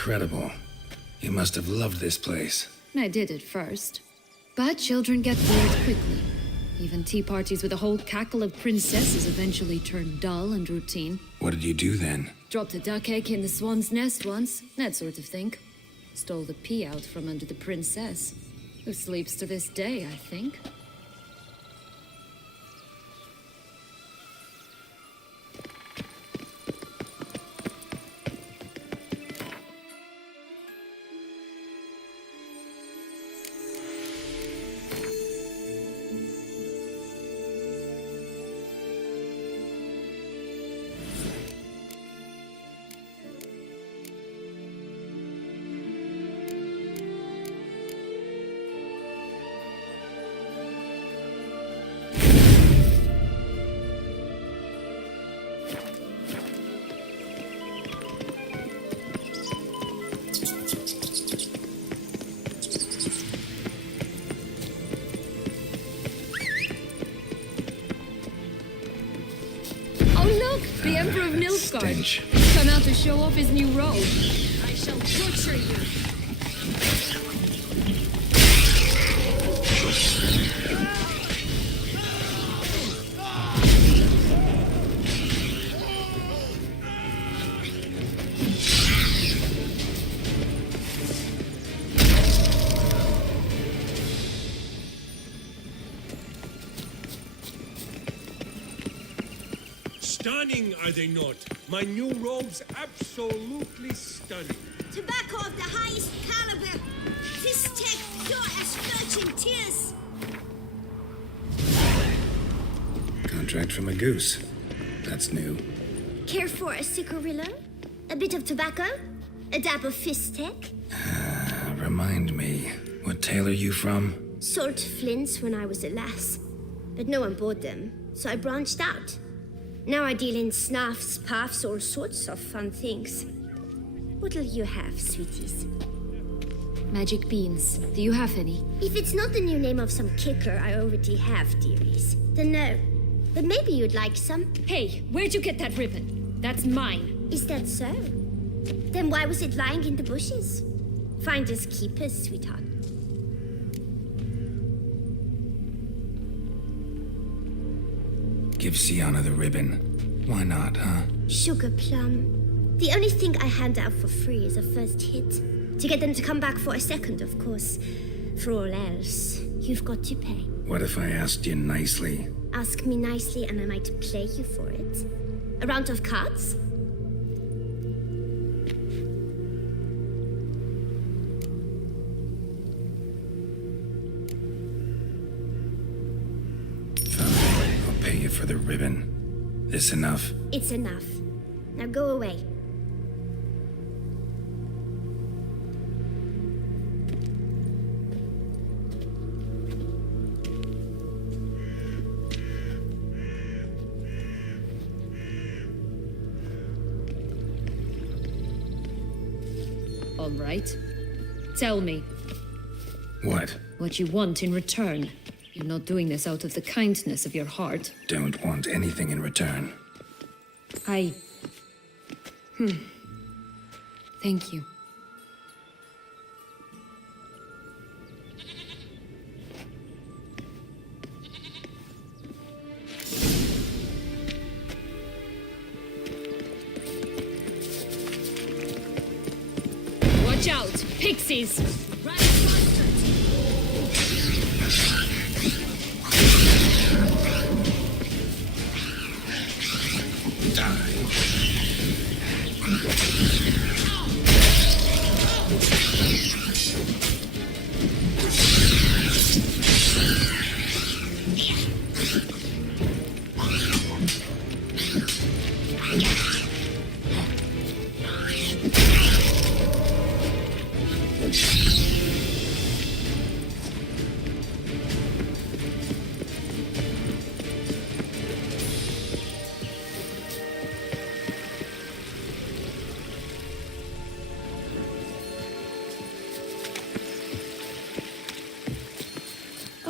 incredible. You must have loved this place. I did at first. But children get bored quickly. Even tea parties with a whole cackle of princesses eventually turn dull and routine. What did you do then? Dropped a duck egg in the swan's nest once, that sort of thing. Stole the pea out from under the princess, who sleeps to this day, I think. The Emperor of Nilfgaard. Stench. Come out to show off his new robe. I shall torture you. Stunning, are they not? My new robe's absolutely stunning. Tobacco of the highest caliber. This tech pure as virgin tears. Contract from a goose. That's new. Care for a cigarillo? A bit of tobacco? A dab of fist tech? Remind me, what tale are you from? Sold flints when I was a lass. But no one bought them, so I branched out. Now I deal in snuffs, puffs, all sorts of fun things. What'll you have, sweeties? Magic beans. Do you have any? If it's not the new name of some kicker I already have, dearies, then no. But maybe you'd like some. Hey, where'd you get that ribbon? That's mine. Is that so? Then why was it lying in the bushes? Finders keepers, sweetheart. Give Sienna the ribbon. Why not, huh? Sugar plum. The only thing I hand out for free is a first hit. To get them to come back for a second, of course. For all else, you've got to pay. What if I asked you nicely? Ask me nicely and I might play you for it. A round of cards? Fine, I'll pay you for the ribbon. This enough? It's enough. Now go away. All right. Tell me What? what you want in return. You're not doing this out of the kindness of your heart. Don't want anything in return. Thank you. Watch out! Pixies!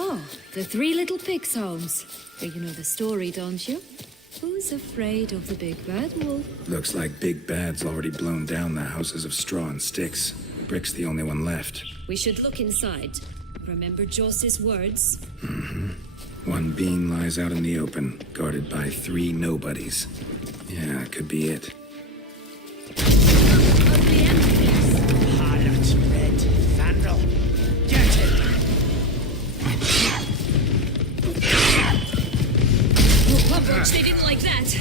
Oh, the Three Little Pigs homes. You know the story, don't you? Who's afraid of the big bad wolf? Looks like Big Bad's already blown down the houses of straw and sticks. Brick's the only one left. We should look inside. Remember Joss's words? One beam lies out in the open, guarded by 3 nobodies. Yeah, could be it. Harlot, red, vandal. Get it! Pumperch, they didn't like that.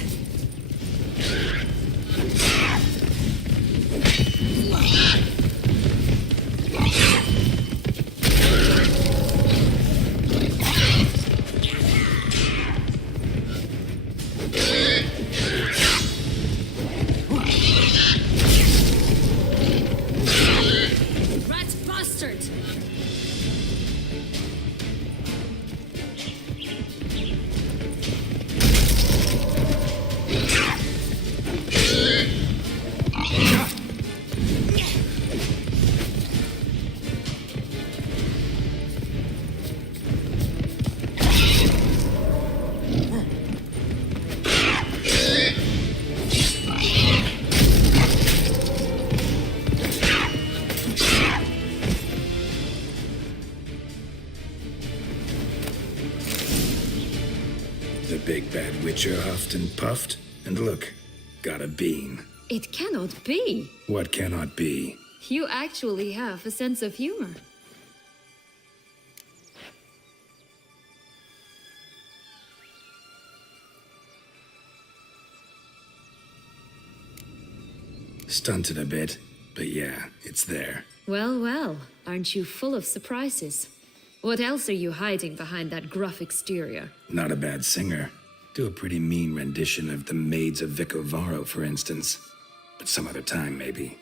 Rat bastard! The big bad witcher huffed and puffed, and look, got a bean. It cannot be. What cannot be? You actually have a sense of humor. Stunted a bit, but yeah, it's there. Well, well, aren't you full of surprises? What else are you hiding behind that gruff exterior? Not a bad singer. Do a pretty mean rendition of The Maids of Vicovaro, for instance. But some other time, maybe.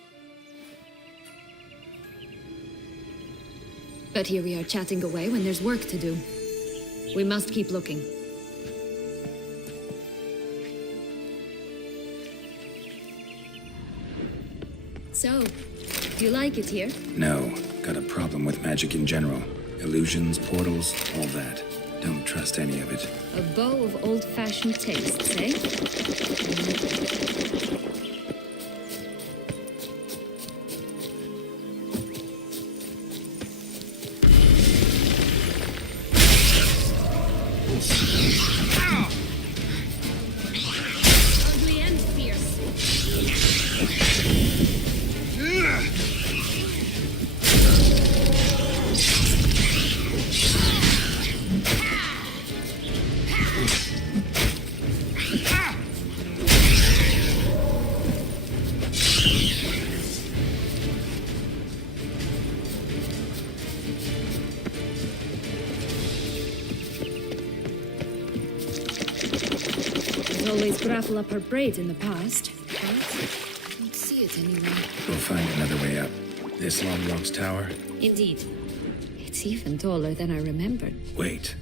But here we are chatting away when there's work to do. We must keep looking. So, do you like it here? No, got a problem with magic in general. Illusions, portals, all that. Don't trust any of it. A bow of old-fashioned tastes, eh? Ugly and fierce. Always gravel up her braid in the past. But I don't see it anywhere. We'll find another way up. This Long Rock's tower? Indeed. It's even taller than I remembered. Wait.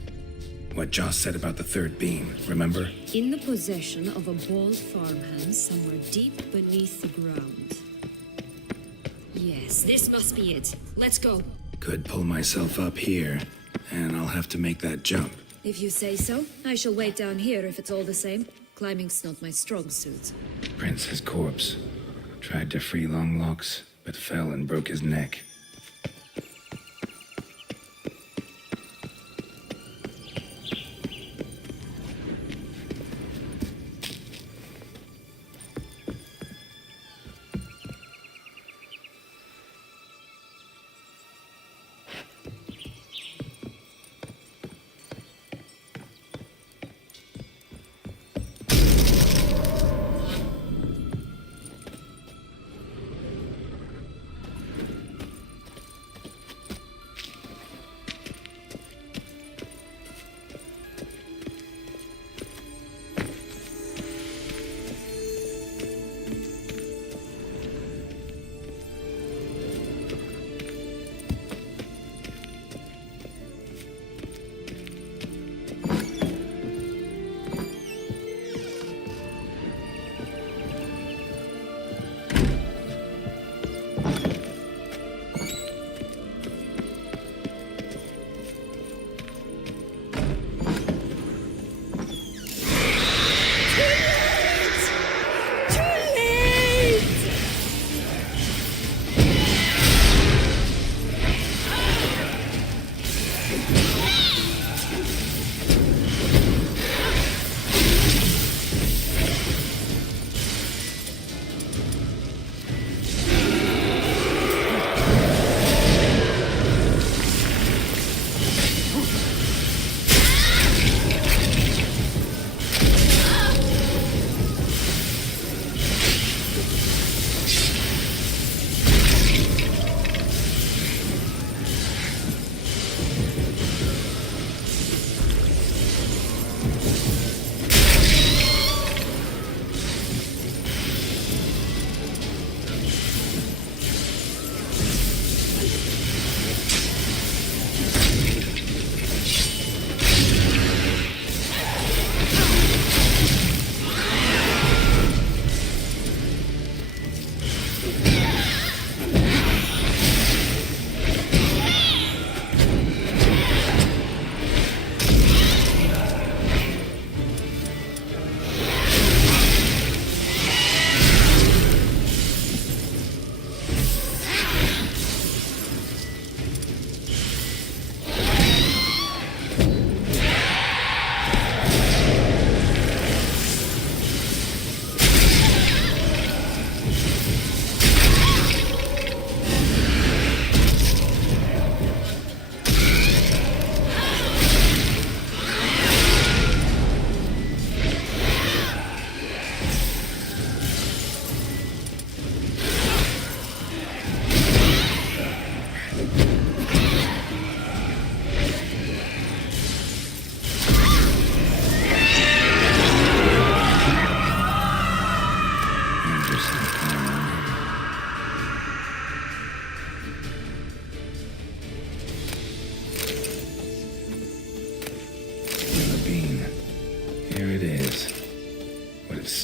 What Joss said about the third beam, remember? In the possession of a bald farmhand somewhere deep beneath the ground. Yes, this must be it. Let's go. Could pull myself up here, and I'll have to make that jump. If you say so, I shall wait down here if it's all the same. Climbing's not my strong suit. Prince's corpse. Tried to free Longlocks, but fell and broke his neck.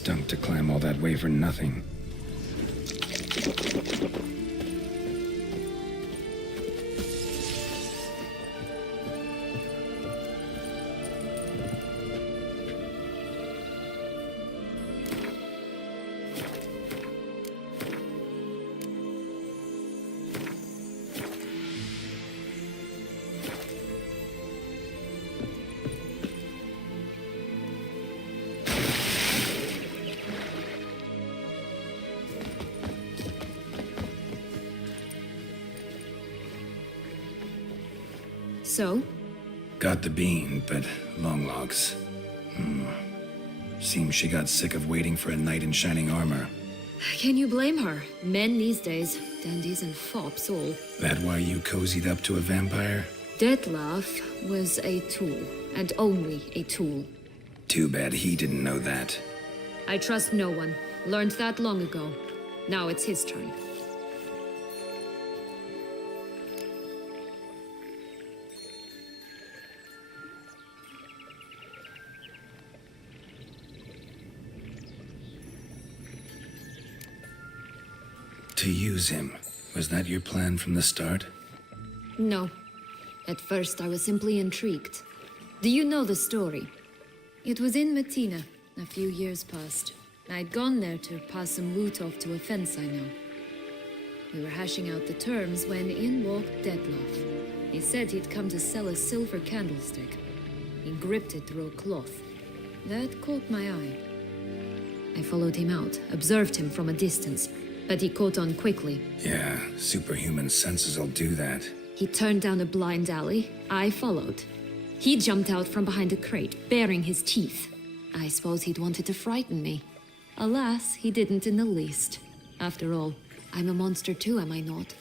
stunk to climb all that way for nothing. So? Got the bean, but long logs. Seems she got sick of waiting for a knight in shining armor. Can you blame her? Men these days, dandies and fops all. That why you cozied up to a vampire? Detlef was a tool, and only a tool. Too bad he didn't know that. I trust no one. Learned that long ago. Now it's his turn. To use him. Was that your plan from the start? No. At first, I was simply intrigued. Do you know the story? It was in Metina, a few years past. I'd gone there to pass some loot off to a fence I know. We were hashing out the terms when in walked Detlef. He said he'd come to sell a silver candlestick. He gripped it through a cloth. That caught my eye. I followed him out, observed him from a distance, but he caught on quickly. Yeah, superhuman senses will do that. He turned down a blind alley. I followed. He jumped out from behind a crate, baring his teeth. I suppose he'd wanted to frighten me. Alas, he didn't in the least. After all, I'm a monster too, am I not?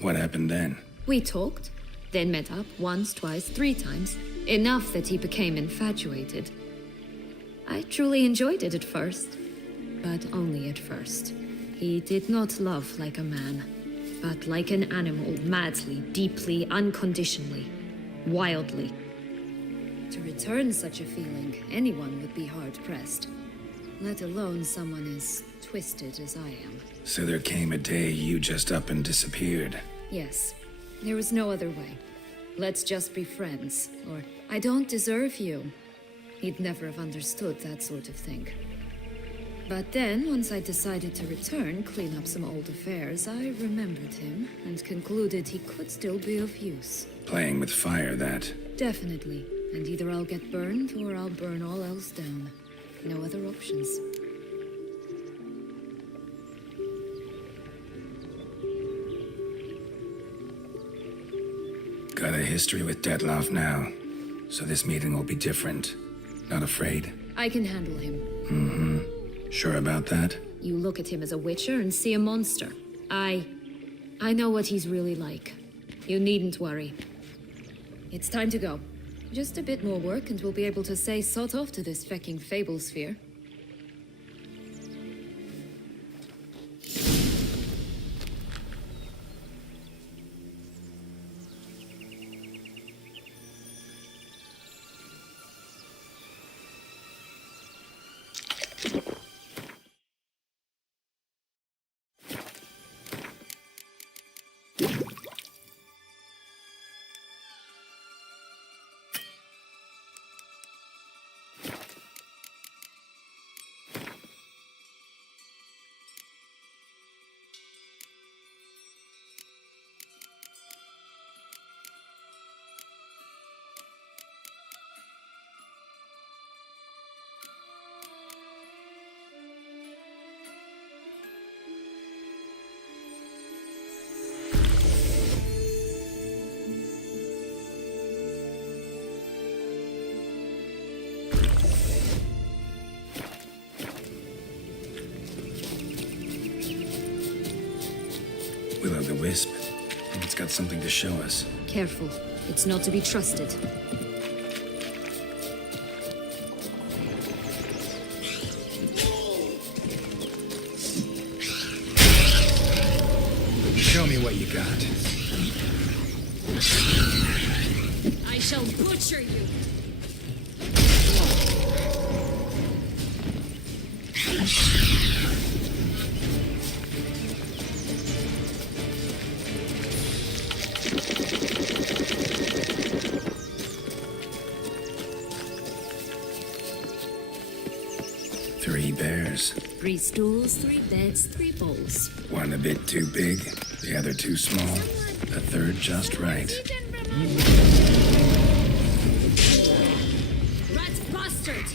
What happened then? We talked, then met up once, twice, 3 times. Enough that he became infatuated. I truly enjoyed it at first, but only at first. He did not love like a man, but like an animal, madly, deeply, unconditionally, wildly. To return such a feeling, anyone would be hard-pressed, let alone someone as twisted as I am. So there came a day you just up and disappeared. Yes, there was no other way. Let's just be friends, or I don't deserve you. He'd never have understood that sort of thing. But then, once I decided to return, clean up some old affairs, I remembered him and concluded he could still be of use. Playing with fire, that. Definitely. And either I'll get burned or I'll burn all else down. No other options. Got a history with Detlef now, so this meeting will be different. Not afraid? I can handle him. Mm-hmm. Sure about that? You look at him as a witcher and see a monster. I know what he's really like. You needn't worry. It's time to go. Just a bit more work and we'll be able to say sod off to this fecking fable sphere. Will-o'-the-wisp. And it's got something to show us. Careful. It's not to be trusted. got? I shall butcher you! Three bears. 3 stools, 3 beds, 3 bowls. One a bit too big, the other too small, the third just right. Rat bastard!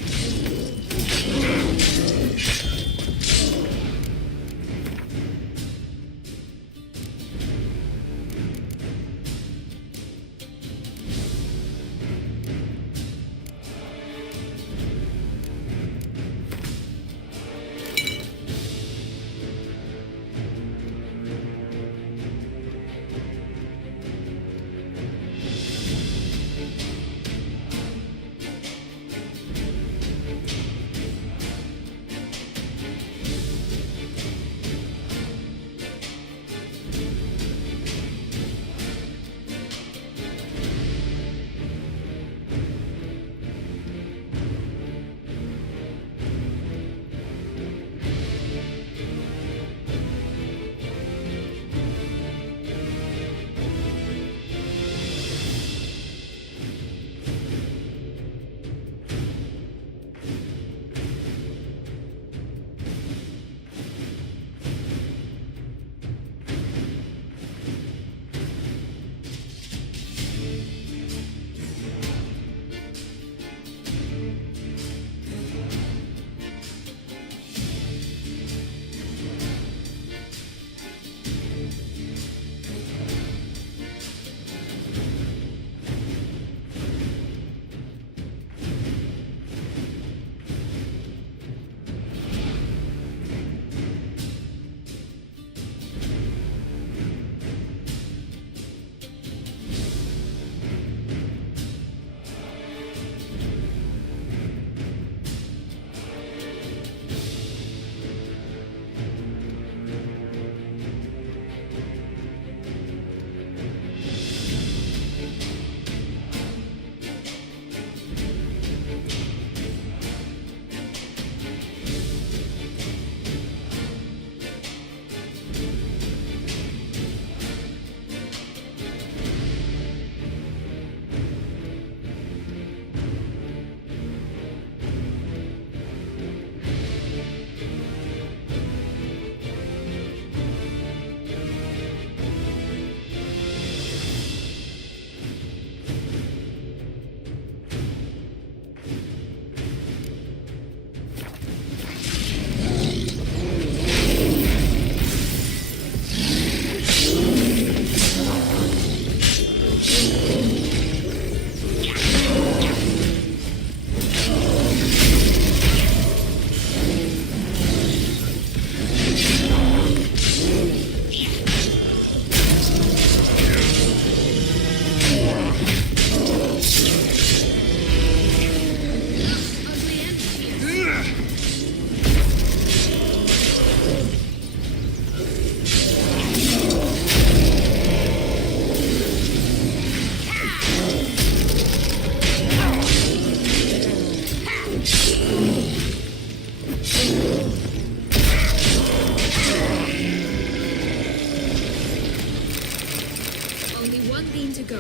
go.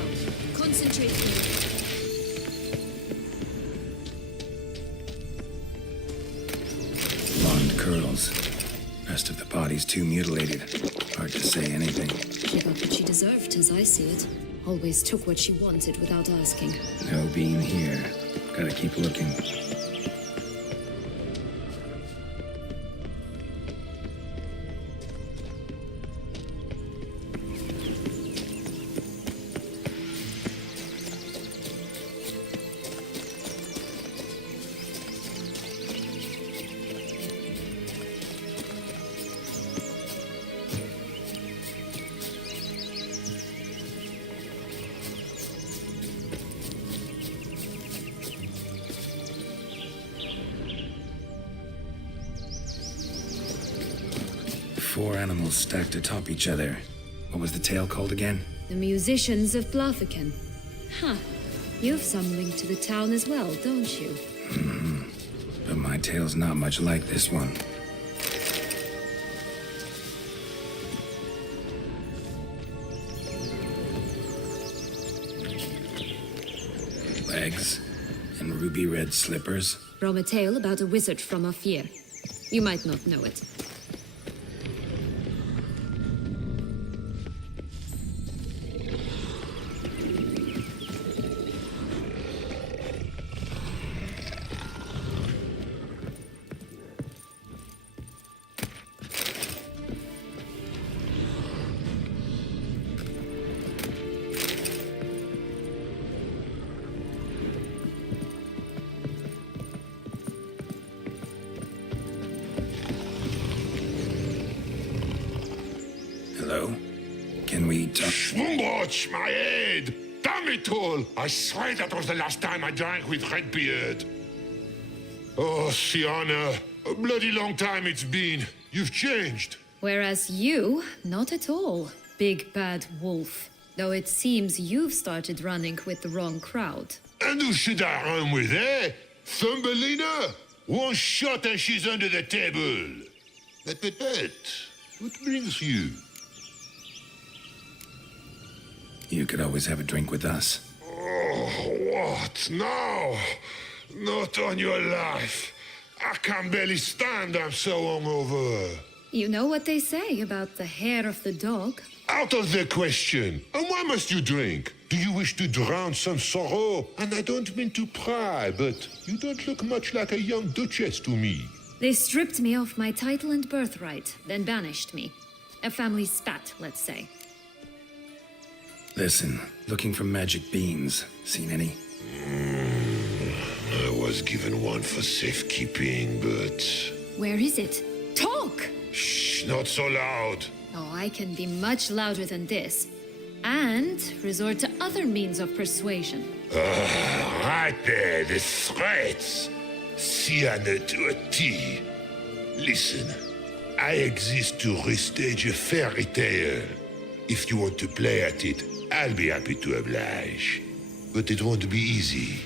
Concentrate here. Blonde curls. Rest of the body's too mutilated. Hard to say anything. She got what she deserved, as I see it. Always took what she wanted without asking. No beam here. Gotta keep looking. Four animals stacked atop each other. What was the tale called again? The musicians of Blaviken. Huh. You've some link to the town as well, don't you? But my tale's not much like this one. Legs and ruby red slippers. From a tale about a wizard from Ophir. You might not know it. Hello? Can we talk? Schwumbroch, my head! Damn it all! I swear that was the last time I drank with Redbeard. Oh, Sienna, a bloody long time it's been. You've changed. Whereas you, not at all, big bad wolf. Though it seems you've started running with the wrong crowd. And who should I run with, eh? Thumbelina? One shot and she's under the table. But, what brings you? You could always have a drink with us. Oh, what now? Not on your life. I can barely stand, I'm so hungover. You know what they say about the hair of the dog? Out of the question. And why must you drink? Do you wish to drown some sorrow? And I don't mean to pry, but you don't look much like a young duchess to me. They stripped me of my title and birthright, then banished me. A family spat, let's say. Listen, looking for magic beans. Seen any? I was given one for safekeeping, but... Where is it? Talk! Shh, not so loud. Oh, I can be much louder than this. And resort to other means of persuasion. Right there, the threats. Sienna to a T. Listen, I exist to restage a fairy tale. If you want to play at it, I'll be happy to oblige. But it won't be easy.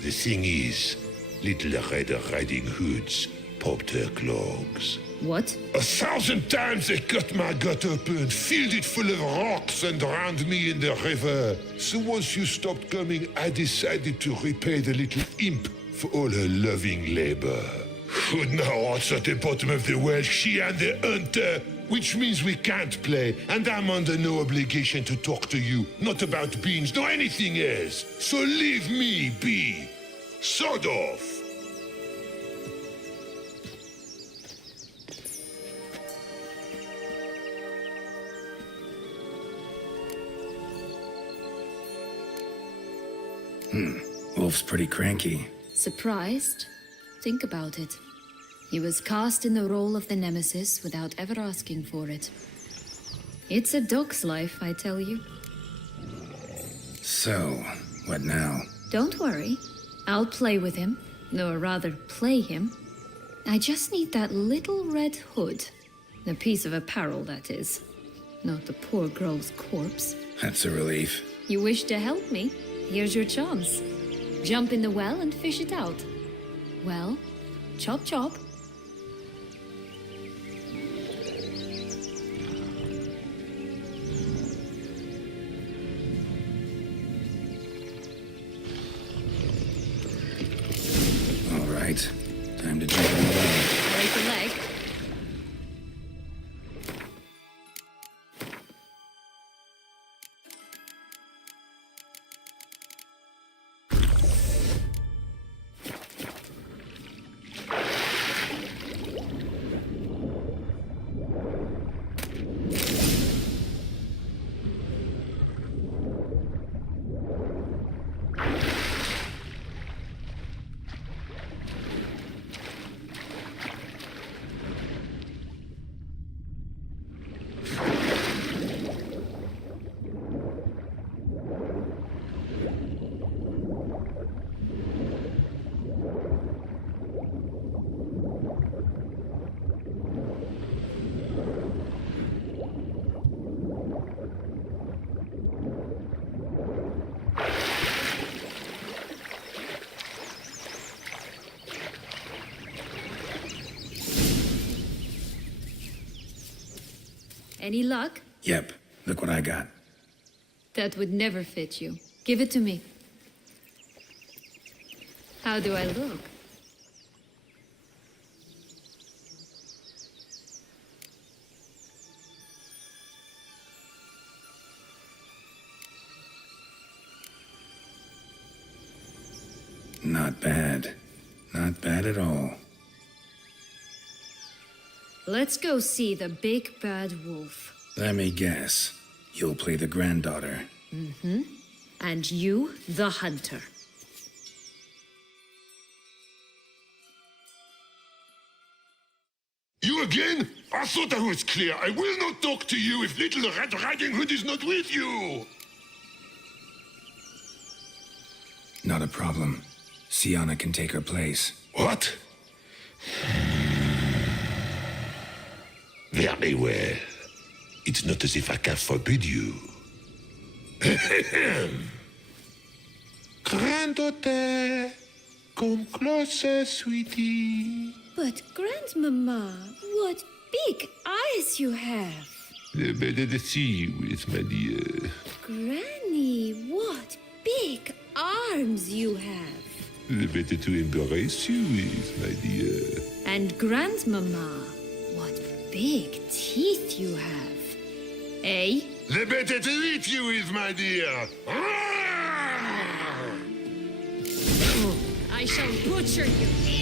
The thing is, Little Red Riding Hoods popped her clogs. What? 1,000 times they cut my gut open, filled it full of rocks and drowned me in the river. So once you stopped coming, I decided to repay the little imp for all her loving labor. Good now, what's at the bottom of the well, she and the hunter, which means we can't play, and I'm under no obligation to talk to you, not about beans, nor anything else. So leave me be. Sod off. Wolf's pretty cranky. Surprised? Think about it. He was cast in the role of the Nemesis without ever asking for it. It's a dog's life, I tell you. So, what now? Don't worry. I'll play with him. Or rather, play him. I just need that little red hood. A piece of apparel, that is. Not the poor girl's corpse. That's a relief. You wish to help me? Here's your chance. Jump in the well and fish it out. Well, chop chop. All right. Time to jump in the well. Break a leg. Any luck? Yep, look what I got. That would never fit you. Give it to me. How do I look? Not bad. Not bad at all. Let's go see the big bad wolf. Let me guess. You'll play the granddaughter. And you, the hunter. You again? I thought I was clear. I will not talk to you if little Red Riding Hood is not with you. Not a problem. Sienna can take her place. What? Very well. It's not as if I can forbid you. Granddaughter, come closer, sweetie. But, Grandmama, what big eyes you have! Better to see you with, my dear. Granny, what big arms you have! Better to embrace you with, my dear. And Grandmama, what big teeth you have! Eh? The better to eat you with, my dear. I shall butcher you!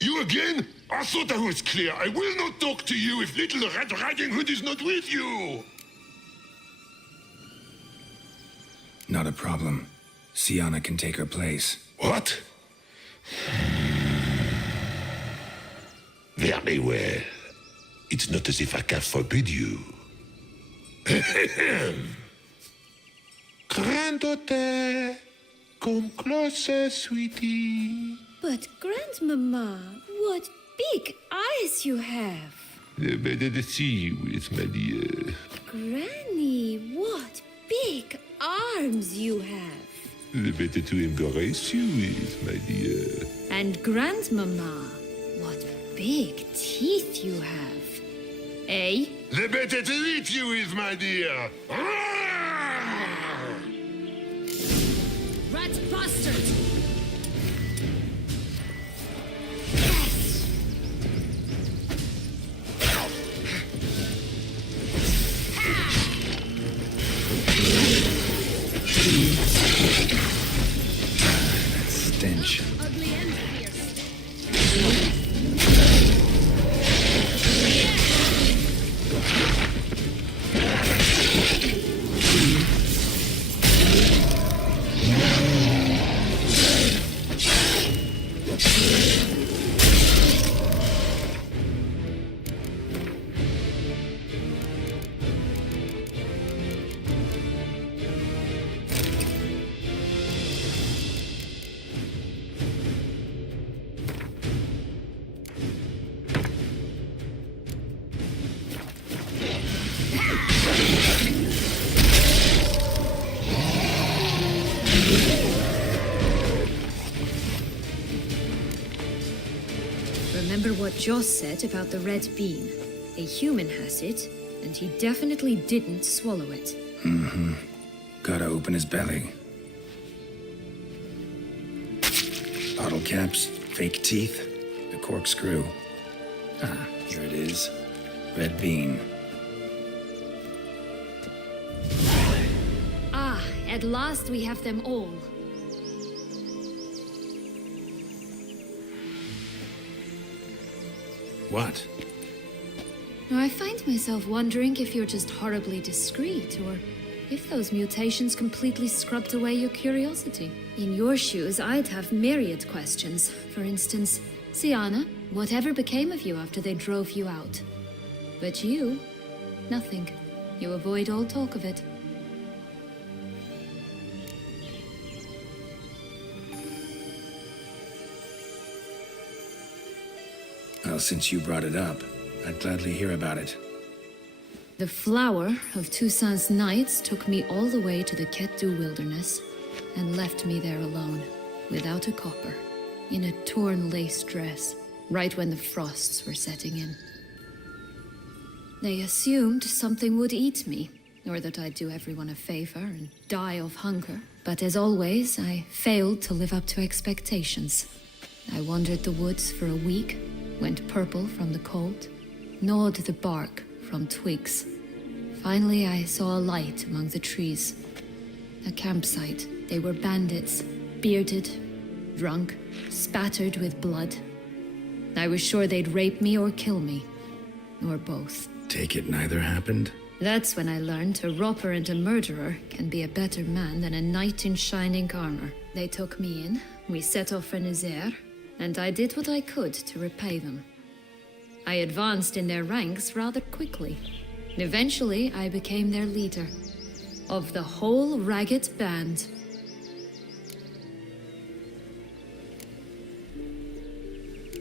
You again? I thought I was clear. I will not talk to you if little Red Riding Hood is not with you. Not a problem. Sienna can take her place. What? Very well. It's not as if I can forbid you. Granddaughter, come closer, sweetie. But, Grandmama, what big eyes you have! Better to see you with, my dear. Granny, what big arms you have! Better to embrace you with, my dear. And Grandmama, what big teeth you have! Eh? The better to eat you with, my dear. Rat bastard! Stench. Ugly and fierce. Remember what Joss said about the red bean? A human has it, and he definitely didn't swallow it. Gotta open his belly. Bottle caps, fake teeth, a corkscrew. Ah, here it is. Red bean. At last we have them all. What? Now, I find myself wondering if you're just horribly discreet, or if those mutations completely scrubbed away your curiosity. In your shoes, I'd have myriad questions. For instance, Sienna, whatever became of you after they drove you out? But you, nothing. You avoid all talk of it. Well, since you brought it up, I'd gladly hear about it. The flower of Toussaint's Knights took me all the way to the Ketdu wilderness and left me there alone, without a copper, in a torn lace dress, right when the frosts were setting in. They assumed something would eat me, or that I'd do everyone a favor and die of hunger. But as always, I failed to live up to expectations. I wandered the woods for a week, went purple from the cold, gnawed the bark from twigs. Finally, I saw a light among the trees. A campsite. They were bandits, bearded, drunk, spattered with blood. I was sure they'd rape me or kill me, or both. Take it neither happened? That's when I learned a robber and a murderer can be a better man than a knight in shining armor. They took me in, we set off for Nazaire, and I did what I could to repay them. I advanced in their ranks rather quickly. Eventually, I became their leader. Of the whole ragged band.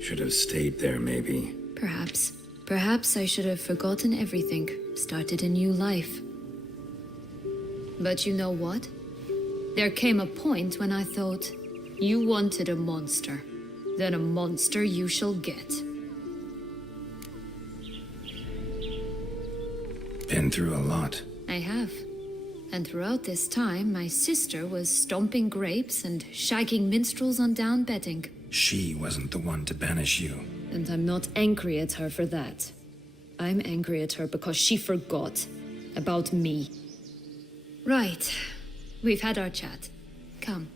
Should have stayed there, maybe. Perhaps. Perhaps I should have forgotten everything, started a new life. But you know what? There came a point when I thought, you wanted a monster. Then a monster you shall get. Been through a lot. I have. And throughout this time, my sister was stomping grapes and shagging minstrels on down bedding. She wasn't the one to banish you. And I'm not angry at her for that. I'm angry at her because she forgot about me. Right. We've had our chat. Come.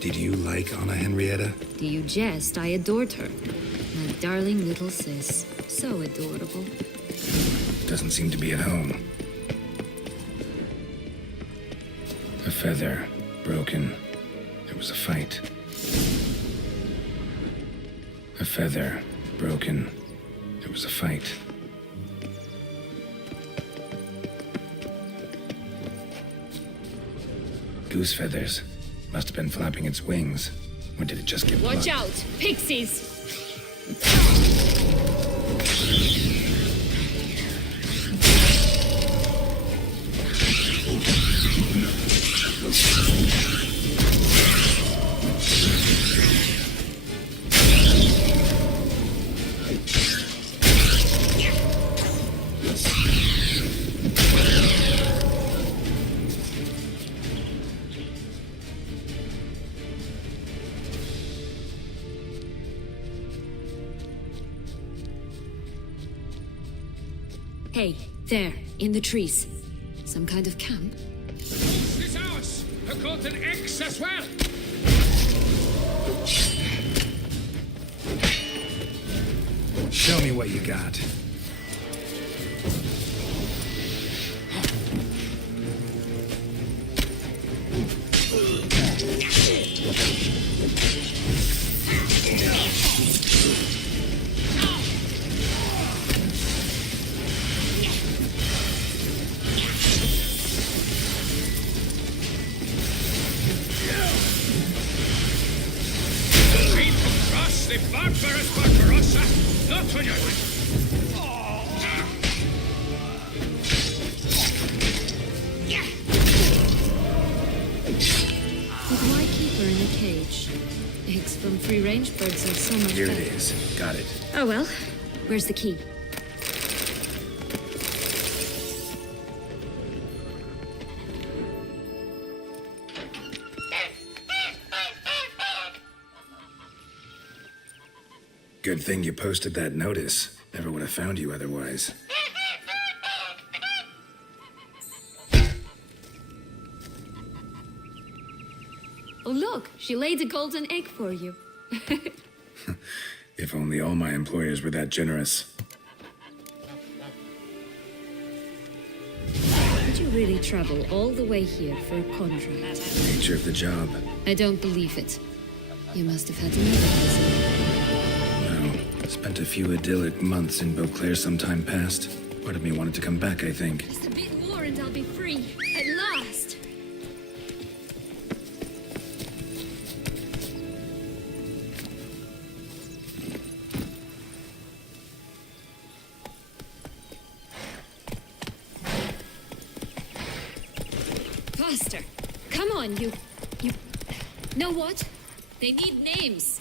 Did you like Anna Henrietta? Do you jest? I adored her. My darling little sis. So adorable. Doesn't seem to be at home. A feather broken. There was a fight. A feather broken. There was a fight. Goose feathers. Must have been flapping its wings. Or did it just get Watch plucked? out! Pixies! Hey, there, in the trees. Some kind of camp? This ours! I caught an X as well! Show me what you got. Cross the barbarous Barbarossa, not on your life. But why keep her in a cage? Eggs from free-range birds are so much Here better. it is. Got it. Oh well. Where's the key? Good thing you posted that notice. Never would have found you otherwise. Oh look, she laid a golden egg for you. If only all my employers were that generous. Did you really travel all the way here for a contract? Nature of the job. I don't believe it. You must have had another reason. Well, spent a few idyllic months in Beauclair some time past. Part of me wanted to come back, I think. Just a bit more and I'll be free. At last! Faster! Come on, you... Know what? They need names.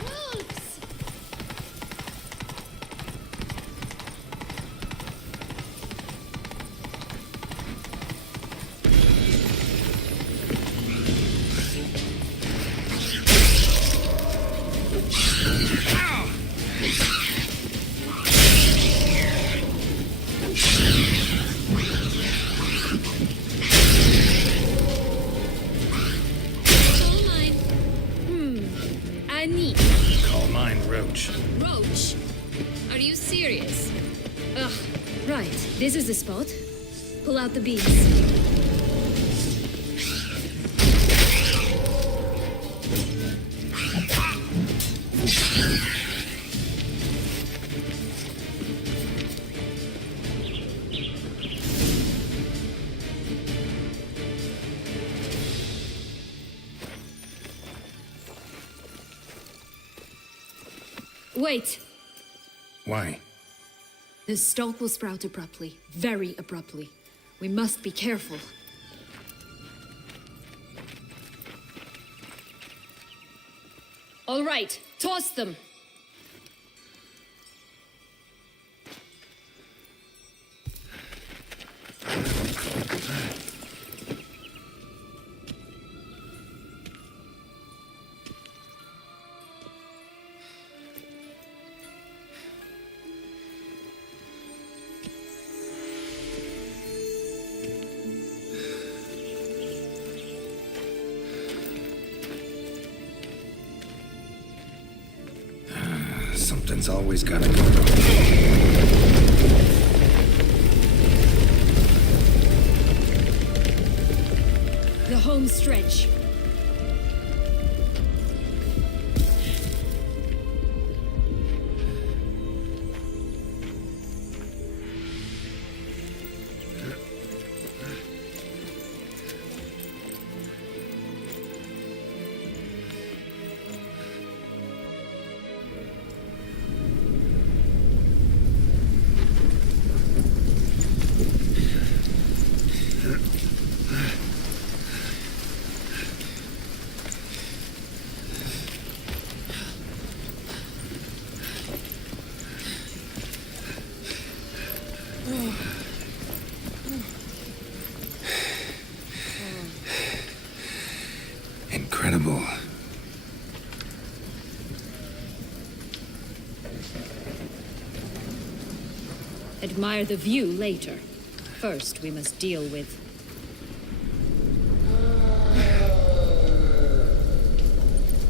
Wolves! All mine. Annie. Call mine Roach. Roach? Are you serious? Ugh. Right, this is the spot. Pull out the beads. Wait. Why? The stalk will sprout abruptly. Very abruptly. We must be careful. All right, toss them. Something's always gotta go wrong. The home stretch. Admire the view later. First, we must deal with...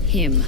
him.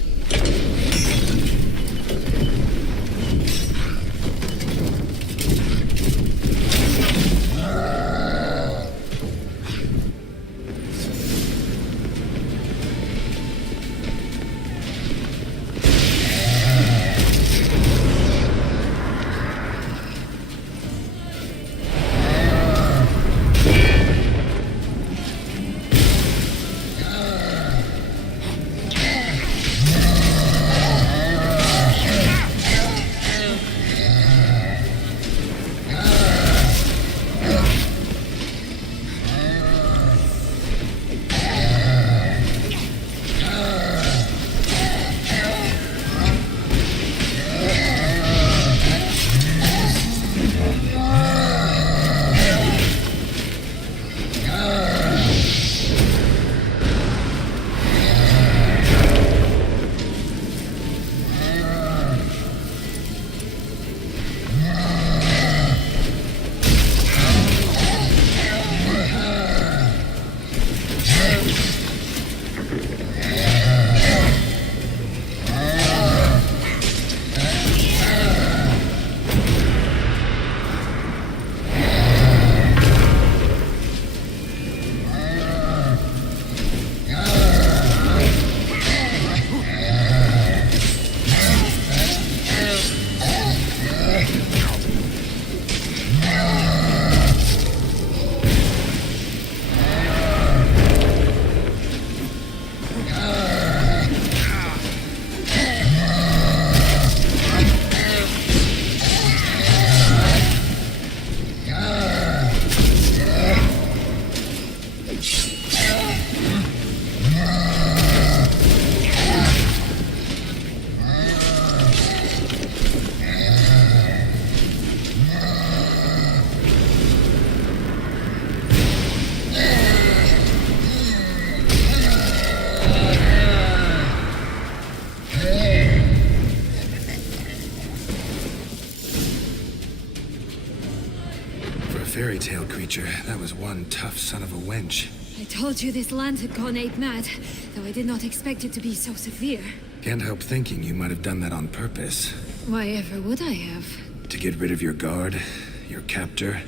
Fairy tale creature, that was one tough son of a wench. I told you this land had gone ape mad, though I did not expect it to be so severe. Can't help thinking you might have done that on purpose. Why ever would I have? To get rid of your guard, your captor.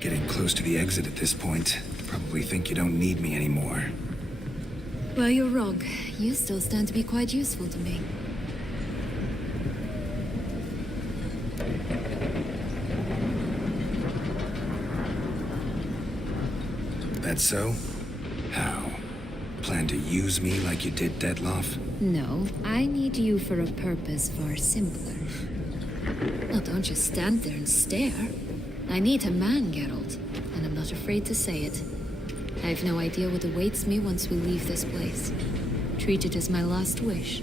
Getting close to the exit at this point. Probably think you don't need me anymore. Well, you're wrong. You still stand to be quite useful to me. That so? How? Plan to use me like you did Detloff? No, I need you for a purpose far simpler. Now don't just stand there and stare. I need a man, Geralt, and I'm not afraid to say it. I have no idea what awaits me once we leave this place. Treat it as my last wish.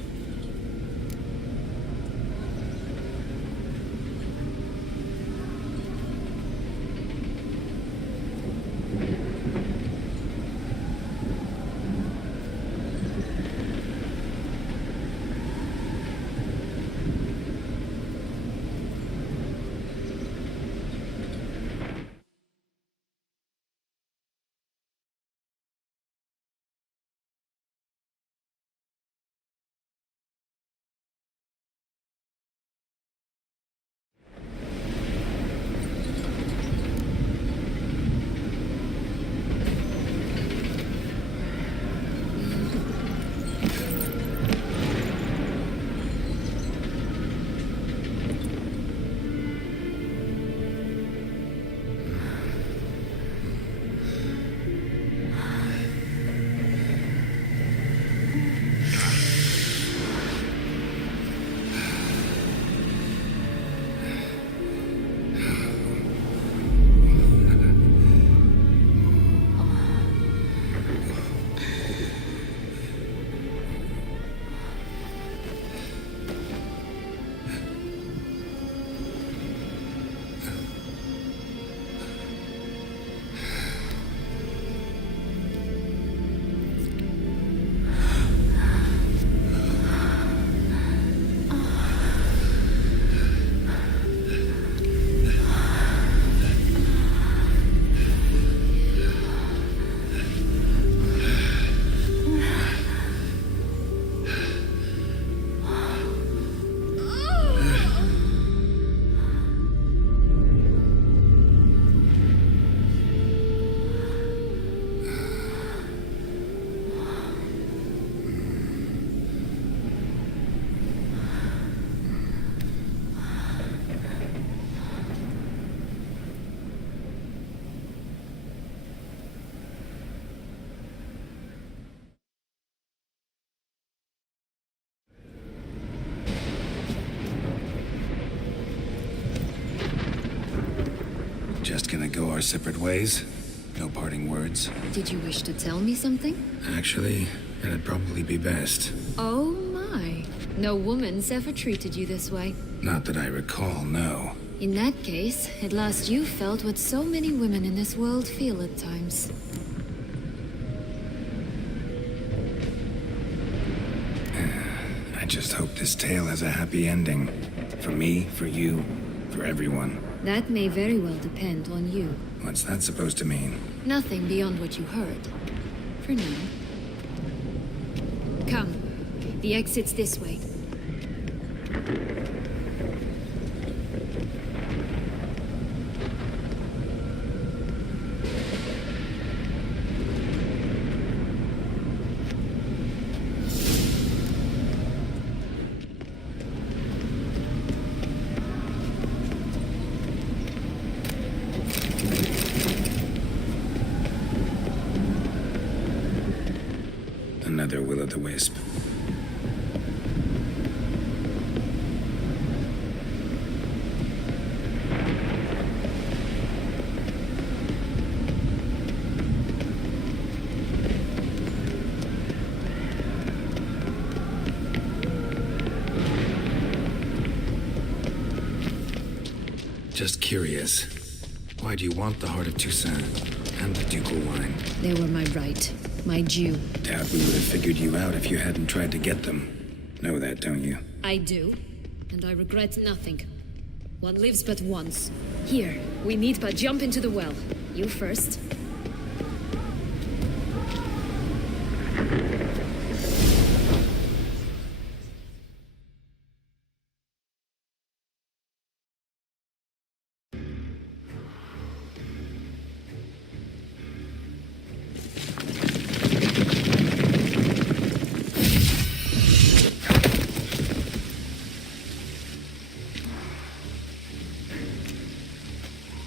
Just gonna go our separate ways? No parting words? Did you wish to tell me something? Actually, it'd probably be best. Oh my. No woman's ever treated you this way. Not that I recall, no. In that case, at last you felt what so many women in this world feel at times. I just hope this tale has a happy ending. For me, for you, for everyone. That may very well depend on you. What's that supposed to mean? Nothing beyond what you heard. For now. Come. The exit's this way. Another will-o'-the-wisp. Just curious. Why do you want the Heart of Toussaint and the ducal wine? They were my right. My due. Doubt we would have figured you out if you hadn't tried to get them. Know that, don't you? I do. And I regret nothing. One lives but once. Here, we need but jump into the well. You first.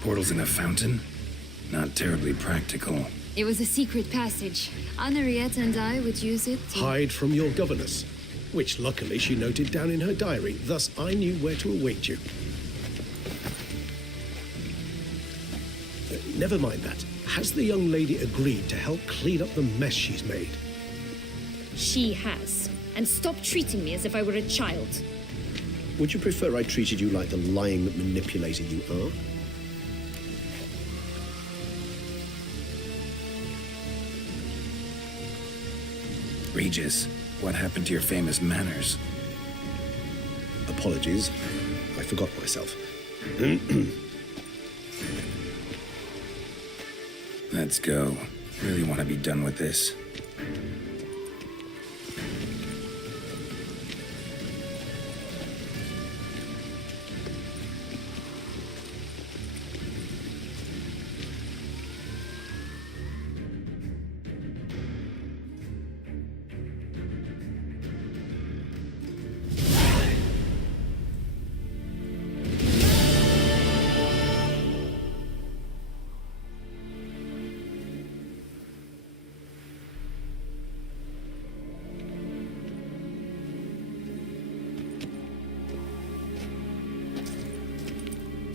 Portals in a fountain? Not terribly practical. It was a secret passage. Henriette and I would use it to... Hide from your governess, which luckily she noted down in her diary. Thus, I knew where to await you. Never mind that. Has the young lady agreed to help clean up the mess she's made? She has. And stop treating me as if I were a child. Would you prefer I treated you like the lying manipulator you are? Regis, what happened to your famous manners? Apologies. I forgot myself. Let's go. Really want to be done with this.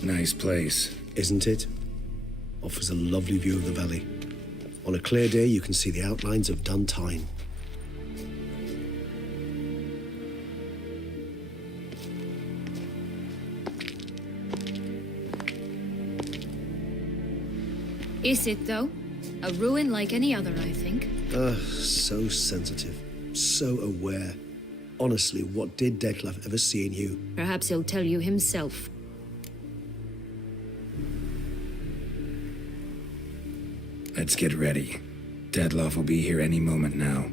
Nice place. Isn't it? Offers a lovely view of the valley. On a clear day, you can see the outlines of Duntine. Is it, though? A ruin like any other, I think. So sensitive. So aware. Honestly, what did Detlef ever see in you? Perhaps he'll tell you himself. Let's get ready. Detlef will be here any moment now.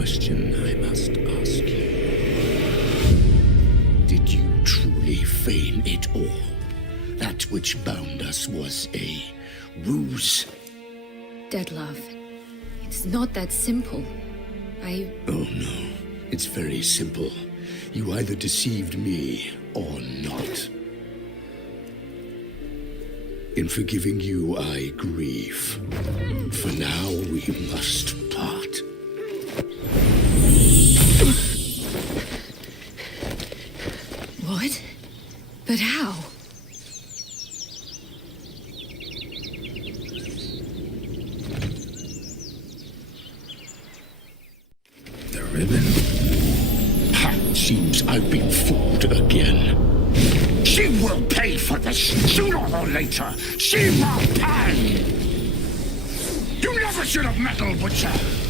question I must ask you. Did you truly feign it all? That which bound us was a ruse? Deadlove, it's not that simple. Oh no, it's very simple. You either deceived me or not. In forgiving you, I grieve. For now, we must part. What? But how? The ribbon? Ha! Seems I've been fooled again. She will pay for this, sooner or later. She will pay! You never should have meddled with her!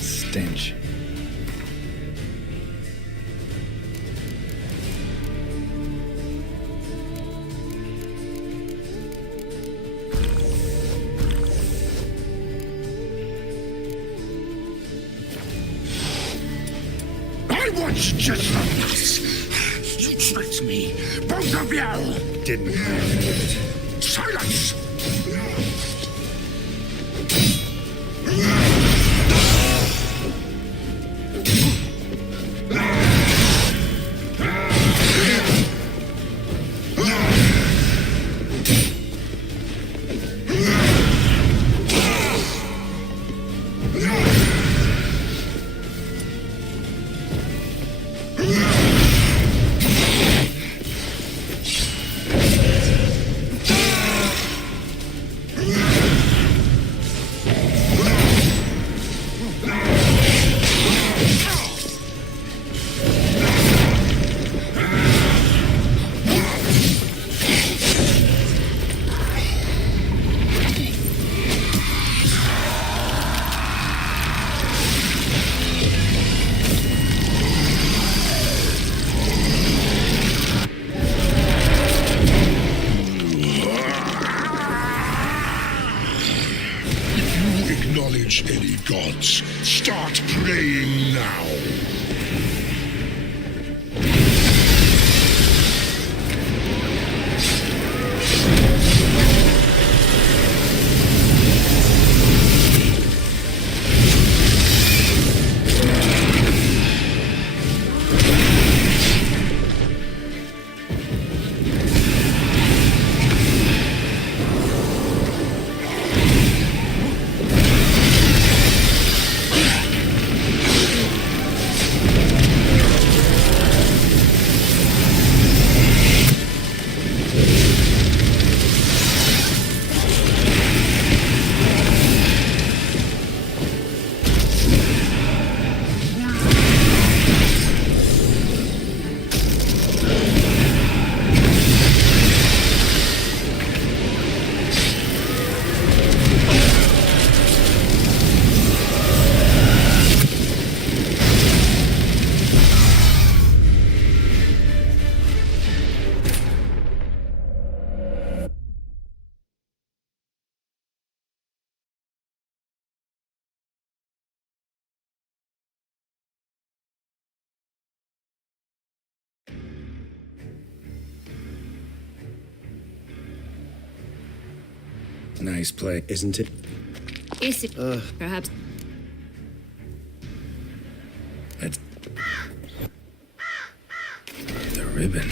Stench. I was just like this. You tricked me. Both of you! Didn't have it. Silence! Nice play. Isn't it? Is it perhaps? That's the ribbon.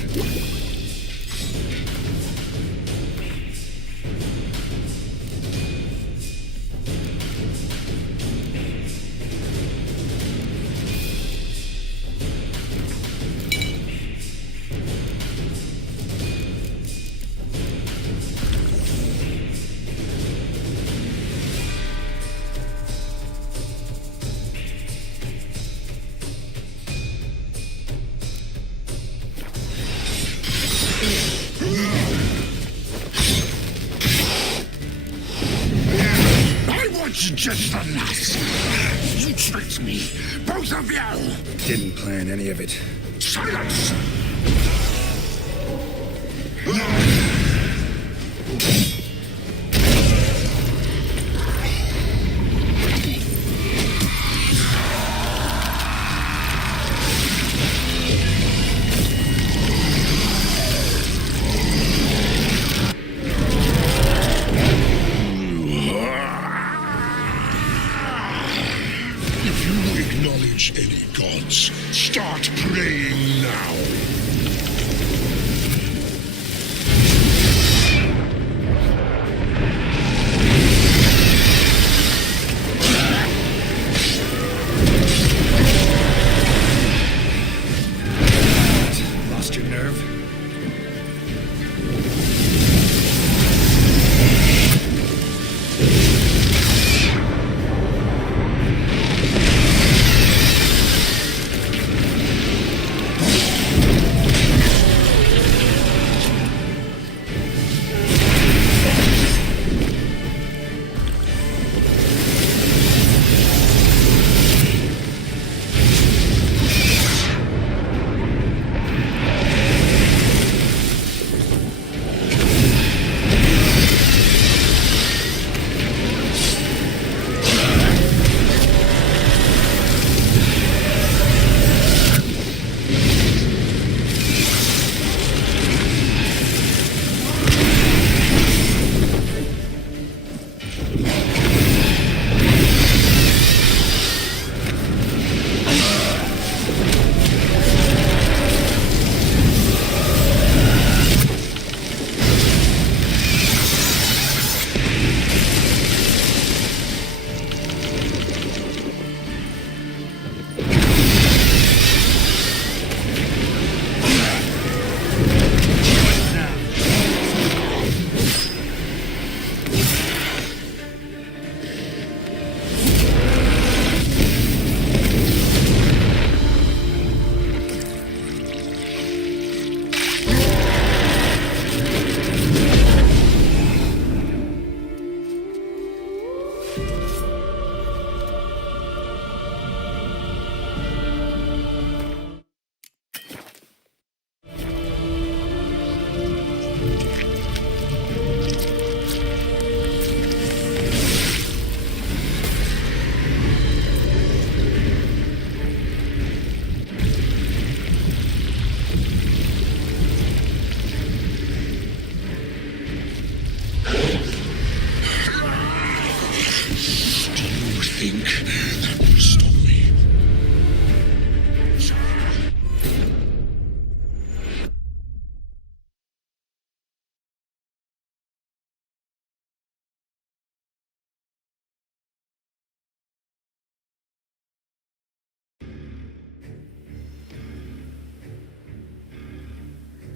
I want you just the last. You tricked me, both of you. Didn't plan any of it. Silence! If you acknowledge any gods, start praying now. Lost your nerve? Think that will stop me.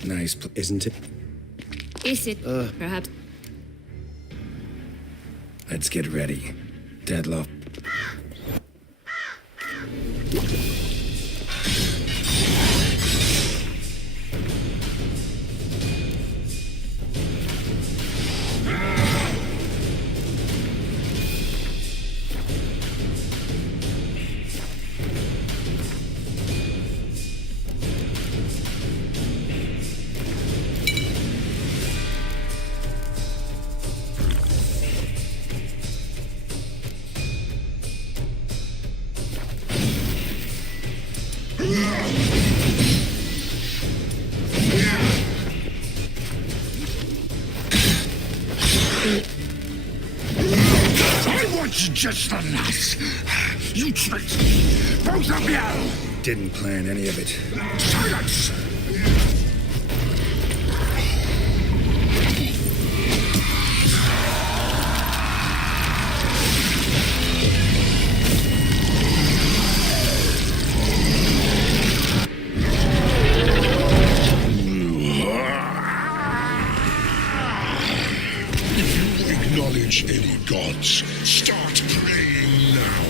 Nice, Isn't it? Is it perhaps? Let's get ready. Deadlock. just the last. You tricked me, both of you! Didn't plan any of it. Silence! If you acknowledge any gods, start praying now.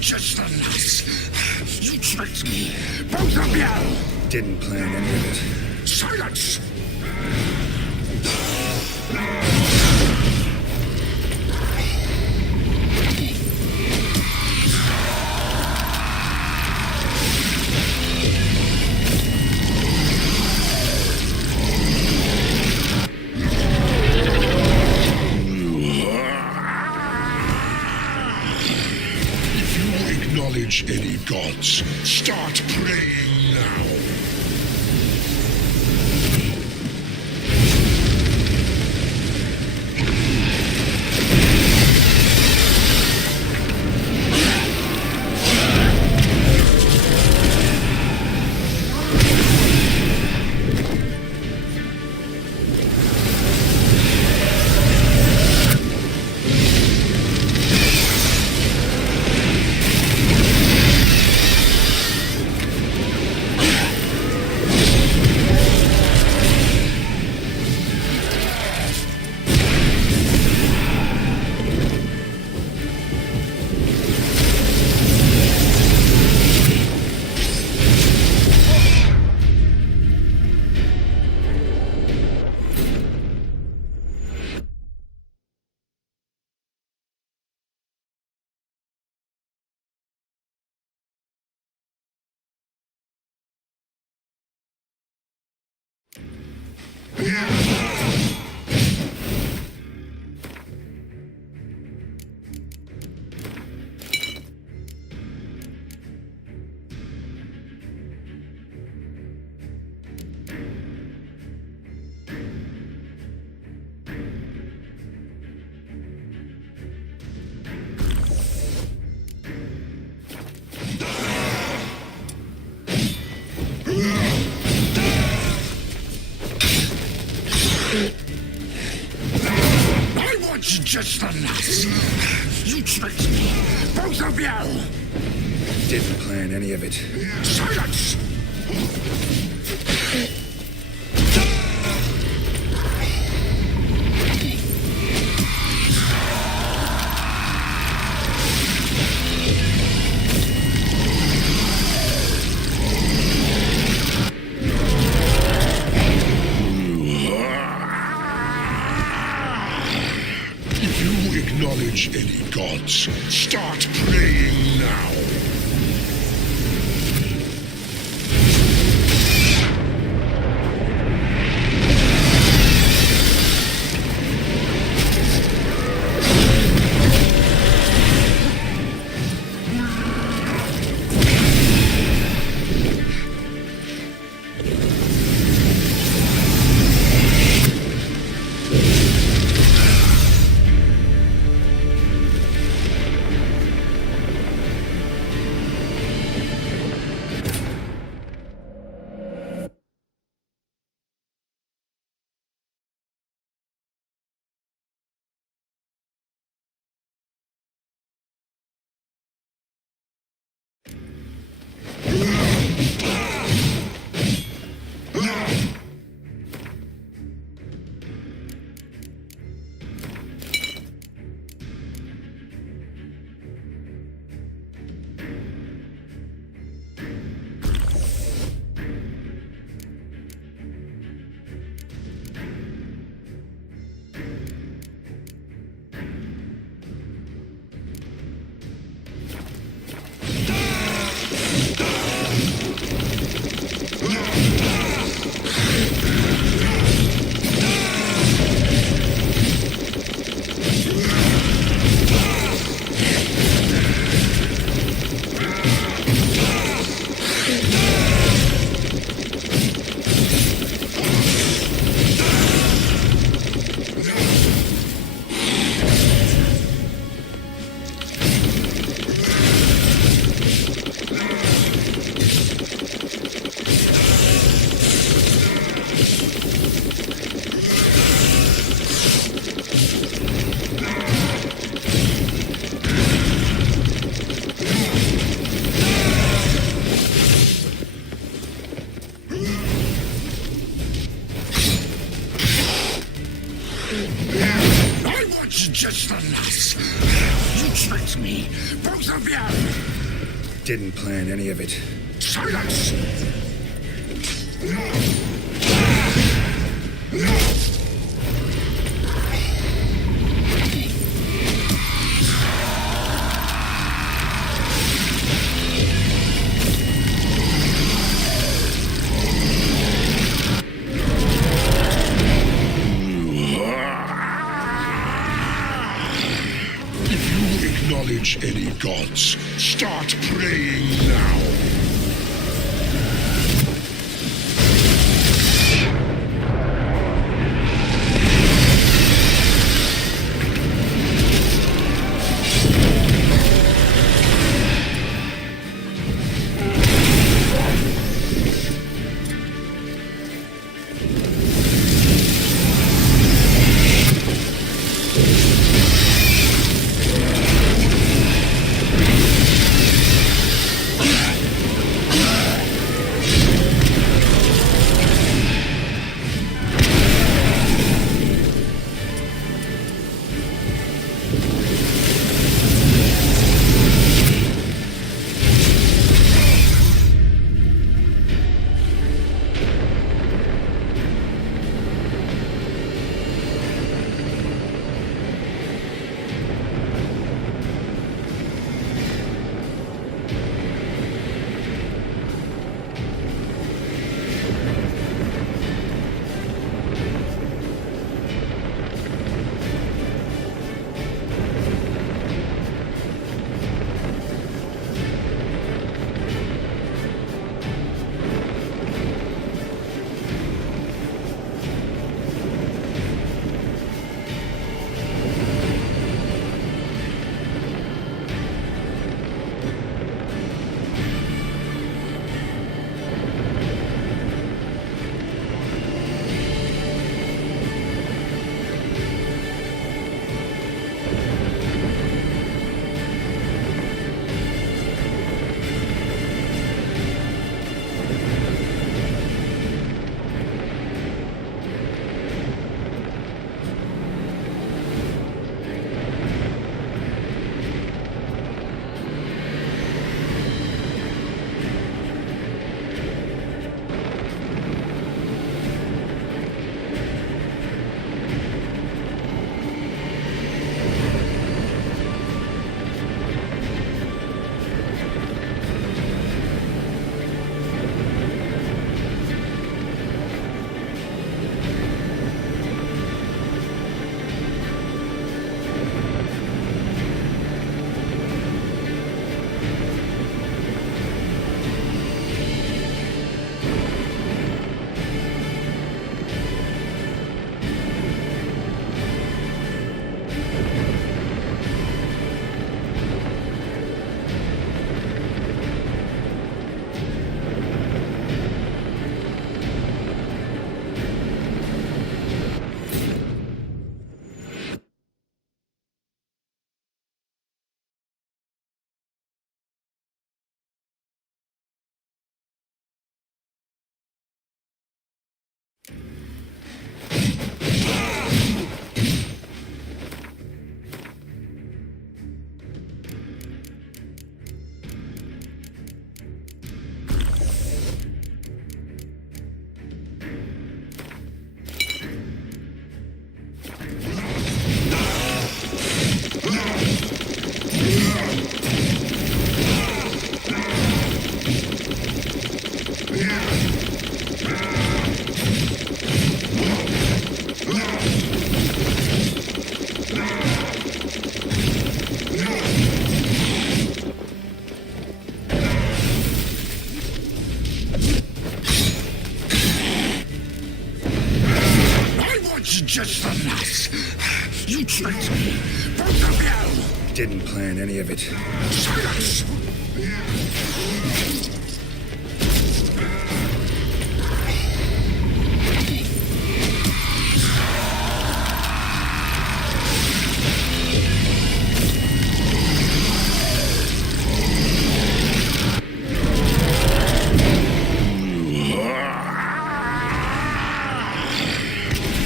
Just the last. You tricked me, both of you! Didn't plan any of it. Silence! Acknowledge any gods. Start praying now. just the lass. You tricked me, both of you. Didn't plan any of it. Silence! If you acknowledge any gods, start praying now. I was just the lass. You tricked me, both of you. Didn't plan any of it. Silence! If you acknowledge any gods, start praying now. just the lass. You tricked me, both of you. Didn't plan any of it. Silence!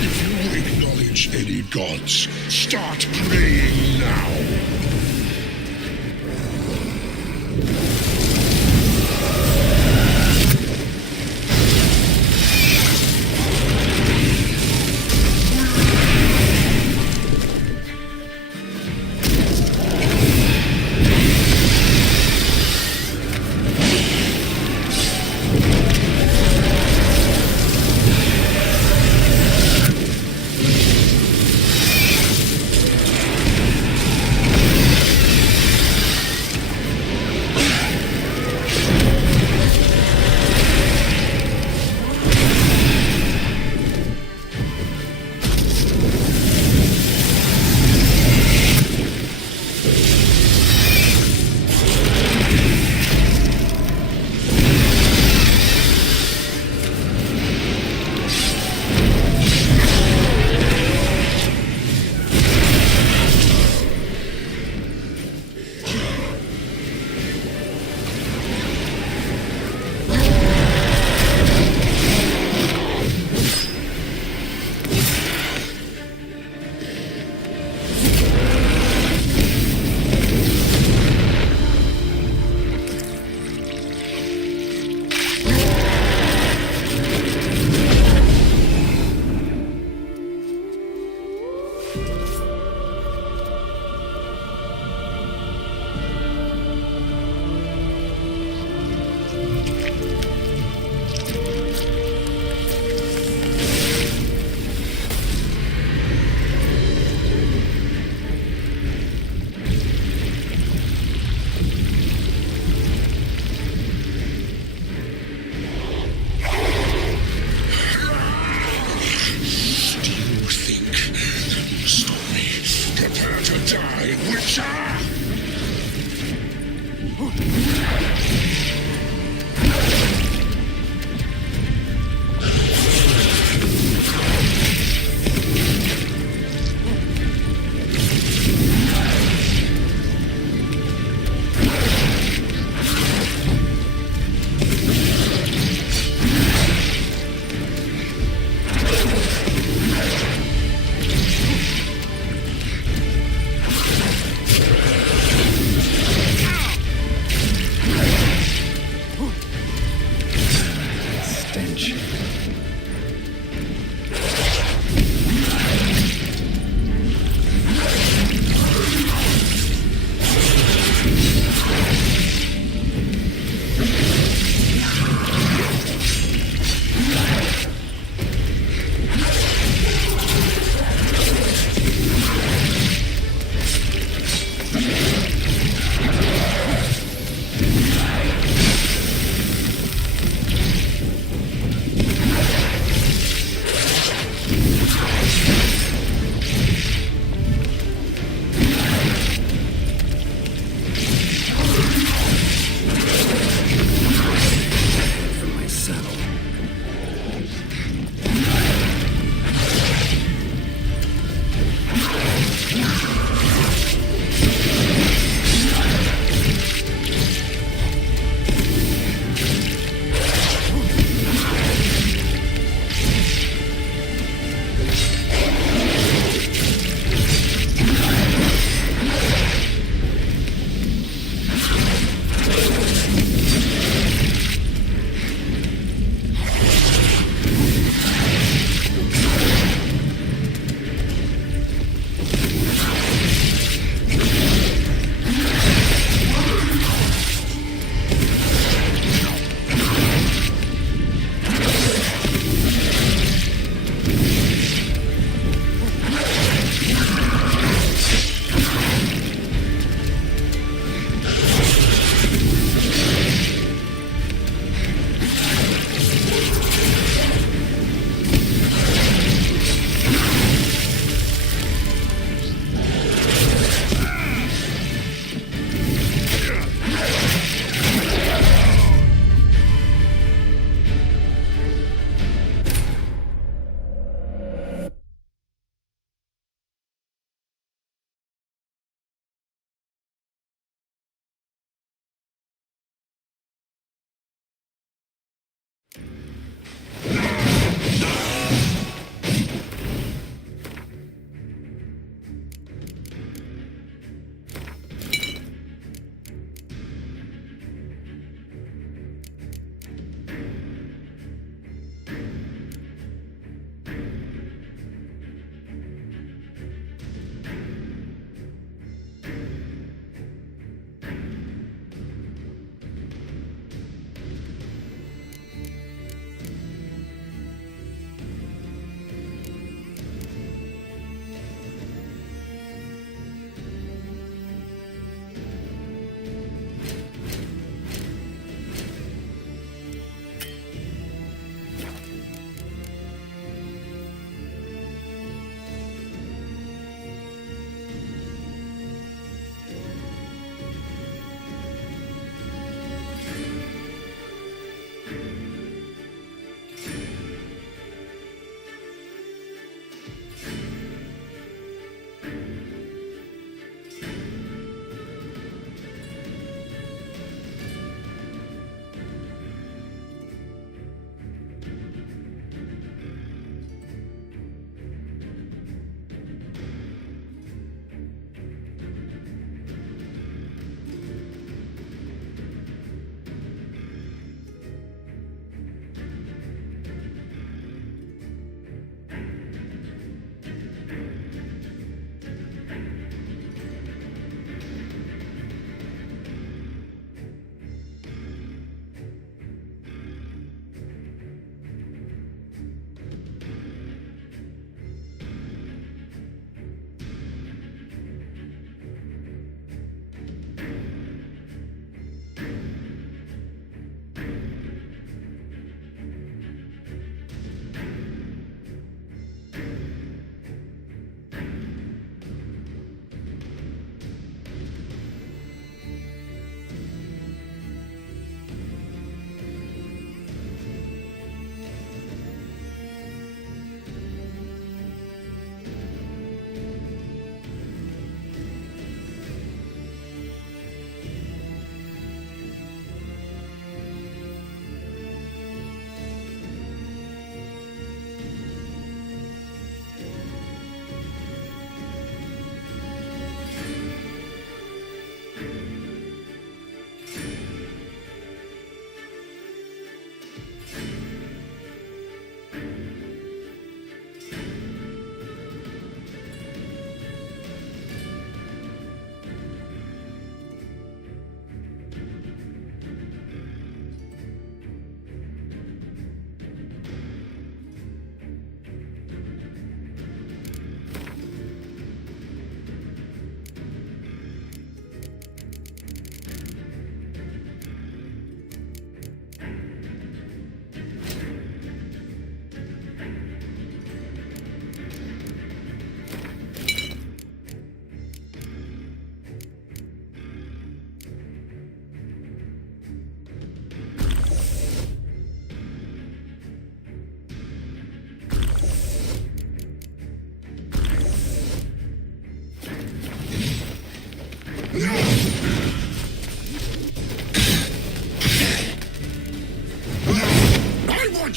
If you acknowledge any gods, start praying now.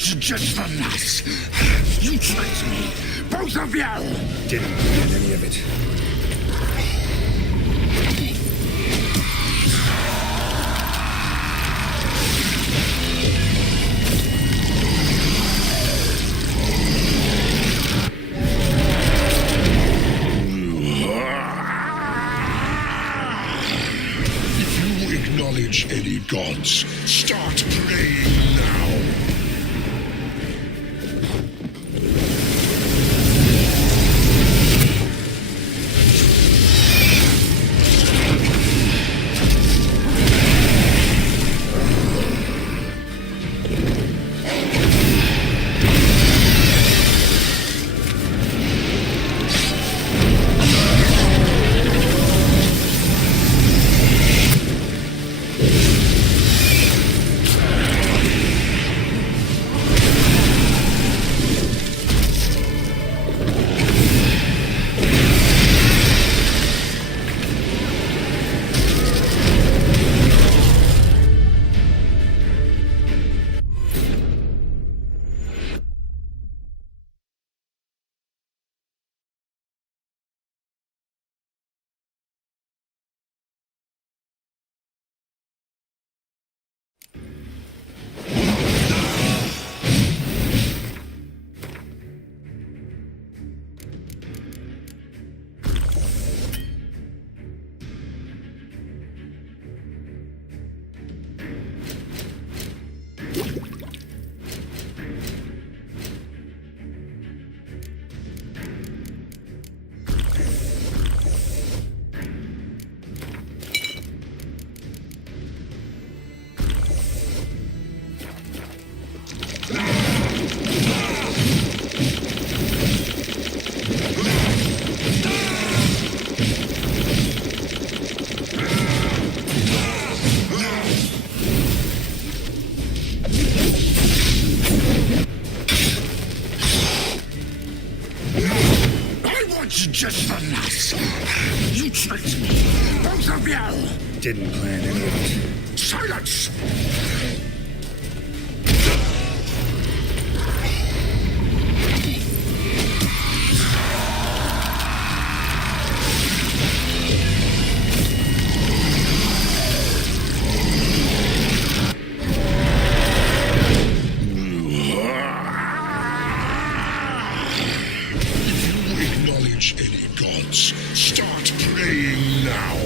just the last. You tricked me, both of you! Didn't plan any of it. If you acknowledge any gods, start praying now. Just the last. You tricked me, both of you! Didn't plan any of it. Silence! Any gods, start praying now.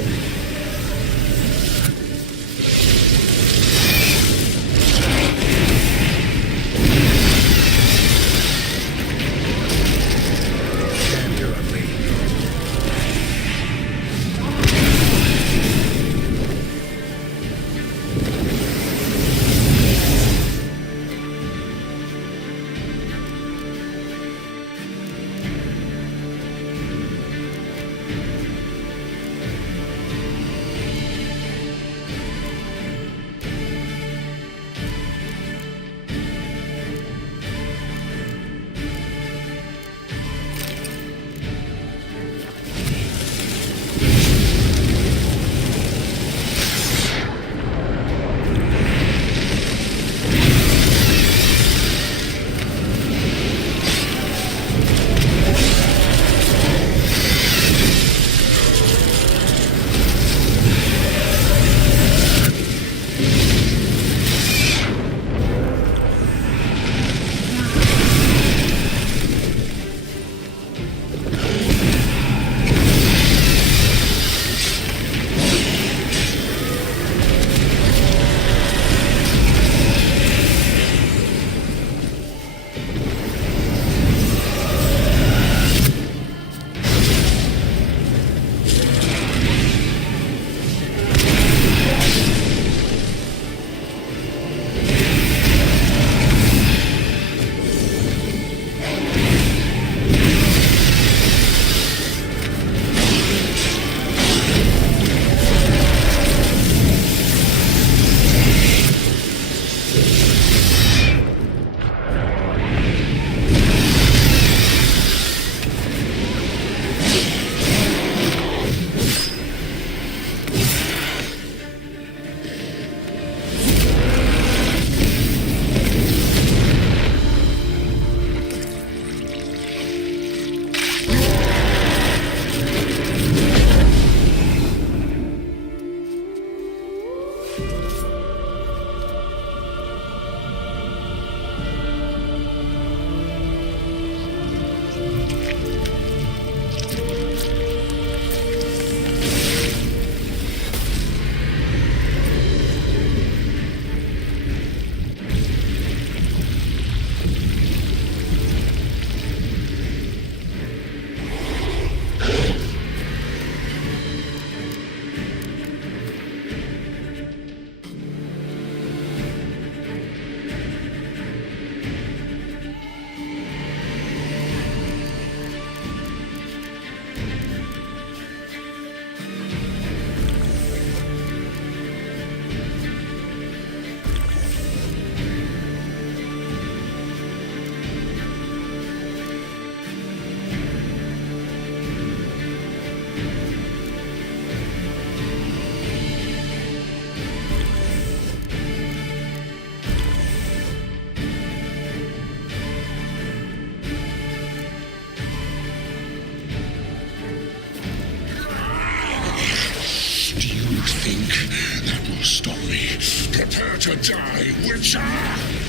Prepare to die, Witcher!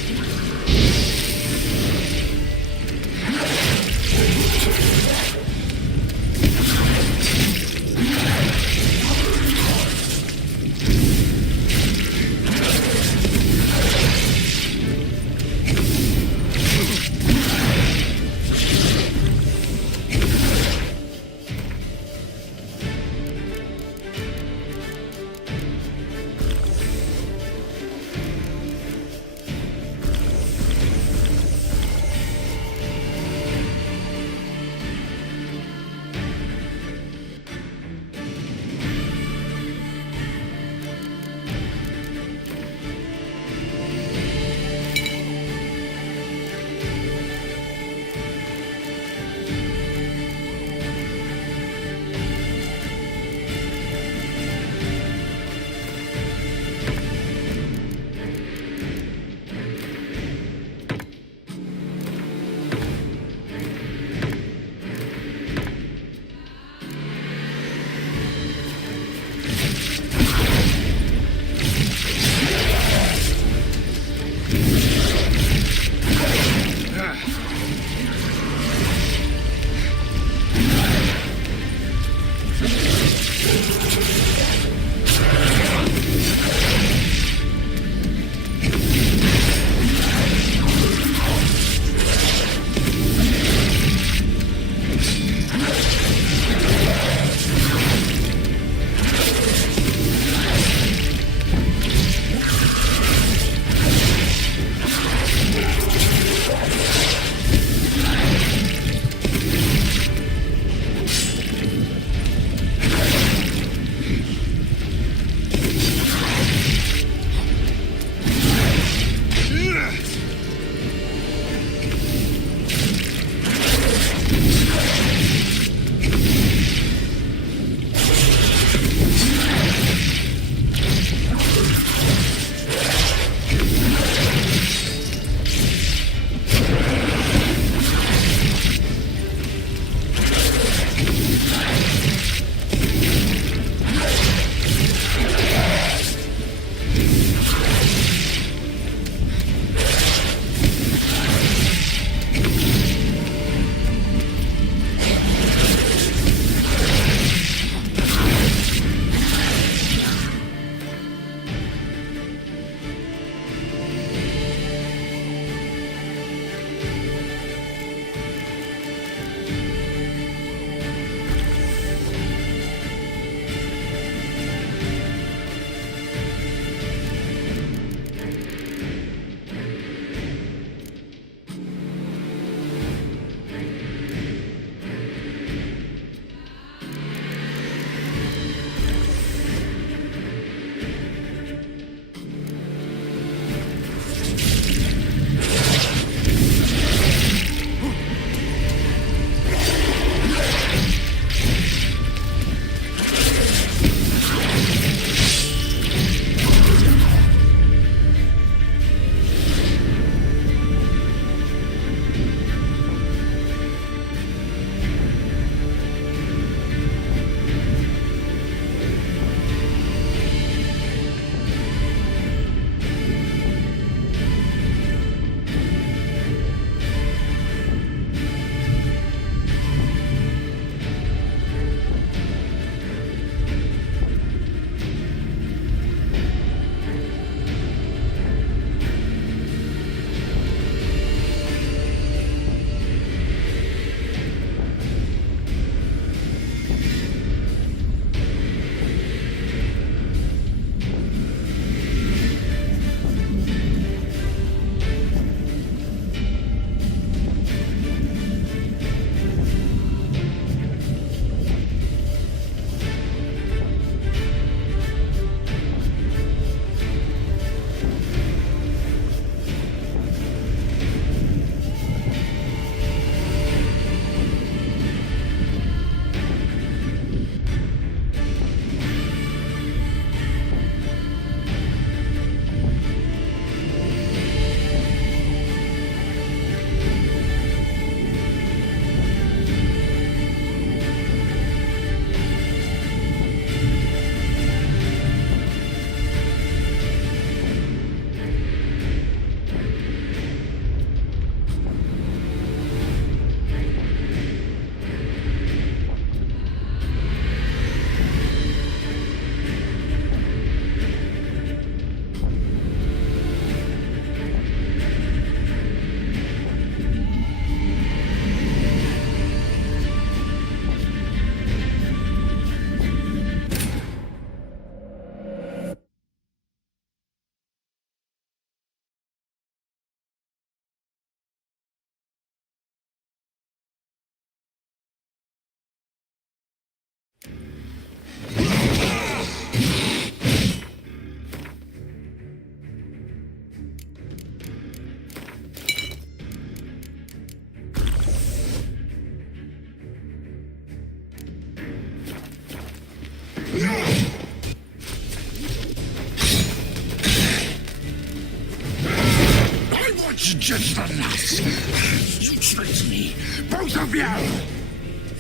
just enough. You tricked me, both of you!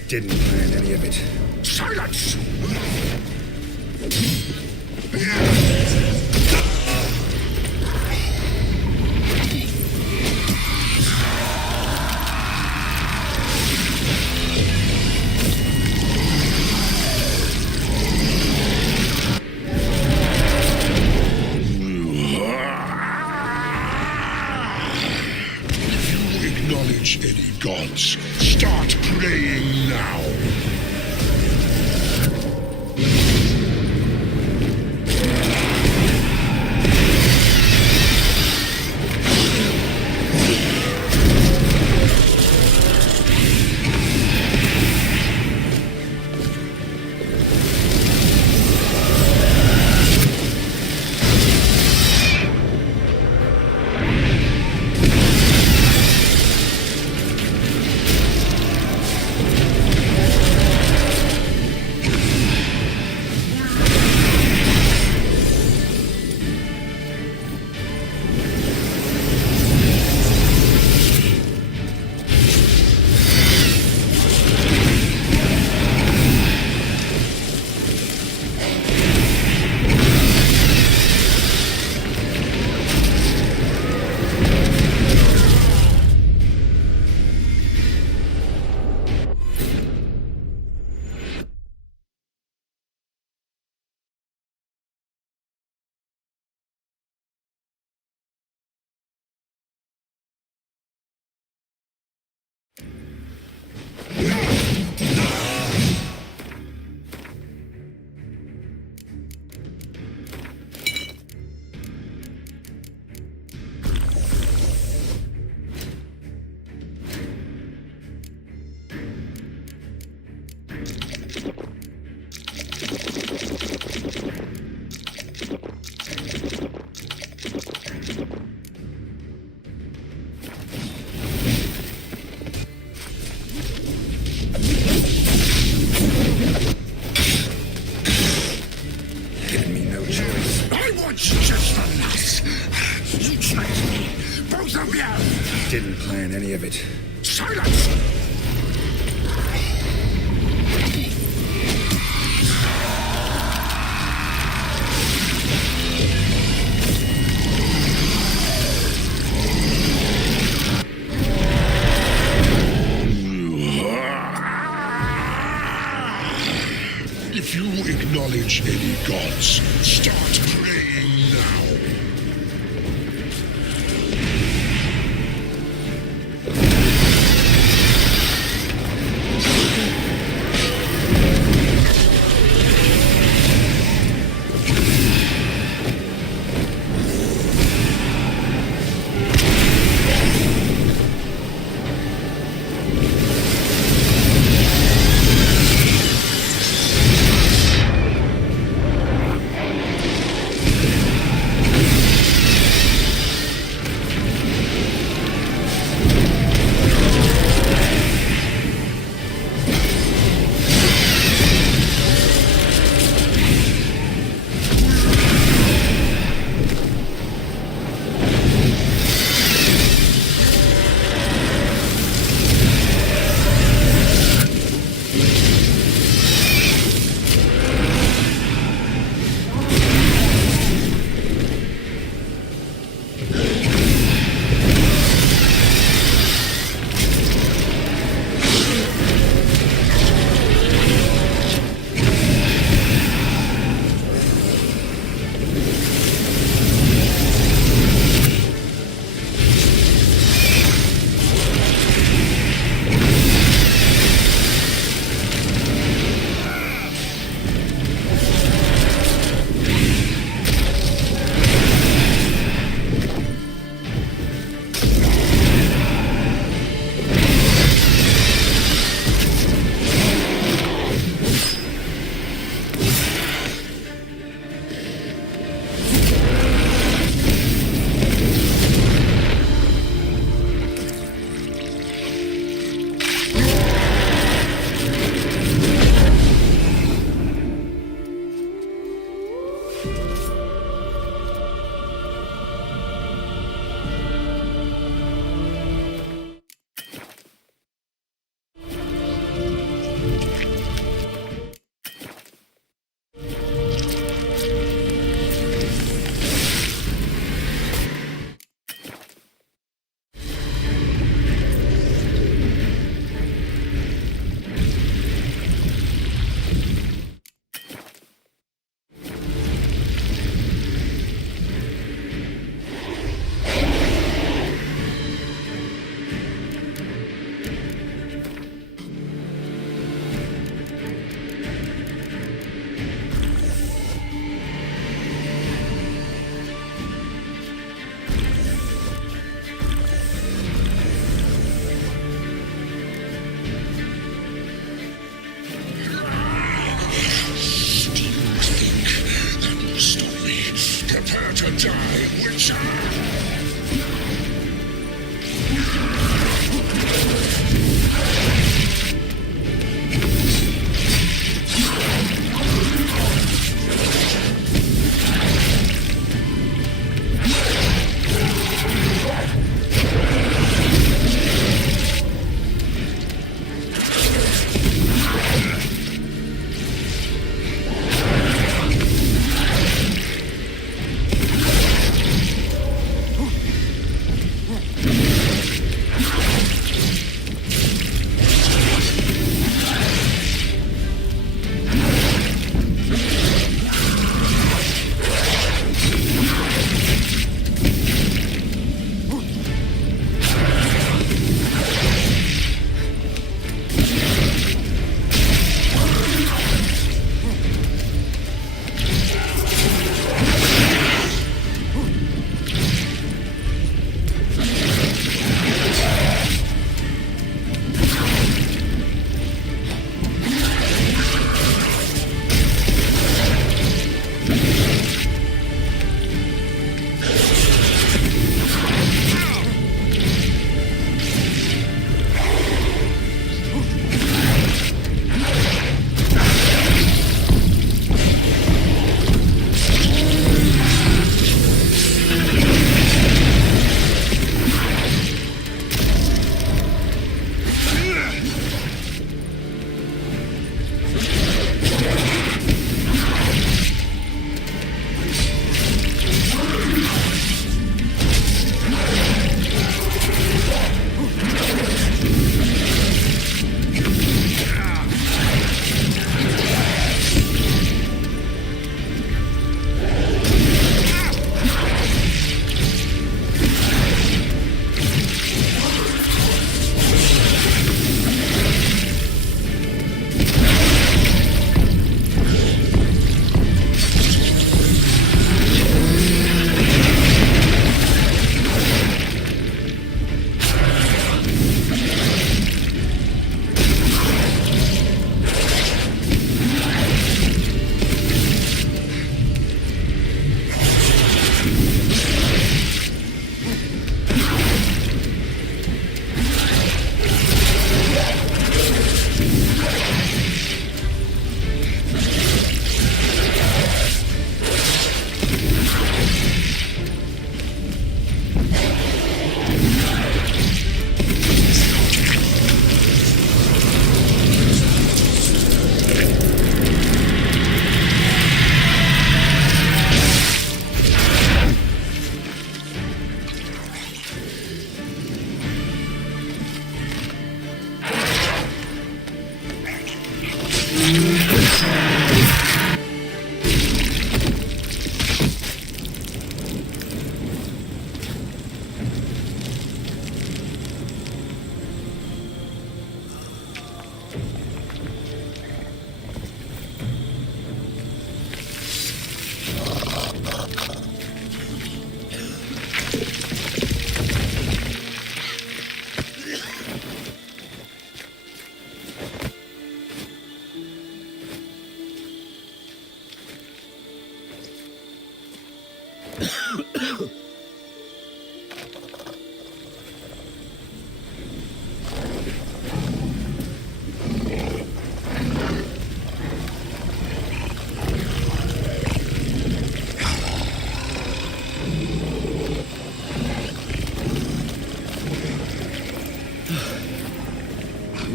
Didn't plan any of it. Silence! If you acknowledge any gods, start praying now. Giving me no choice. I want just enough. You tricked me, both of you! Didn't plan any of it. Silence! If you acknowledge any gods, start praying now.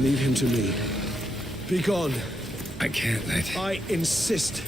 Leave him to me. Be gone. I can't let... I insist.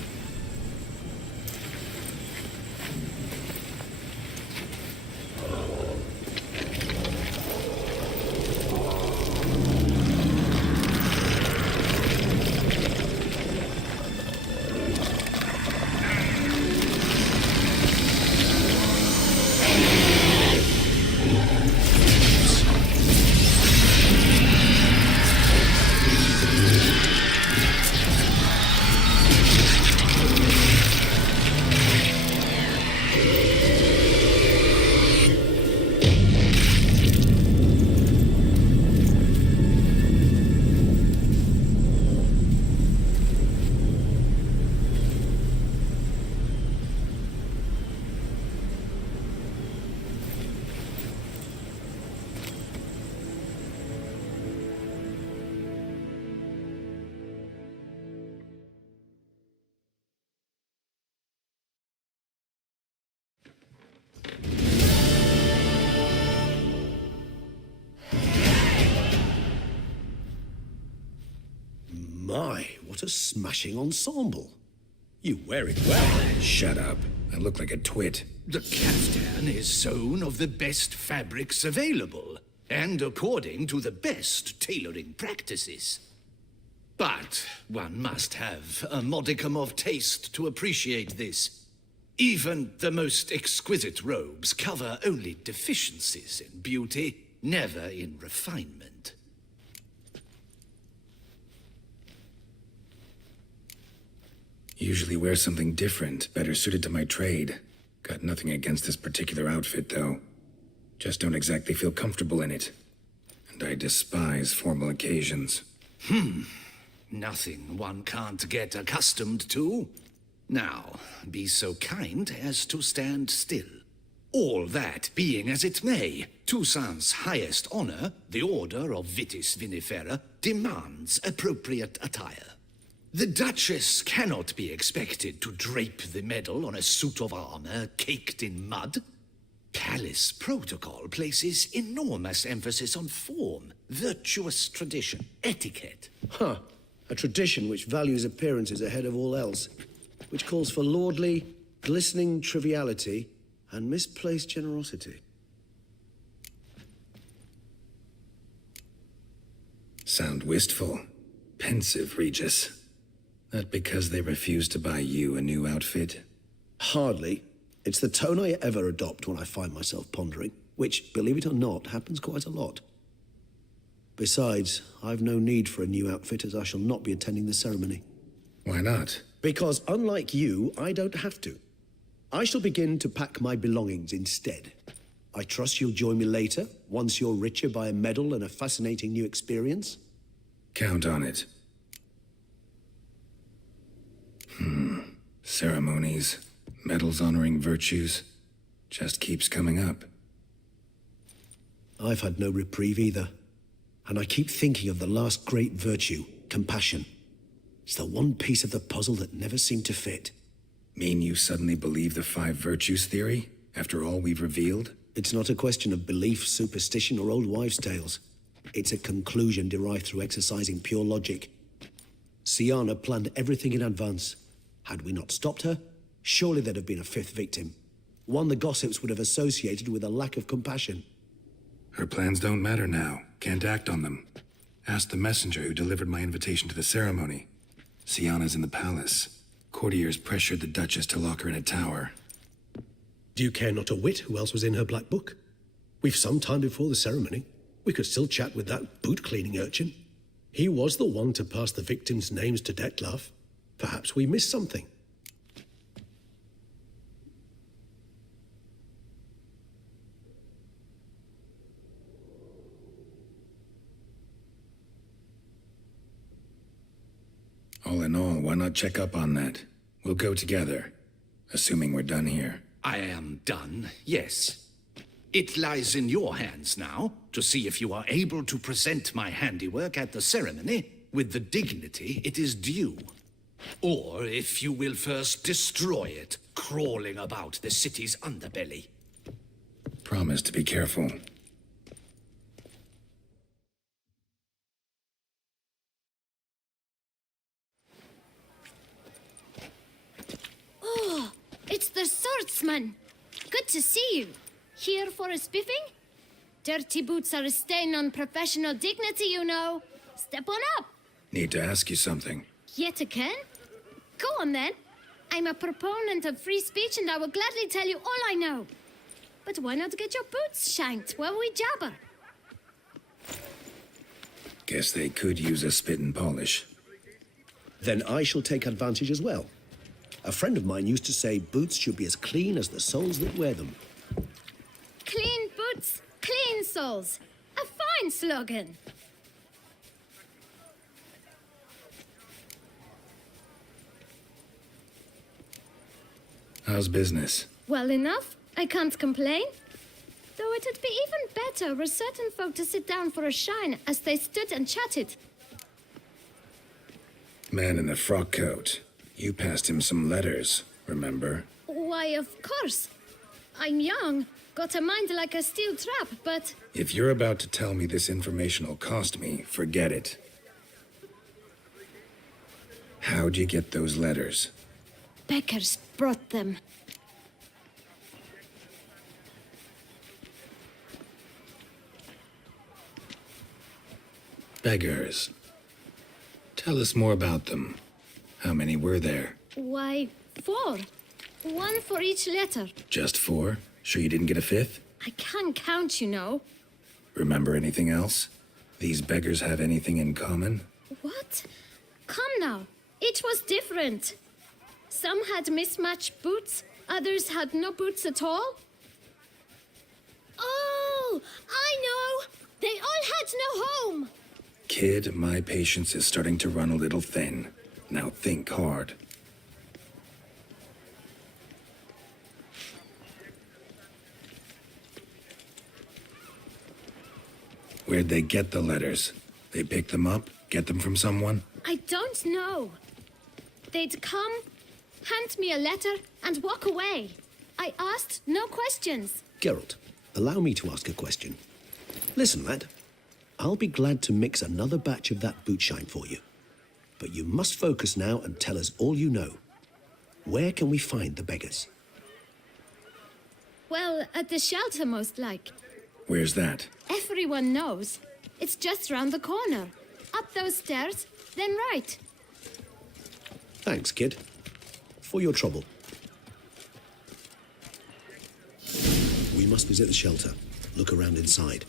What a smashing ensemble. You wear it well. Shut up. I look like a twit. The caftan is sewn of the best fabrics available, and according to the best tailoring practices. But one must have a modicum of taste to appreciate this. Even the most exquisite robes cover only deficiencies in beauty, never in refinement. Usually wear something different, better suited to my trade. Got nothing against this particular outfit, though. Just don't exactly feel comfortable in it. And I despise formal occasions. Nothing one can't get accustomed to. Now, be so kind as to stand still. All that being as it may, Toussaint's highest honor, the Order of Vitis Vinifera, demands appropriate attire. The Duchess cannot be expected to drape the medal on a suit of armor caked in mud. Palace protocol places enormous emphasis on form, virtuous tradition, etiquette. Huh. A tradition which values appearances ahead of all else. Which calls for lordly, glistening triviality and misplaced generosity. Sound wistful. Pensive, Regis. That because they refuse to buy you a new outfit? Hardly. It's the tone I ever adopt when I find myself pondering, which, believe it or not, happens quite a lot. Besides, I've no need for a new outfit as I shall not be attending the ceremony. Why not? Because unlike you, I don't have to. I shall begin to pack my belongings instead. I trust you'll join me later, once you're richer by a medal and a fascinating new experience. Count on it. Ceremonies, medals honoring virtues, just keeps coming up. I've had no reprieve either. And I keep thinking of the last great virtue, compassion. It's the one piece of the puzzle that never seemed to fit. Mean you suddenly believe the 5 virtues theory, after all we've revealed? It's not a question of belief, superstition, or old wives' tales. It's a conclusion derived through exercising pure logic. Siana planned everything in advance. Had we not stopped her, surely there'd have been a 5th victim. One the gossips would have associated with a lack of compassion. Her plans don't matter now. Can't act on them. Ask the messenger who delivered my invitation to the ceremony. Siana's in the palace. Courtiers pressured the Duchess to lock her in a tower. Do you care not a whit who else was in her black book? We've some time before the ceremony. We could still chat with that boot-cleaning urchin. He was the one to pass the victims' names to Dettlaff. Perhaps we missed something. All in all, why not check up on that? We'll go together, assuming we're done here. I am done, yes. It lies in your hands now to see if you are able to present my handiwork at the ceremony with the dignity it is due. Or if you will first destroy it, crawling about the city's underbelly. Promise to be careful. Oh, it's the swordsman. Good to see you. Here for a spiffing? Dirty boots are a stain on professional dignity, you know. Step on up. Need to ask you something. Yet again? Go on then. I'm a proponent of free speech and I will gladly tell you all I know. But why not get your boots shanked while we jabber? Guess they could use a spit and polish. Then I shall take advantage as well. A friend of mine used to say boots should be as clean as the soles that wear them. Clean boots, clean soles. A fine slogan. How's business? Well enough. I can't complain. Though it'd be even better were certain folk to sit down for a shine as they stood and chatted. Man in the frock coat. You passed him some letters, remember? Why, of course. I'm young, got a mind like a steel trap, but... If you're about to tell me this information will cost me, forget it. How'd you get those letters? Beckers brought them. Beggars. Tell us more about them. How many were there? Why, 4. 1 for each letter. Just 4? Sure you didn't get a 5th? I can't count, you know. Remember anything else? These beggars have anything in common? What? Come now. Each was different. Some had mismatched boots, others had no boots at all. Oh, I know! They all had no home! Kid, my patience is starting to run a little thin. Now think hard. Where'd they get the letters? They pick them up? Get them from someone? I don't know. They'd come, hand me a letter, and walk away. I asked no questions. Geralt, allow me to ask a question. Listen, lad. I'll be glad to mix another batch of that bootshine for you. But you must focus now and tell us all you know. Where can we find the beggars? Well, at the shelter, most like. Where's that? Everyone knows. It's just round the corner. Up those stairs, then right. Thanks, kid. For your trouble. We must visit the shelter. Look around inside.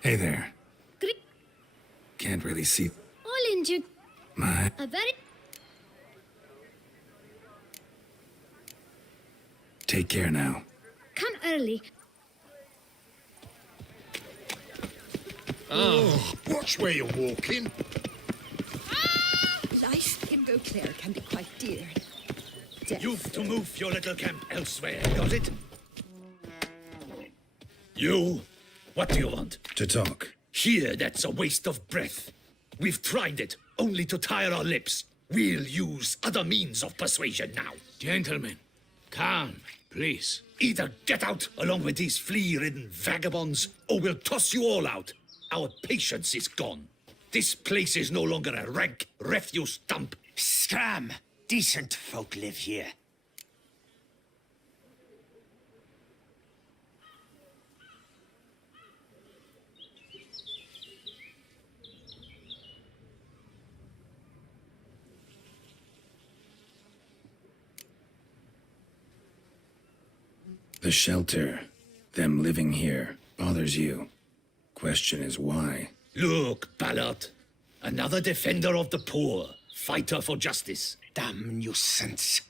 Hey there. Crick. Can't really see All injured. my... A very... Take care now. Come early. Watch where you're walking. Life in Beauclair can be quite dear. Death. You've to move your little camp elsewhere, got it? You? What do you want? To talk. Here, that's a waste of breath. We've tried it, only to tire our lips. We'll use other means of persuasion now. Gentlemen, calm, please. Either get out along with these flea-ridden vagabonds, or we'll toss you all out. Our patience is gone. This place is no longer a rank refuse dump. Scram! Decent folk live here. The shelter, them living here, bothers you. Question is why? Look, Ballard. Another defender of the poor. Fighter for justice. Damn nuisance.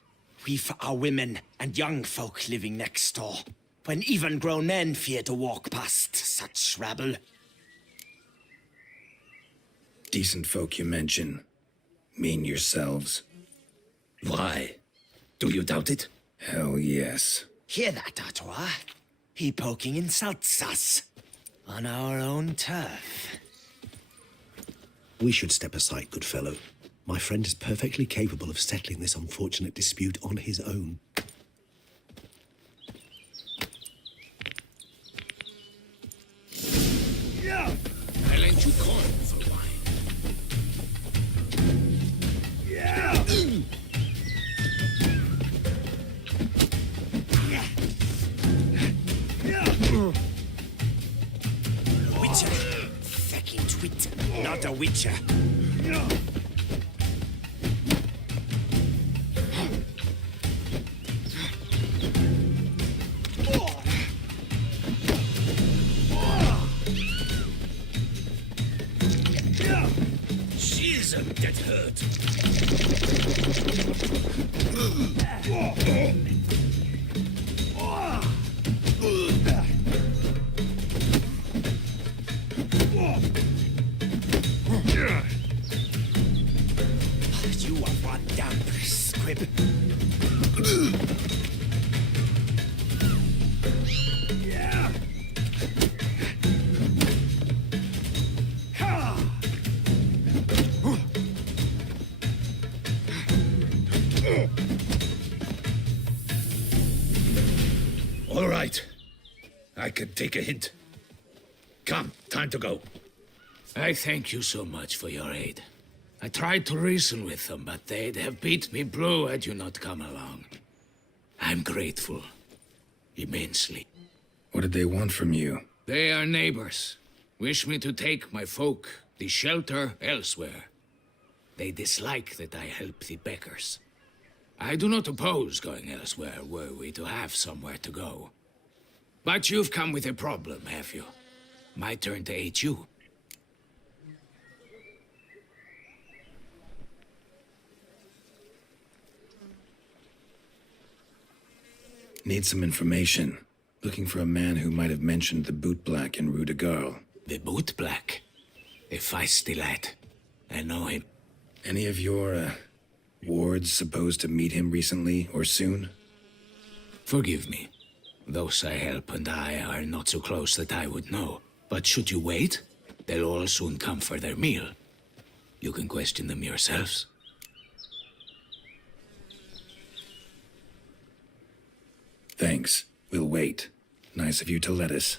We've our women and young folk living next door, when even grown men fear to walk past such rabble. Decent folk you mention. Mean yourselves. Why? Do you doubt it? Hell yes. Hear that, Artois? He poking insults us. On our own turf. We should step aside, good fellow. My friend is perfectly capable of settling this unfortunate dispute on his own. I lent you corn for wine. Witcher. Fucking twit. Not a witcher. She's a dead hurt. You are one damn squib. right. I could take a hint. Come, time to go. I thank you so much for your aid. I tried to reason with them, but they'd have beat me blue had you not come along. I'm grateful. Immensely. What did they want from you? They are neighbors. Wish me to take my folk, the shelter, elsewhere. They dislike that I help the Beckers. I do not oppose going elsewhere, were we to have somewhere to go. But you've come with a problem, have you? My turn to aid you. Need some information. Looking for a man who might have mentioned the boot black in Rue de Garl. The boot black? A feisty lad. I know him. Any of your, wards supposed to meet him recently or soon? Forgive me. Those I help and I are not so close that I would know. But should you wait, they'll all soon come for their meal. You can question them yourselves. Thanks. We'll wait. Nice of you to let us.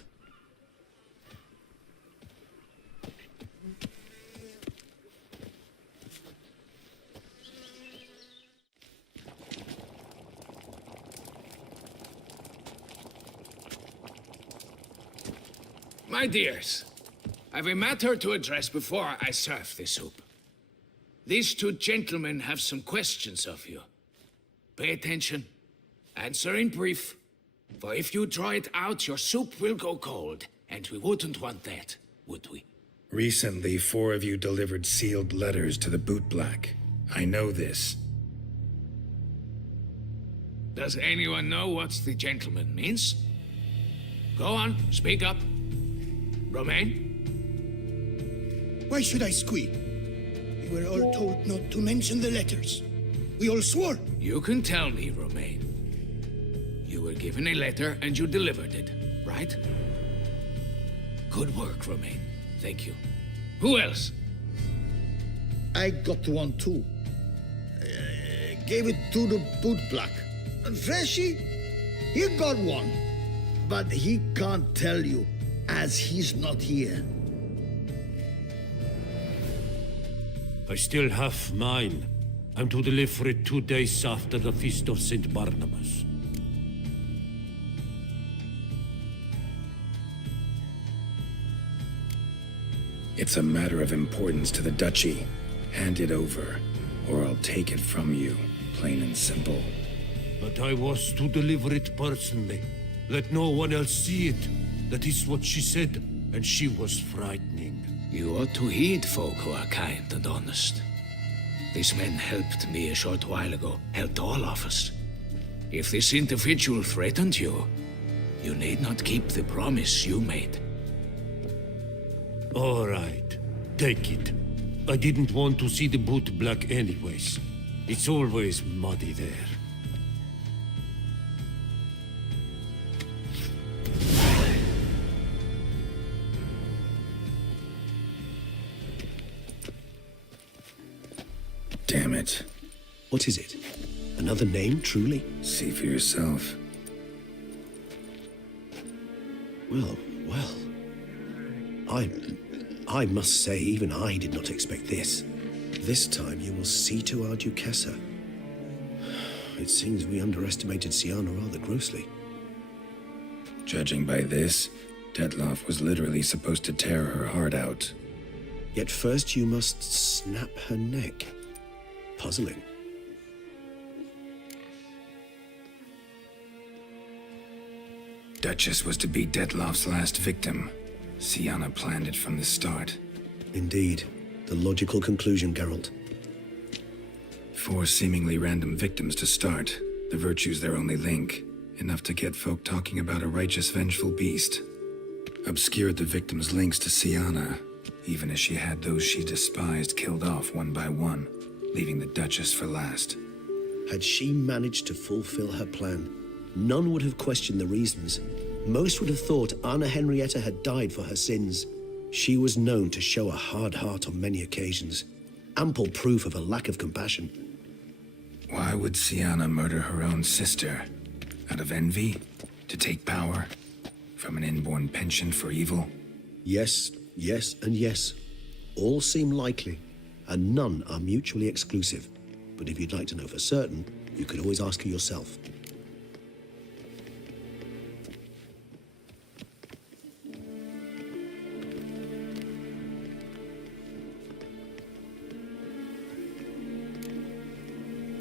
My dears, I've a matter to address before I serve the soup. These two gentlemen have some questions of you. Pay attention. Answer in brief. For if you draw it out, your soup will go cold. And we wouldn't want that, would we? Recently, 4 of you delivered sealed letters to the boot black. I know this. Does anyone know what the gentleman means? Go on, speak up. Romain? Why should I squeal? We were all told not to mention the letters. We all swore. You can tell me, Romain. You were given a letter and you delivered it, right? Good work, Romain. Thank you. Who else? I got one too. Gave it to the boot black. And Freshie, he got one. But he can't tell you, as he's not here. I still have mine. I'm to deliver it 2 days after the Feast of St. Barnabas. It's a matter of importance to the Duchy. Hand it over, or I'll take it from you, plain and simple. But I was to deliver it personally. Let no one else see it. That is what she said, and she was frightening. You ought to heed folk who are kind and honest. These men helped me a short while ago, helped all of us. If this individual threatened you, you need not keep the promise you made. All right, take it. I didn't want to see the boot black anyways. It's always muddy there. Damn it. What is it? Another name, truly? See for yourself. Well. I must say, even I did not expect this. This time you will see to our Duchessa. It seems we underestimated Sienna rather grossly. Judging by this, Detloff was literally supposed to tear her heart out. Yet first you must snap her neck. Puzzling. Duchess was to be Detloff's last victim. Sienna planned it from the start. Indeed. The logical conclusion, Geralt. 4 seemingly random victims to start. The virtue's their only link. Enough to get folk talking about a righteous, vengeful beast. Obscured the victims' links to Sienna, even as she had those she despised killed off one by one, leaving the Duchess for last. Had she managed to fulfill her plan, none would have questioned the reasons. Most would have thought Anna Henrietta had died for her sins. She was known to show a hard heart on many occasions. Ample proof of a lack of compassion. Why would Sienna murder her own sister? Out of envy? To take power from an inborn penchant for evil? Yes, yes, and yes. All seem likely, and none are mutually exclusive. But if you'd like to know for certain, you could always ask her yourself.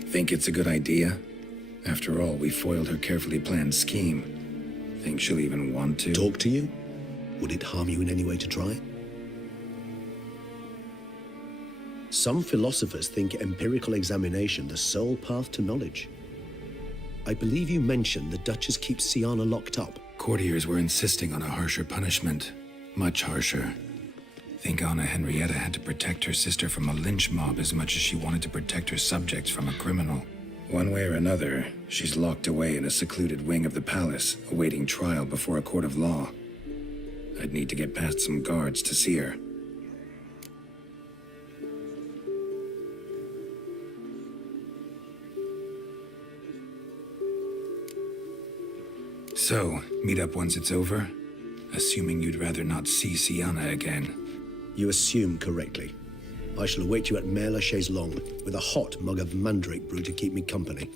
Think it's a good idea? After all, we foiled her carefully planned scheme. Think she'll even want to? Talk to you? Would it harm you in any way to try? Some philosophers think empirical examination the sole path to knowledge. I believe you mentioned the Duchess keeps Sienna locked up. Courtiers were insisting on a harsher punishment. Much harsher. Think Anna Henrietta had to protect her sister from a lynch mob as much as she wanted to protect her subjects from a criminal. One way or another, she's locked away in a secluded wing of the palace, awaiting trial before a court of law. I'd need to get past some guards to see her. So, meet up once it's over? Assuming you'd rather not see Sienna again. You assume correctly. I shall await you at Mère la Chaise-Longue with a hot mug of mandrake brew to keep me company.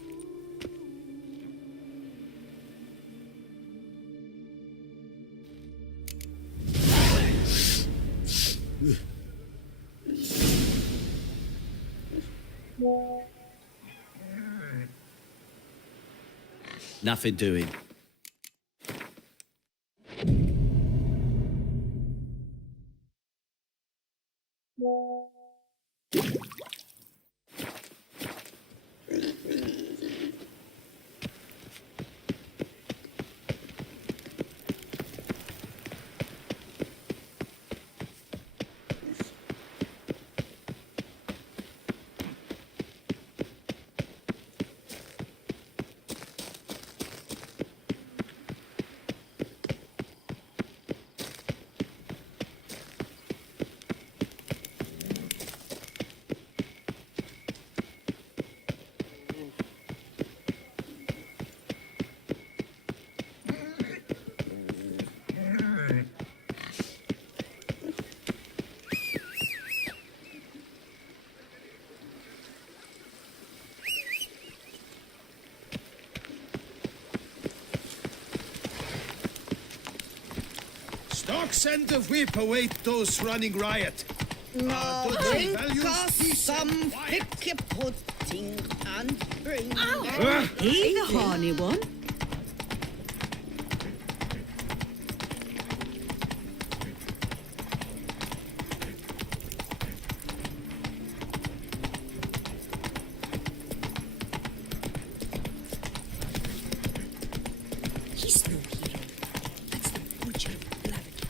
Nothing doing. Stark send the whip await those running riot. Now Dudley drink values us peace some and quiet. thick pudding and bring He the horny one. He's no hero. That's the butcher of Blaviken.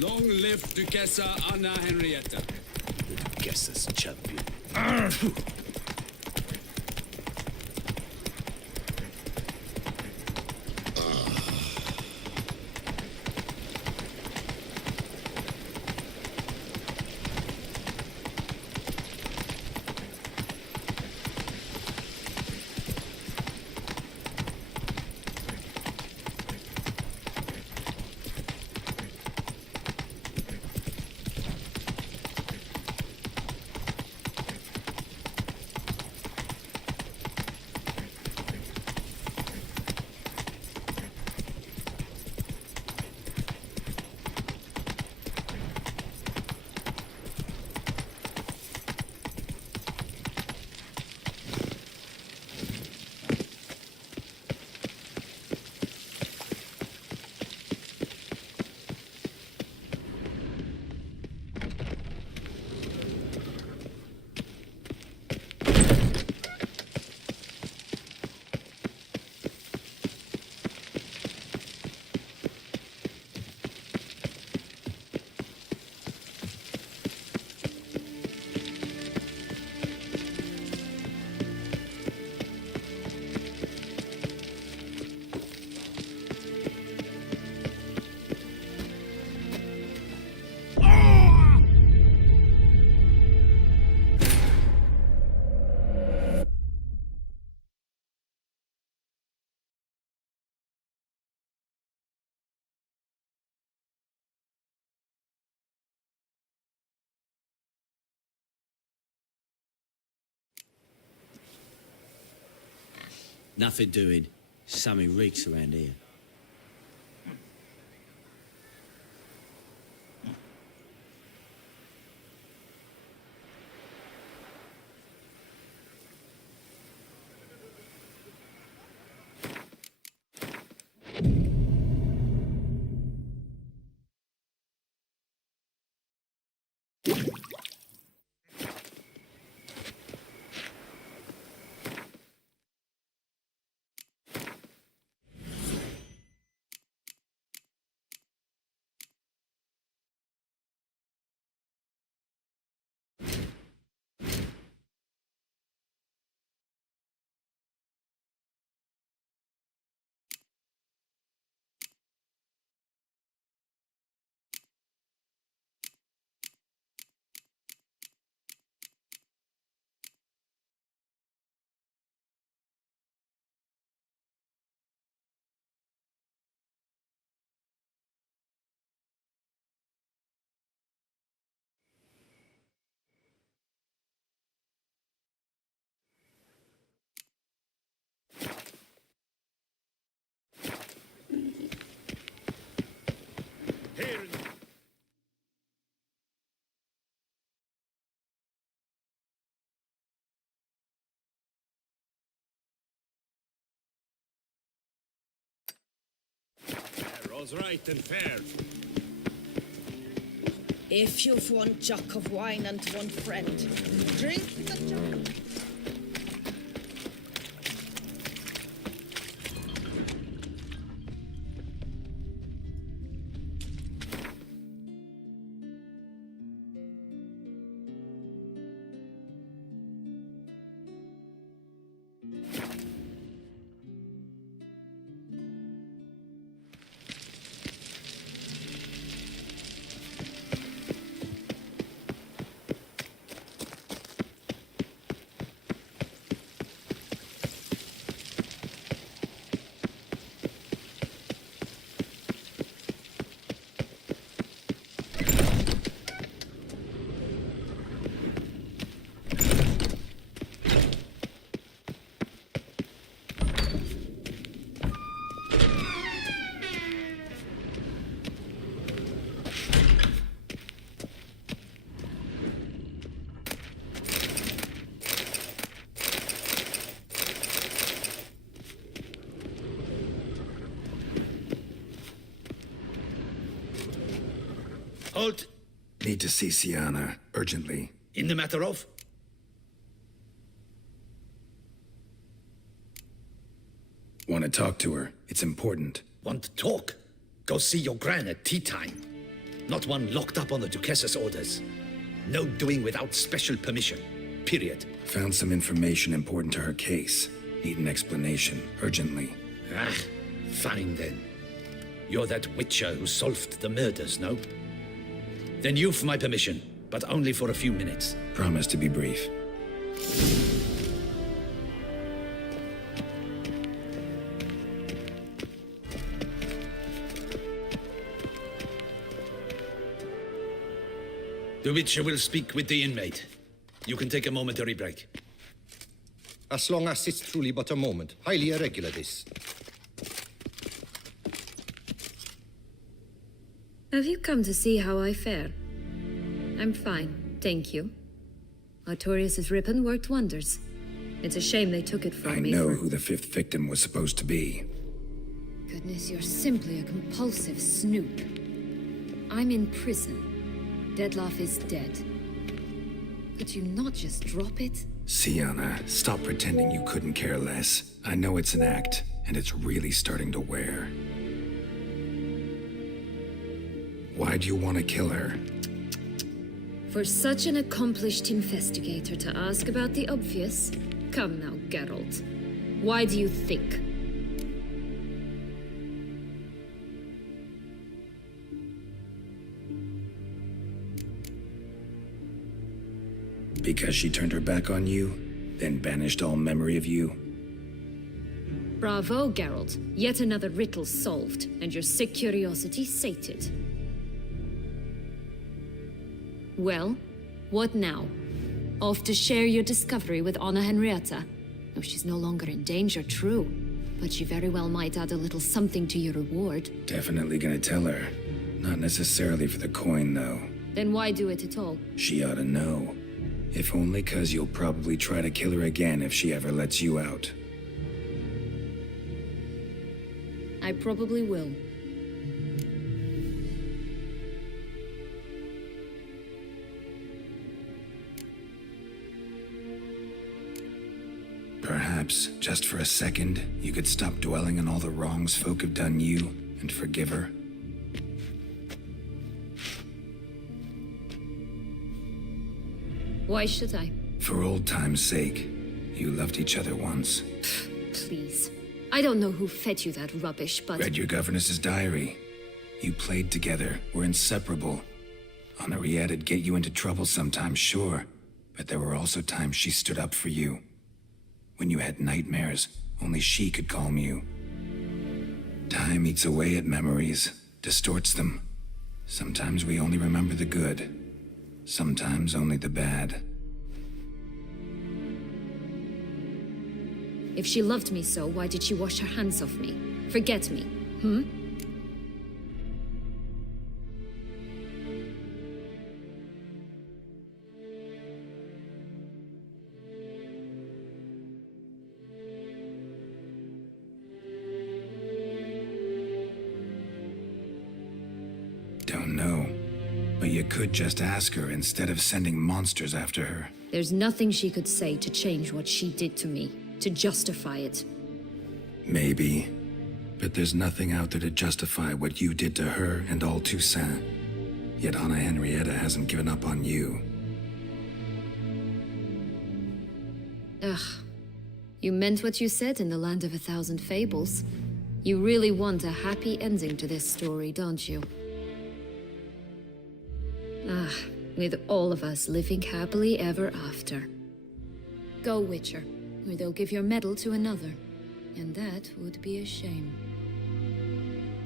Long live Duchessa Anna Henrietta. The Duchess's champion. Nothing doing. Something reeks around here. All's right and fair. If you've one jock of wine and one friend, drink the jock. Halt! Need to see Sienna, urgently. In the matter of? Want to talk to her. It's important. Want to talk? Go see your gran at tea time. Not one locked up on the Duchess's orders. No doing without special permission. Period. Found some information important to her case. Need an explanation, urgently. Ah, fine then. You're that witcher who solved the murders, no? Then you've my permission, but only for a few minutes. Promise to be brief. The witcher will speak with the inmate. You can take a momentary break. As long as it's truly but a moment. Highly irregular, this. Have you come to see how I fare? I'm fine, thank you. Artorius' ribbon worked wonders. It's a shame they took it from me. I know who the fifth victim was supposed to be. Goodness, you're simply a compulsive snoop. I'm in prison. Dettlaff is dead. Could you not just drop it? Sienna, stop pretending you couldn't care less. I know it's an act, and it's really starting to wear. Why do you want to kill her? For such an accomplished investigator to ask about the obvious? Come now, Geralt. Why do you think? Because she turned her back on you, then banished all memory of you? Bravo, Geralt. Yet another riddle solved, and your sick curiosity sated. Well, what now? Off to share your discovery with Anna Henrietta? No, she's no longer in danger, true. But she very well might add a little something to your reward. Definitely gonna tell her. Not necessarily for the coin, though. Then why do it at all? She ought to know. If only 'cause you'll probably try to kill her again if she ever lets you out. I probably will. Perhaps, just for a second, you could stop dwelling on all the wrongs folk have done you and forgive her. Why should I? For old time's sake. You loved each other once. Please. I don't know who fed you that rubbish, but... Read your governess's diary. You played together, were inseparable. Henriette'd get you into trouble sometimes, sure. But there were also times she stood up for you. When you had nightmares, only she could calm you. Time eats away at memories, distorts them. Sometimes we only remember the good. Sometimes only the bad. If she loved me so, why did she wash her hands off me? Forget me, Don't know. But you could just ask her instead of sending monsters after her. There's nothing she could say to change what she did to me, to justify it. Maybe. But there's nothing out there to justify what you did to her and all Toussaint. Yet Anna Henrietta hasn't given up on you. Ugh. You meant what you said in the Land of a Thousand Fables. You really want a happy ending to this story, don't you? Ah, with all of us living happily ever after. Go, Witcher, or they'll give your medal to another. And that would be a shame.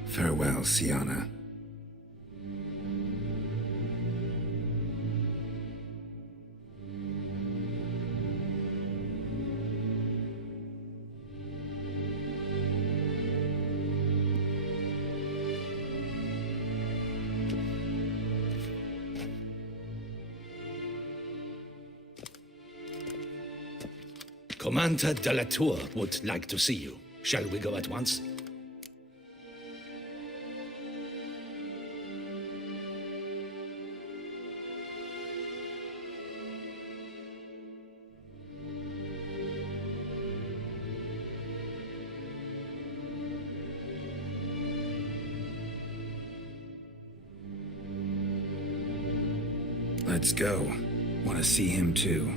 Farewell, Sienna. Commander de la Tour would like to see you. Shall we go at once? Let's go. Want to see him too.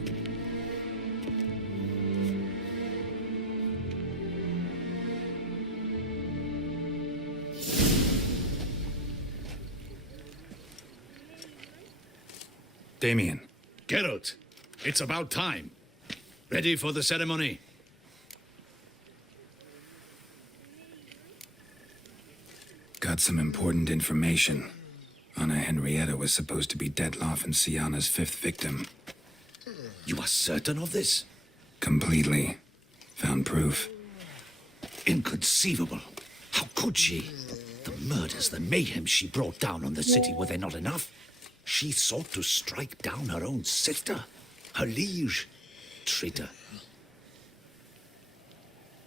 Damien. Geralt, it's about time. Ready for the ceremony? Got some important information. Anna Henrietta was supposed to be Detloff and Sienna's fifth victim. You are certain of this? Completely. Found proof. Inconceivable. How could she? The murders, the mayhem she brought down on the city, were they not enough? She sought to strike down her own sister, her liege. Traitor.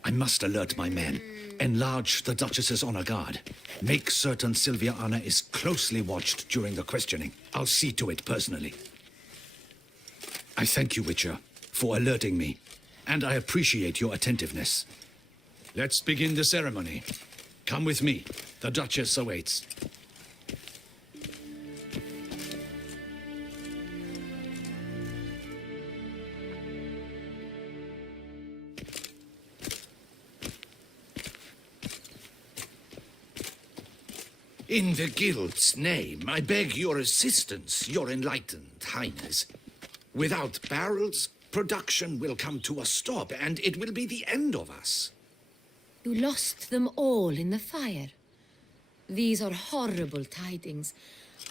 I must alert my men. Enlarge the Duchess's honor guard. Make certain Sylvia Anna is closely watched during the questioning. I'll see to it personally. I thank you, Witcher, for alerting me, and I appreciate your attentiveness. Let's begin the ceremony. Come with me. The Duchess awaits. In the Guild's name, I beg your assistance, your enlightened highness. Without barrels, production will come to a stop, and it will be the end of us. You lost them all in the fire. These are horrible tidings.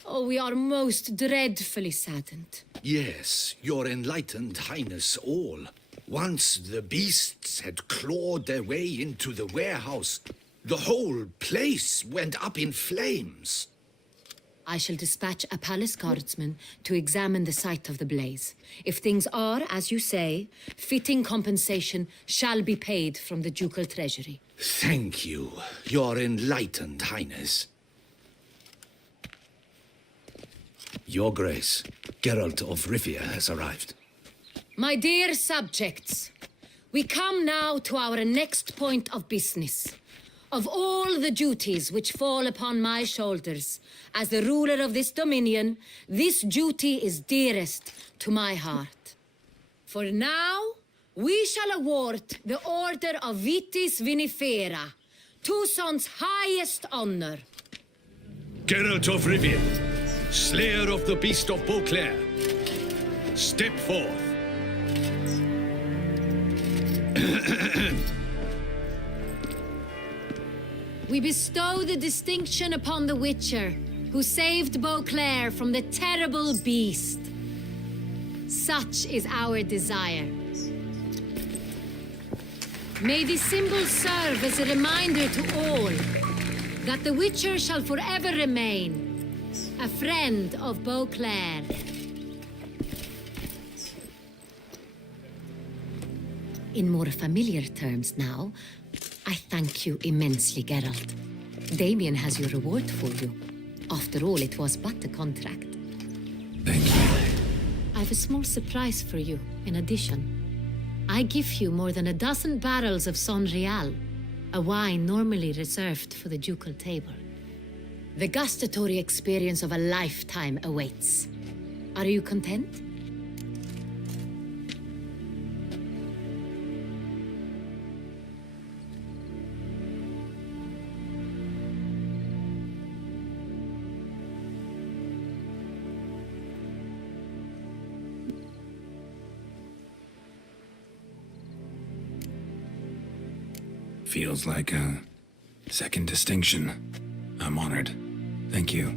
Oh, we are most dreadfully saddened. Yes, your enlightened highness all. Once the beasts had clawed their way into the warehouse, the whole place went up in flames. I shall dispatch a palace guardsman to examine the site of the blaze. If things are, as you say, fitting compensation shall be paid from the ducal treasury. Thank you, Your Enlightened Highness. Your Grace, Geralt of Rivia has arrived. My dear subjects, we come now to our next point of business. Of all the duties which fall upon my shoulders, as the ruler of this dominion, this duty is dearest to my heart. For now, we shall award the Order of Vitis Vinifera, Tucson's highest honor. Geralt of Rivia, Slayer of the Beast of Beauclair, step forth. We bestow the distinction upon the Witcher, who saved Beauclair from the terrible beast. Such is our desire. May this symbol serve as a reminder to all that the Witcher shall forever remain a friend of Beauclair. In more familiar terms now, I thank you immensely, Geralt. Damien has your reward for you. After all, it was but a contract. Thank you. I have a small surprise for you, in addition. I give you more than a dozen barrels of Son Real, a wine normally reserved for the ducal table. The gustatory experience of a lifetime awaits. Are you content? Feels like a second distinction. I'm honored. Thank you.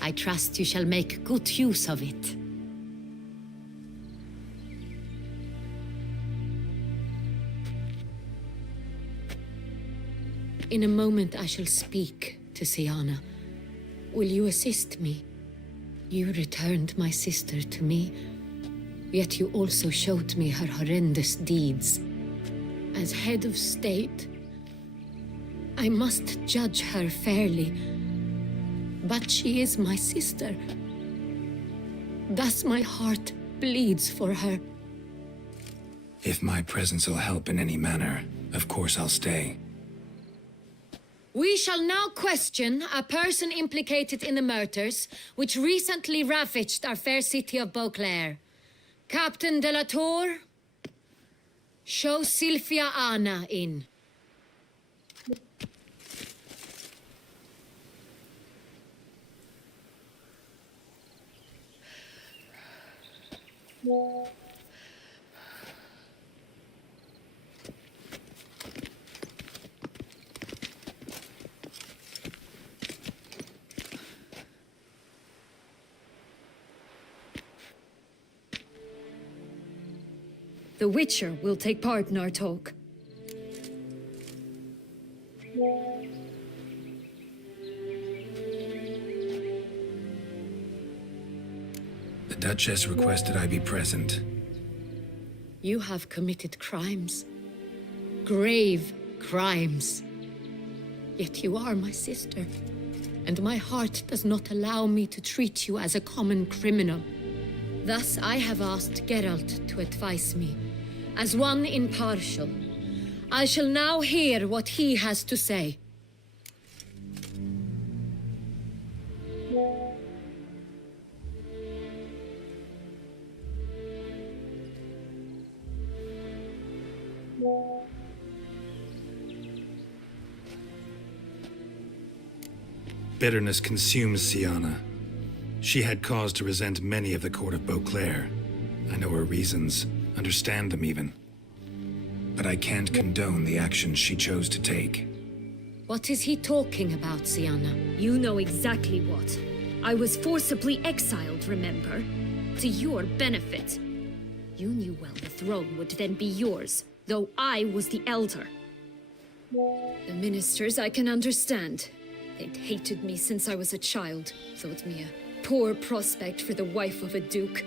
I trust you shall make good use of it. In a moment I shall speak to Siana. Will you assist me? You returned my sister to me, yet you also showed me her horrendous deeds. As head of state, I must judge her fairly. But she is my sister. Thus my heart bleeds for her. If my presence will help in any manner, of course I'll stay. We shall now question a person implicated in the murders which recently ravaged our fair city of Beauclair. Captain de la Tour, show Sylvia Anna in. The Witcher will take part in our talk. The Duchess requested I be present. You have committed crimes. Grave crimes. Yet you are my sister, and my heart does not allow me to treat you as a common criminal. Thus I have asked Geralt to advise me, as one impartial. I shall now hear what he has to say. Bitterness consumes Siana. She had cause to resent many of the court of Beauclair. I know her reasons, understand them even. But I can't condone the actions she chose to take. What is he talking about, Siana? You know exactly what. I was forcibly exiled, remember? To your benefit. You knew well the throne would then be yours, though I was the elder. The ministers I can understand. They'd hated me since I was a child, thought me a poor prospect for the wife of a duke.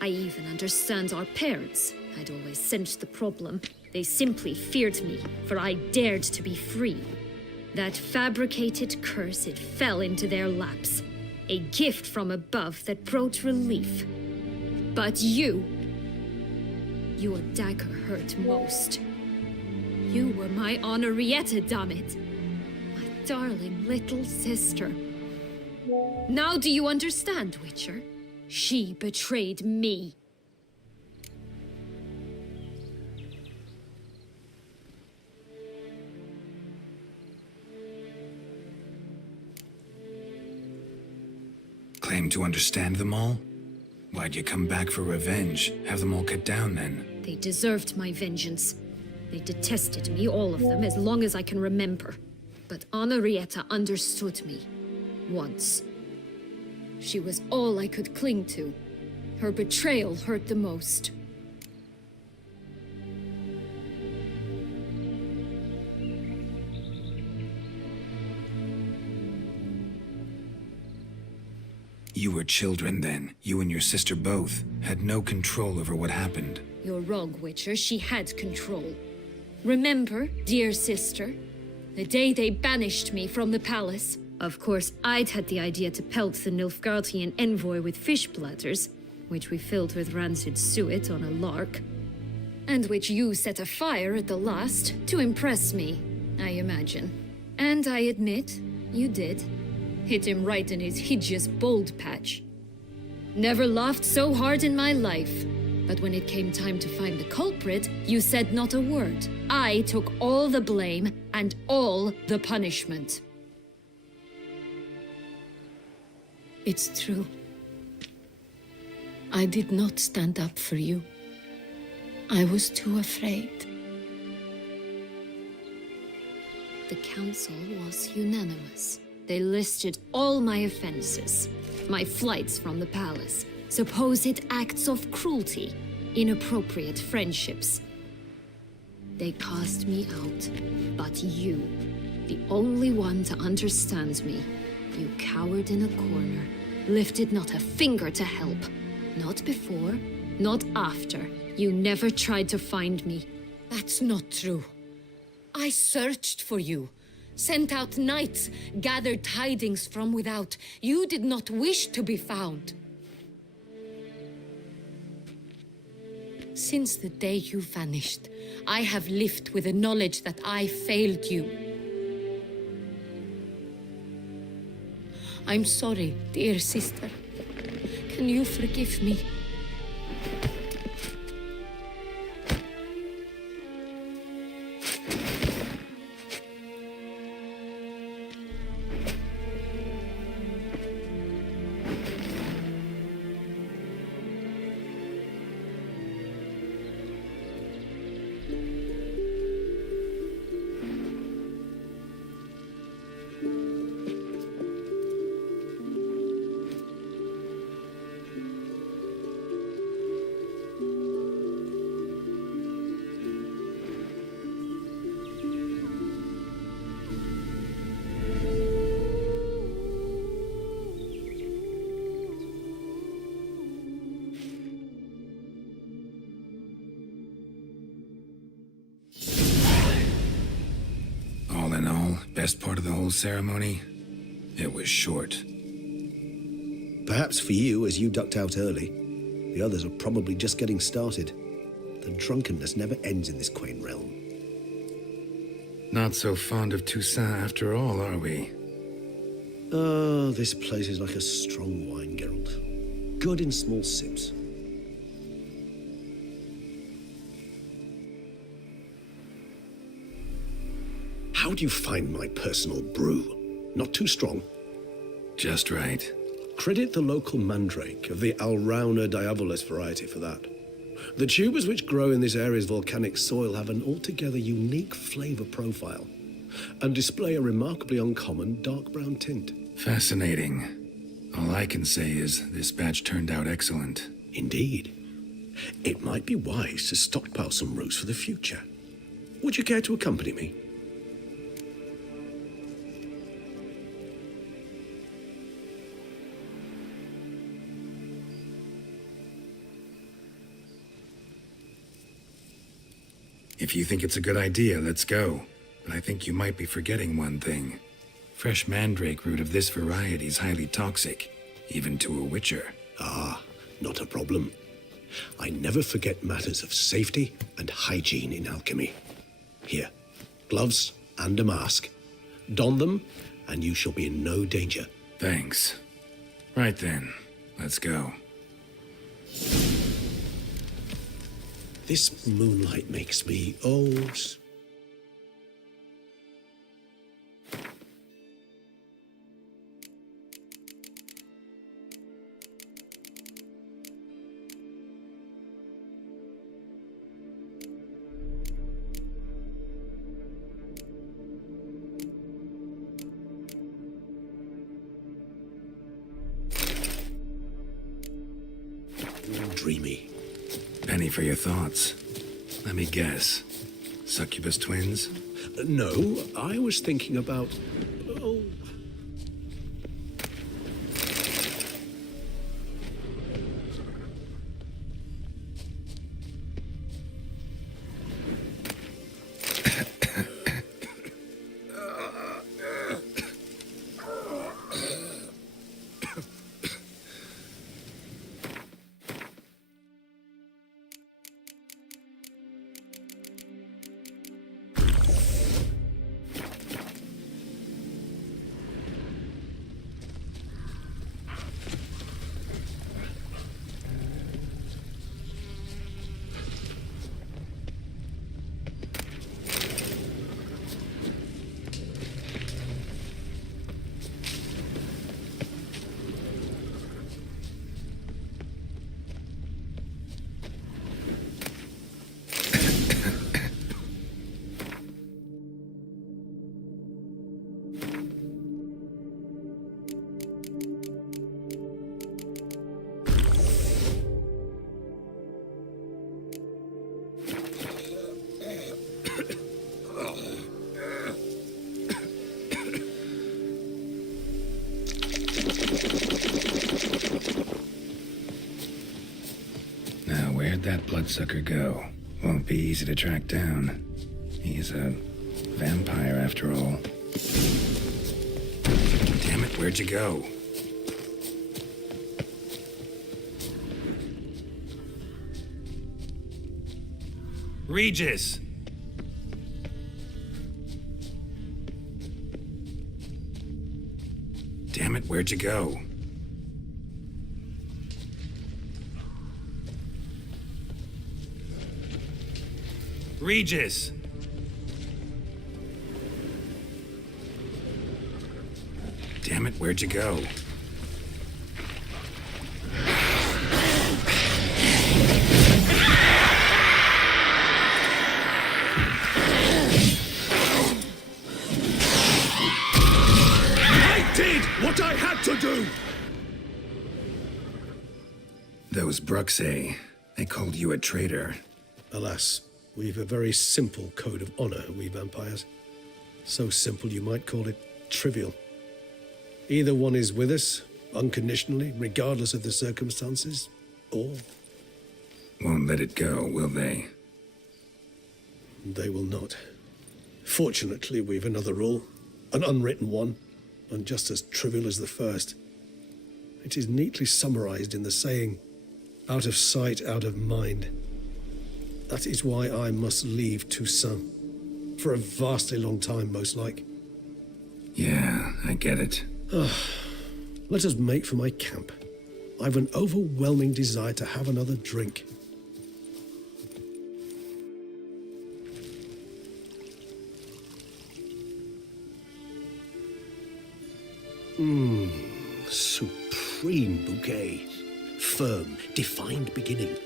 I even understand our parents. I'd always sensed the problem. They simply feared me, for I dared to be free. That fabricated curse, it fell into their laps. A gift from above that brought relief. But your dagger hurt most. You were my Henrietta, damn it. My darling little sister. Now do you understand, Witcher? She betrayed me. Claim to understand them all? Why'd you come back for revenge? Have them all cut down, then? They deserved my vengeance. They detested me, all of them, as long as I can remember. But Henrietta understood me. Once. She was all I could cling to. Her betrayal hurt the most. You were children then. You and your sister both had no control over what happened. You're wrong, Witcher. She had control. Remember, dear sister, the day they banished me from the palace? Of course, I'd had the idea to pelt the Nilfgaardian envoy with fish bladders, which we filled with rancid suet on a lark, and which you set afire at the last to impress me, I imagine. And I admit, you did. Hit him right in his hideous bald patch. Never laughed so hard in my life. But when it came time to find the culprit, you said not a word. I took all the blame and all the punishment. It's true. I did not stand up for you. I was too afraid. The council was unanimous. They listed all my offenses. My flights from the palace, supposed acts of cruelty, inappropriate friendships. They cast me out, but you, the only one to understand me, you cowered in a corner, lifted not a finger to help. Not before, not after. You never tried to find me. That's not true. I searched for you, sent out knights, gathered tidings from without. You did not wish to be found. Since the day you vanished, I have lived with the knowledge that I failed you. I'm sorry, dear sister. Can you forgive me? All in all, best part of the whole ceremony? It was short. Perhaps for you, as you ducked out early. The others are probably just getting started. The drunkenness never ends in this quaint realm. Not so fond of Toussaint after all, are we? Oh, this place is like a strong wine, Geralt. Good in small sips. How do you find my personal brew? Not too strong? Just right. Credit the local mandrake of the Alrauna diabolus variety for that. The tubers which grow in this area's volcanic soil have an altogether unique flavor profile and display a remarkably uncommon dark brown tint. Fascinating. All I can say is this batch turned out excellent. Indeed. It might be wise to stockpile some roots for the future. Would you care to accompany me? If you think it's a good idea, let's go. But I think you might be forgetting one thing. Fresh mandrake root of this variety is highly toxic, even to a witcher. Ah, not a problem. I never forget matters of safety and hygiene in alchemy. Here, gloves and a mask. Don them, and you shall be in no danger. Thanks. Right then, let's go. This moonlight makes me old. Dreamy. Penny for your thoughts. Let me guess. Succubus twins? No, I was thinking about... Oh. Where'd that bloodsucker go? Won't be easy to track down. He's a vampire after all. Damn it, where'd you go? Regis! Damn it, where'd you go? Regis! Damn it, where'd you go? I did what I had to do! Those Bruxay, they called you a traitor. Alas, we've a very simple code of honor, we vampires. So simple you might call it trivial. Either one is with us, unconditionally, regardless of the circumstances, or... Won't let it go, will they? They will not. Fortunately, we've another rule, an unwritten one, and just as trivial as the first. It is neatly summarized in the saying, out of sight, out of mind. That is why I must leave Toussaint. For a vastly long time, most like. Yeah, I get it. Let us make for my camp. I've an overwhelming desire to have another drink. Supreme bouquet. Firm, defined beginning,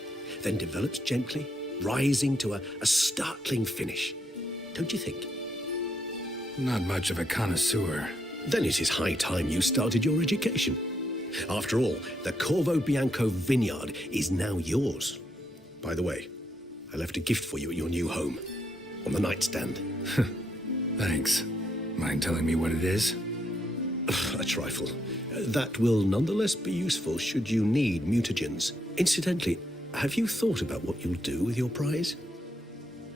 then develops gently, rising to a startling finish. Don't you think? Not much of a connoisseur. Then it is high time you started your education. After all, the Corvo Bianco vineyard is now yours. By the way, I left a gift for you at your new home. On the nightstand. Thanks. Mind telling me what it is? A trifle. That will nonetheless be useful should you need mutagens. Incidentally, have you thought about what you'll do with your prize?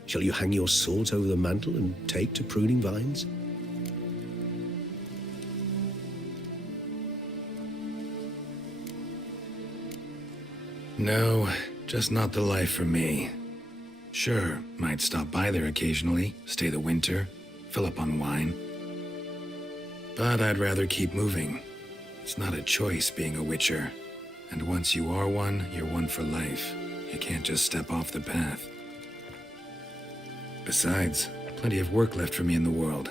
Shall you hang your swords over the mantle and take to pruning vines? No, just not the life for me. Sure, might stop by there occasionally, stay the winter, fill up on wine. But I'd rather keep moving. It's not a choice being a witcher. And once you are one, you're one for life. You can't just step off the path. Besides, plenty of work left for me in the world.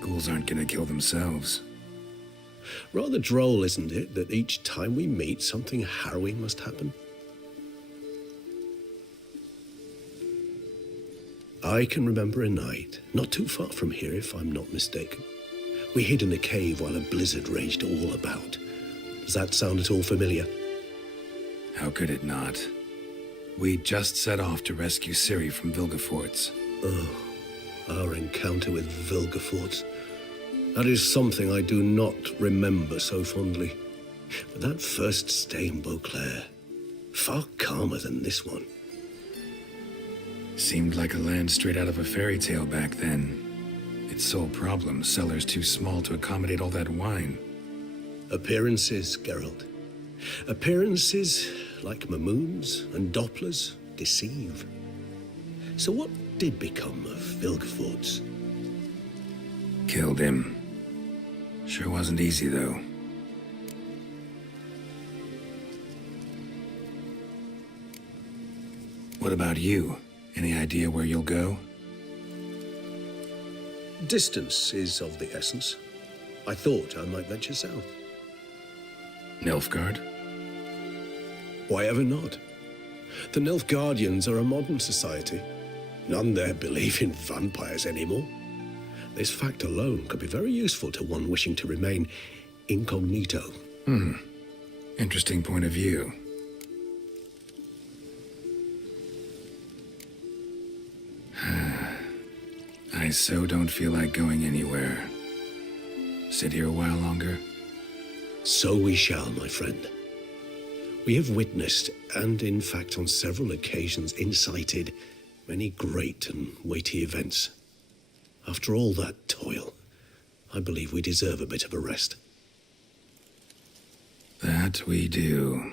Ghouls aren't gonna kill themselves. Rather droll, isn't it, that each time we meet, something harrowing must happen? I can remember a night, not too far from here if I'm not mistaken. We hid in a cave while a blizzard raged all about. Does that sound at all familiar? How could it not? We just set off to rescue Ciri from Vilgefortz. Oh, our encounter with Vilgefortz. That is something I do not remember so fondly. But that first stay in Beauclair, far calmer than this one. Seemed like a land straight out of a fairy tale back then. Its sole problem, cellars too small to accommodate all that wine. Appearances, Geralt. Appearances, like Mamoons and Dopplers, deceive. So what did become of Vilgefortz? Killed him. Sure wasn't easy, though. What about you? Any idea where you'll go? Distance is of the essence. I thought I might venture south. Nilfgaard? Why ever not? The Nilfgaardians are a modern society. None there believe in vampires anymore. This fact alone could be very useful to one wishing to remain incognito. Interesting point of view. I so don't feel like going anywhere. Sit here a while longer? So we shall, my friend. We have witnessed, and in fact on several occasions incited, many great and weighty events. After all that toil, I believe we deserve a bit of a rest. That we do.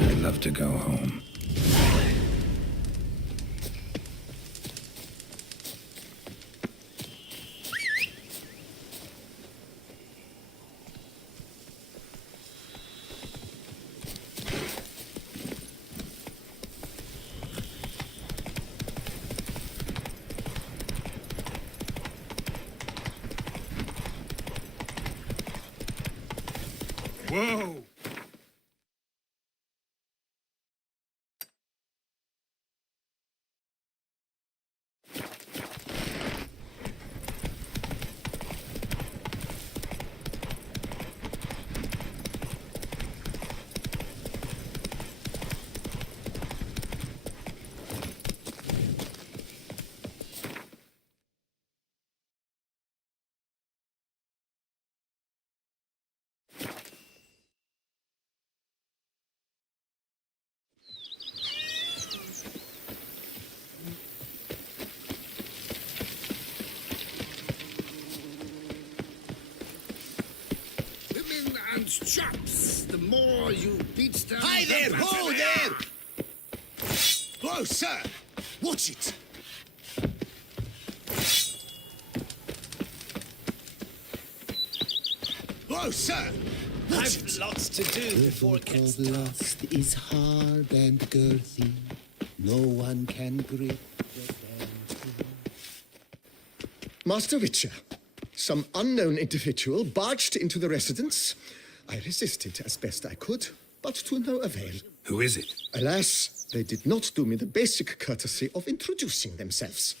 I'd love to go home. Whoa! Women and chaps, the more you beat them... Hi the there! better Whoa they there! are. Whoa, sir! Watch it! Whoa, sir! Watch I've it! lots to do before it gets dark. Lust is hard and girthy. No one can grip the damn. Master Witcher, some unknown individual barged into the residence. I resisted as best I could, but to no avail. Who is it? Alas, they did not do me the basic courtesy of introducing themselves.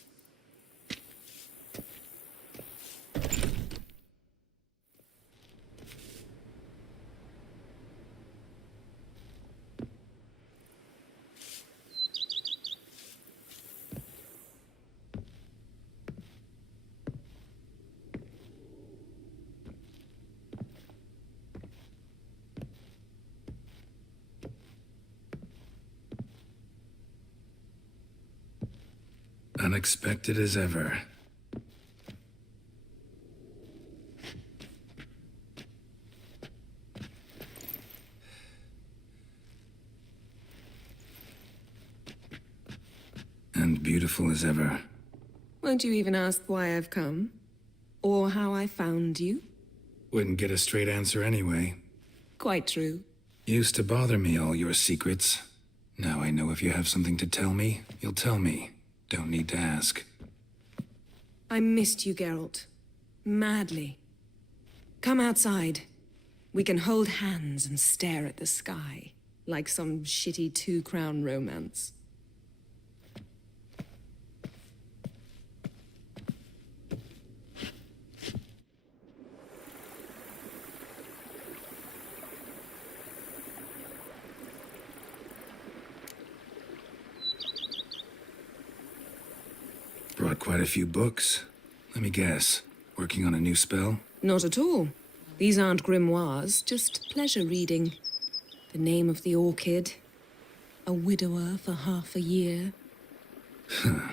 Unexpected as ever. And beautiful as ever. Won't you even ask why I've come? Or how I found you? Wouldn't get a straight answer anyway. Quite true. Used to bother me, all your secrets. Now I know if you have something to tell me, you'll tell me. Don't need to ask. I missed you, Geralt. Madly. Come outside. We can hold hands and stare at the sky, like some shitty two-crown romance. Brought quite a few books. Let me guess. Working on a new spell? Not at all. These aren't grimoires, just pleasure reading. The Name of the Orchid. A widower for half a year. Huh.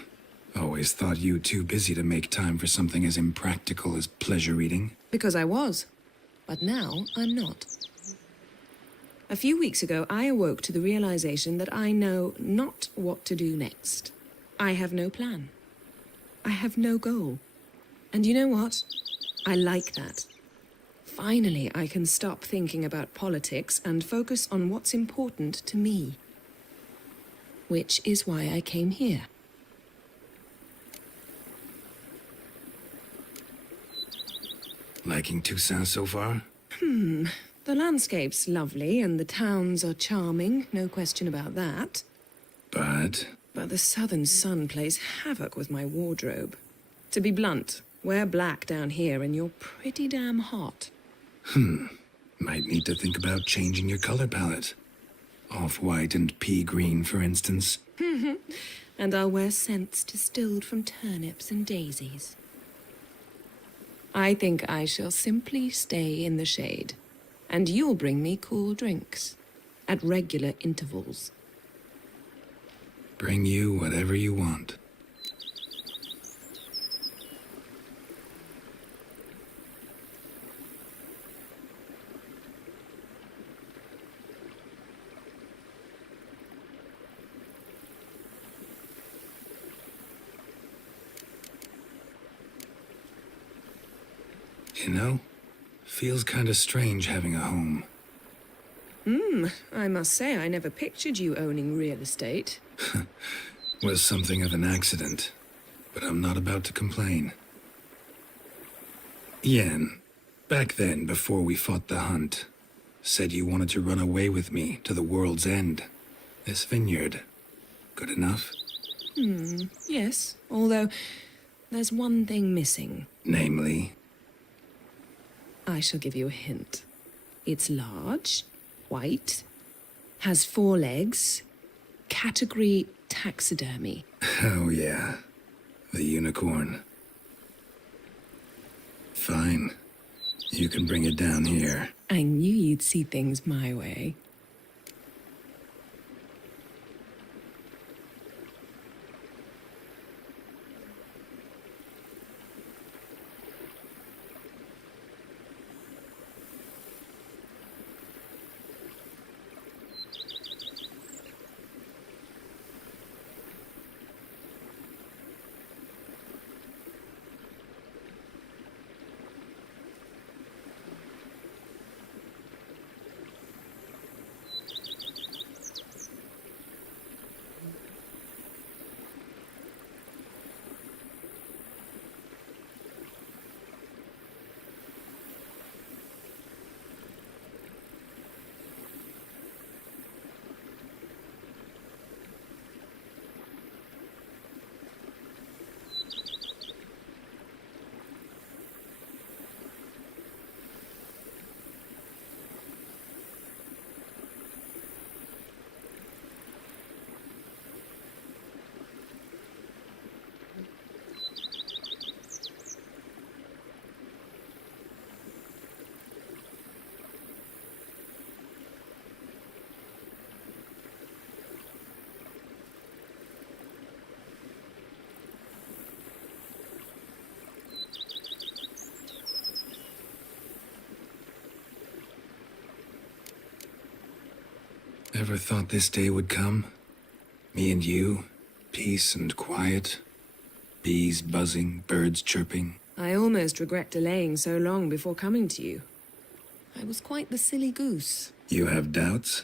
Always thought you too busy to make time for something as impractical as pleasure reading. Because I was. But now I'm not. A few weeks ago, I awoke to the realization that I know not what to do next. I have no plan. I have no goal. And you know what? I like that. Finally, I can stop thinking about politics and focus on what's important to me. Which is why I came here. Liking Toussaint so far? The landscape's lovely and the towns are charming, no question about that. But But the southern sun plays havoc with my wardrobe. To be blunt, wear black down here and you're pretty damn hot. Might need to think about changing your color palette. Off-white and pea green, for instance. And I'll wear scents distilled from turnips and daisies. I think I shall simply stay in the shade. And you'll bring me cool drinks. At regular intervals. Bring you whatever you want. You know, feels kinda strange having a home. I must say I never pictured you owning real estate. Was something of an accident, but I'm not about to complain. Yen, back then, before we fought the hunt, Said you wanted to run away with me to the world's end. This vineyard. Good enough? Yes. Although, there's one thing missing. Namely? I shall give you a hint. It's large, white, has 4 legs, category taxidermy. Oh yeah. The unicorn. Fine. You can bring it down here. I knew you'd see things my way. Ever thought this day would come? Me and you, peace and quiet, bees buzzing, birds chirping. I almost regret delaying so long before coming to you. I was quite the silly goose. You have doubts?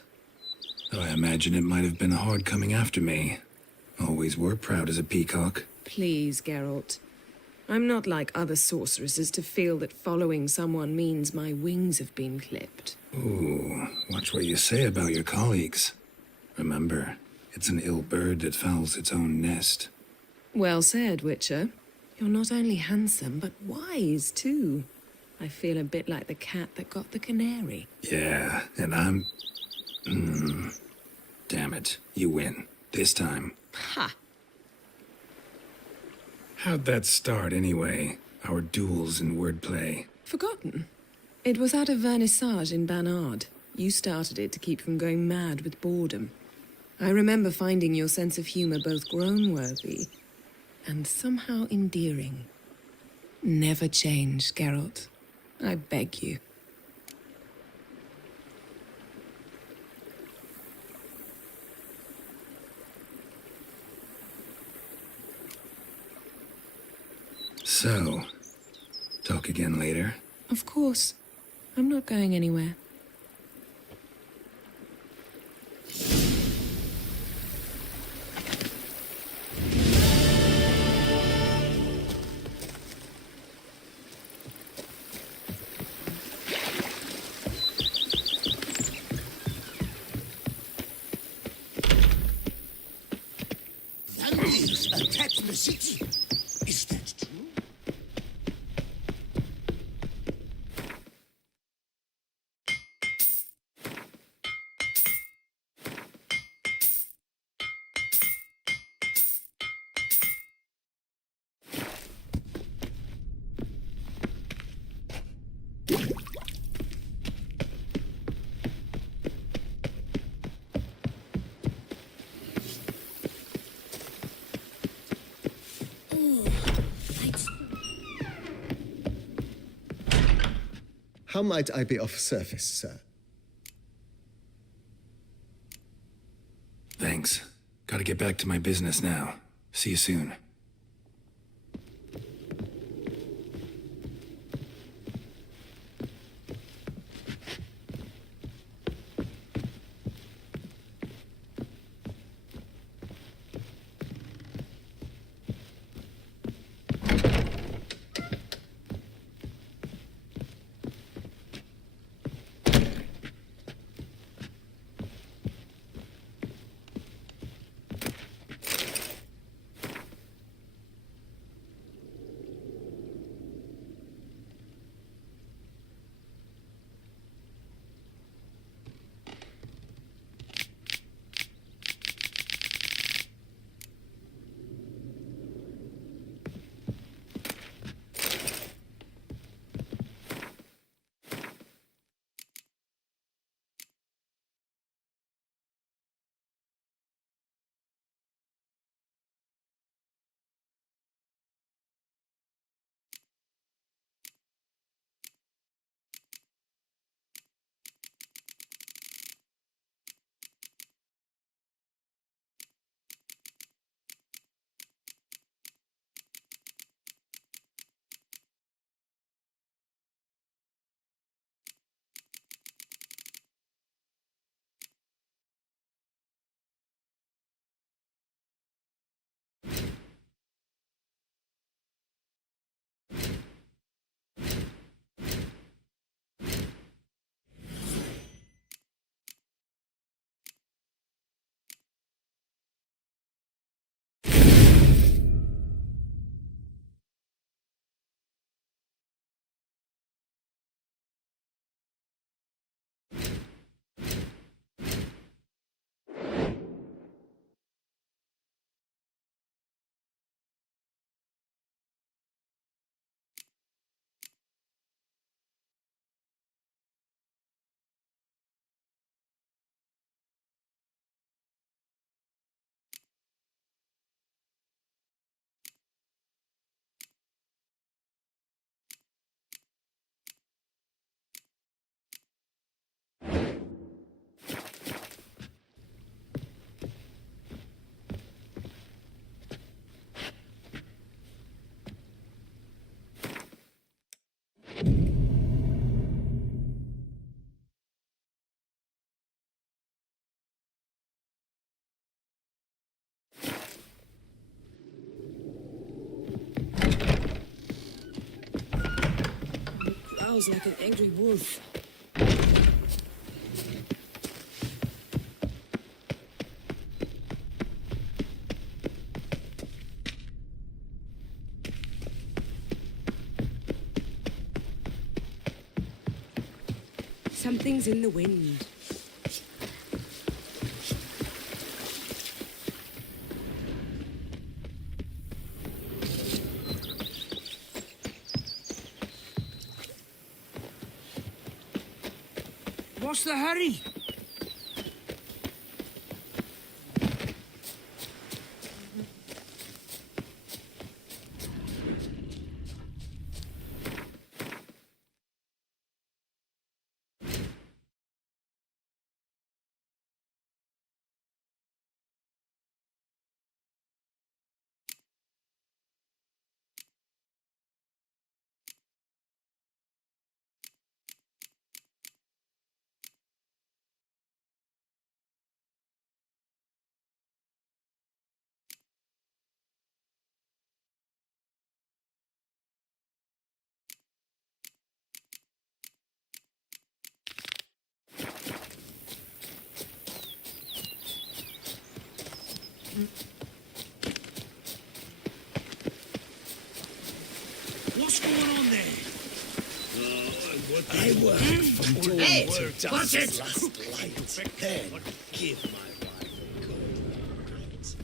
Though I imagine it might have been hard coming after me. Always were proud as a peacock. Please, Geralt. I'm not like other sorceresses to feel that following someone means my wings have been clipped. Ooh, watch what you say about your colleagues. Remember, it's an ill bird that fouls its own nest. Well said, Witcher. You're not only handsome, but wise, too. I feel a bit like the cat that got the canary. Yeah, and I'm... Damn it, you win. This time. Ha! How'd that start, anyway? Our duels in wordplay. Forgotten. It was at a vernissage in Banard. You started it to keep from going mad with boredom. I remember finding your sense of humor both groan-worthy and somehow endearing. Never change, Geralt. I beg you. So, talk again later? Of course. I'm not going anywhere. Vandals attacked the city. Is that true? How might I be of service, sir? Thanks. Gotta get back to my business now. See you soon. growls like an angry wolf. Something's in the wind. What's the hurry? What's going on there? I work from dawn Hey, to what's dusk it? last light. Then give my wife a good night.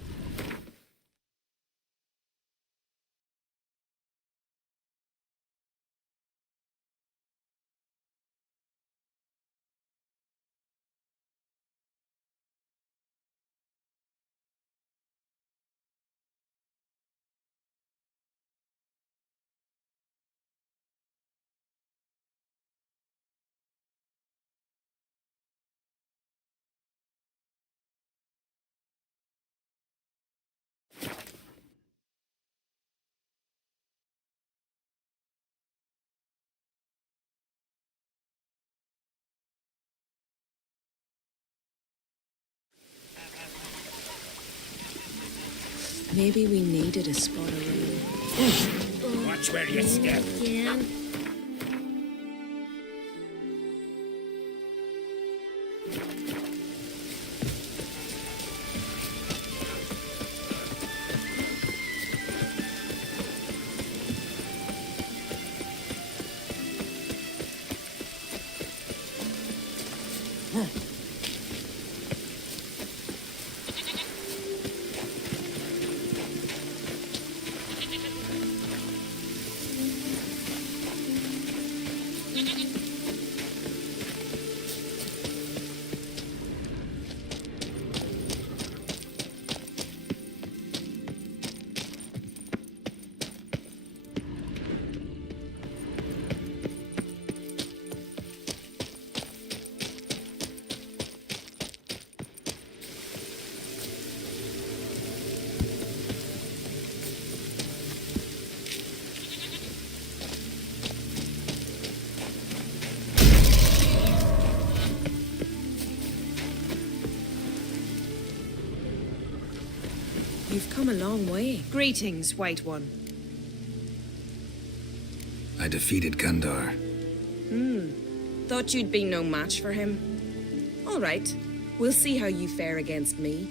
Maybe we needed a spot of rain. Watch where you step. Yeah. You've come a long way. Greetings, White One. I defeated Gundar. Thought you'd be no match for him. All right. We'll see how you fare against me.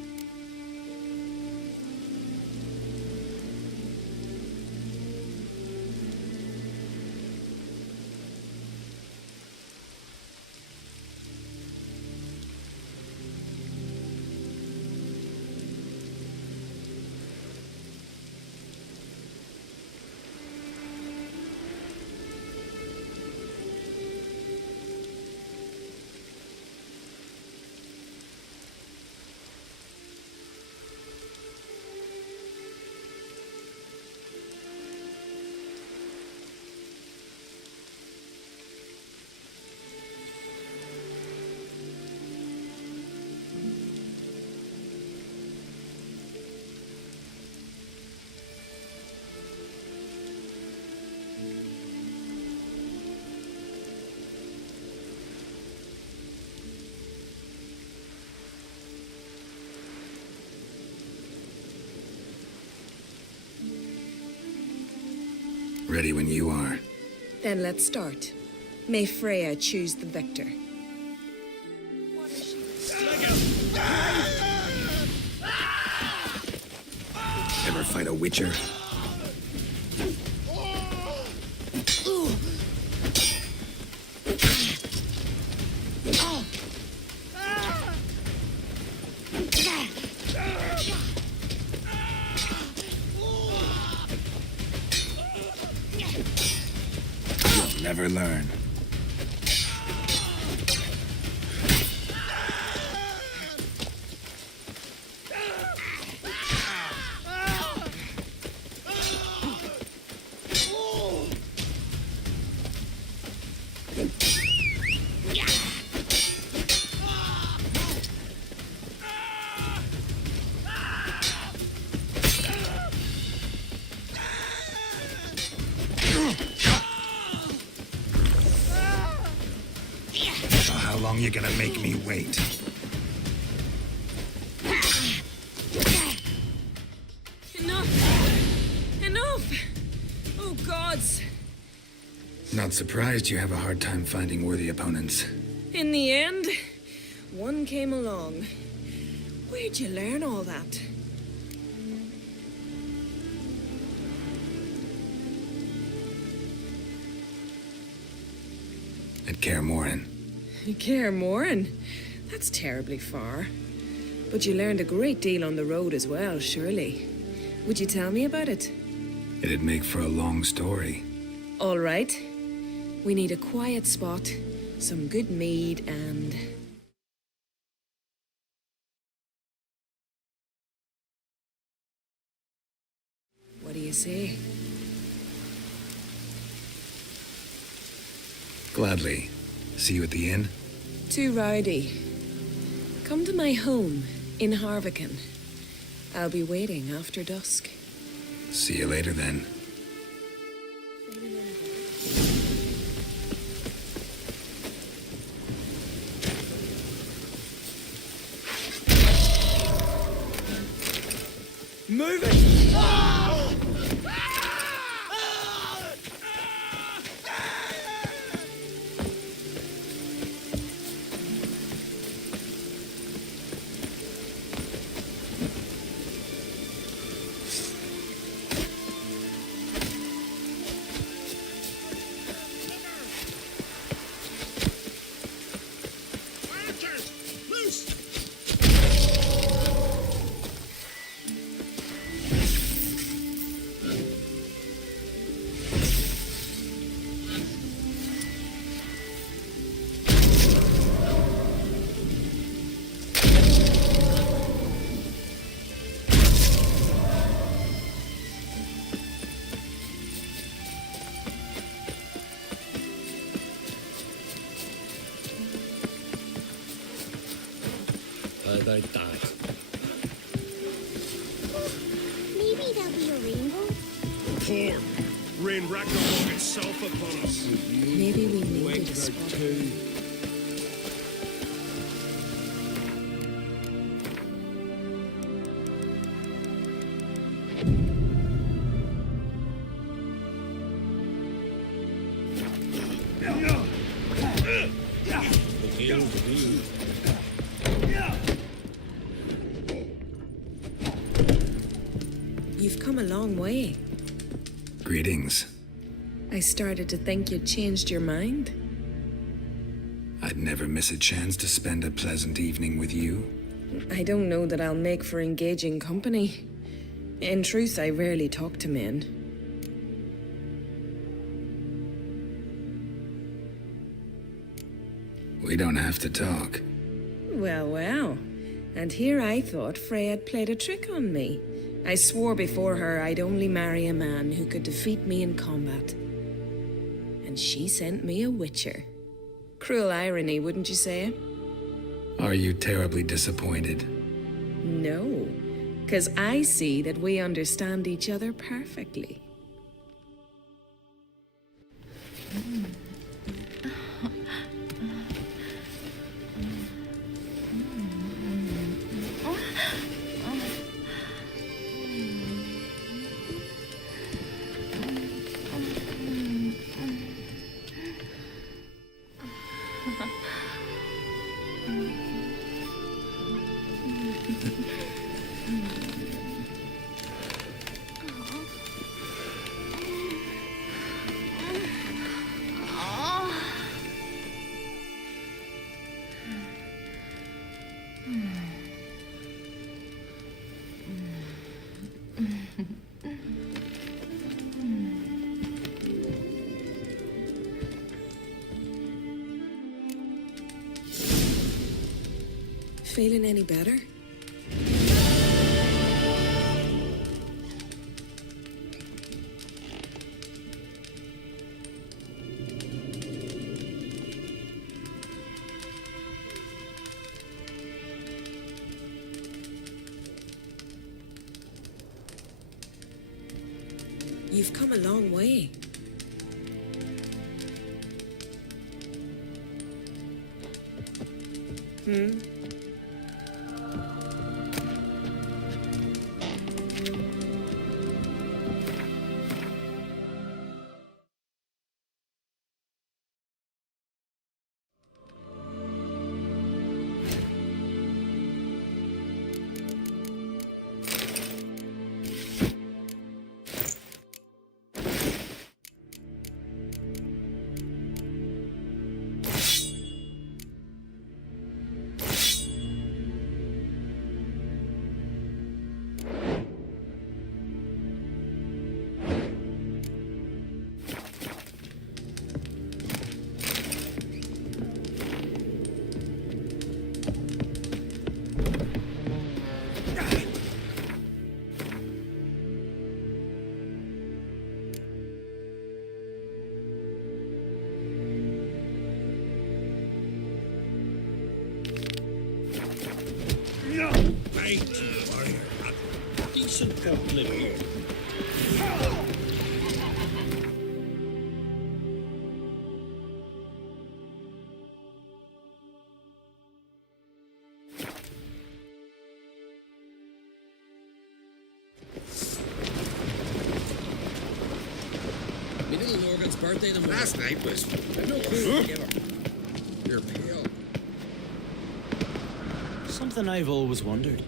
Ready when you are. Then let's start. May Freya choose the victor. Ever fight a witcher? You'll never learn. So how long you gonna make me wait? Enough! Enough! Oh, gods! Not surprised you have a hard time finding worthy opponents. In the end, one came along. Where'd you learn all that? At Kaer Morhen. Kaer Morhen? That's terribly far. But you learned a great deal on the road as well, surely. Would you tell me about it? It'd make for a long story. All right. We need a quiet spot, some good mead, and... What do you say? Gladly. See you at the inn? Too rowdy. Come to my home in Harviken. I'll be waiting after dusk. See you later then. Move it! About that. Maybe there'll be a rainbow? Poor. Rain Ragnarok itself upon us. Maybe we needed a spot. You've come a long way. Greetings. I started to think you'd changed your mind. I'd never miss a chance to spend a pleasant evening with you. I don't know that I'll make for engaging company. In truth, I rarely talk to men. We don't have to talk. Well, well. And here I thought Freya had played a trick on me. I swore before her I'd only marry a man who could defeat me in combat. And she sent me a witcher. Cruel irony, wouldn't you say? Are you terribly disappointed? No, because I see that we understand each other perfectly. Feeling any better? You've come a long way. Decent folk live here. My little Morgan's birthday the last night was no clue together. You're pale. Something I've always wondered.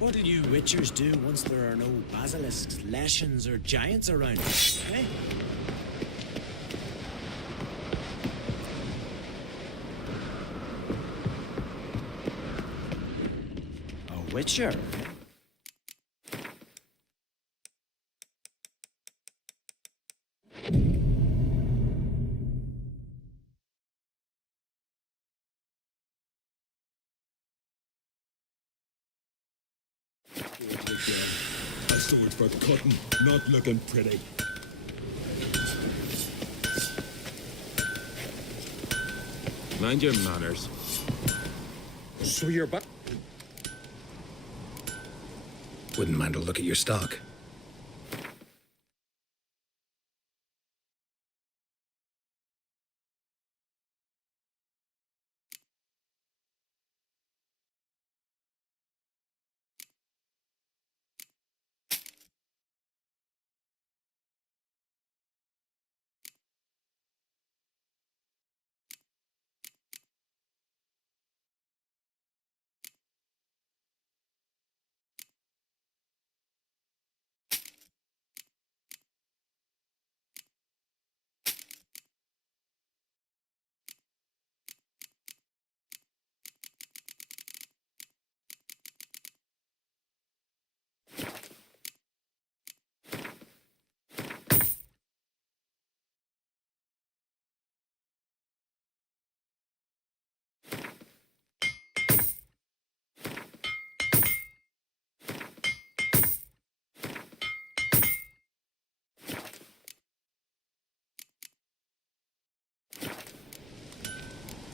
What do you witchers do once there are no basilisks, leshens, or giants around? Eh? A witcher? A sword for cutting, not looking pretty. Mind your manners. So you're back. Wouldn't mind a look at your stock.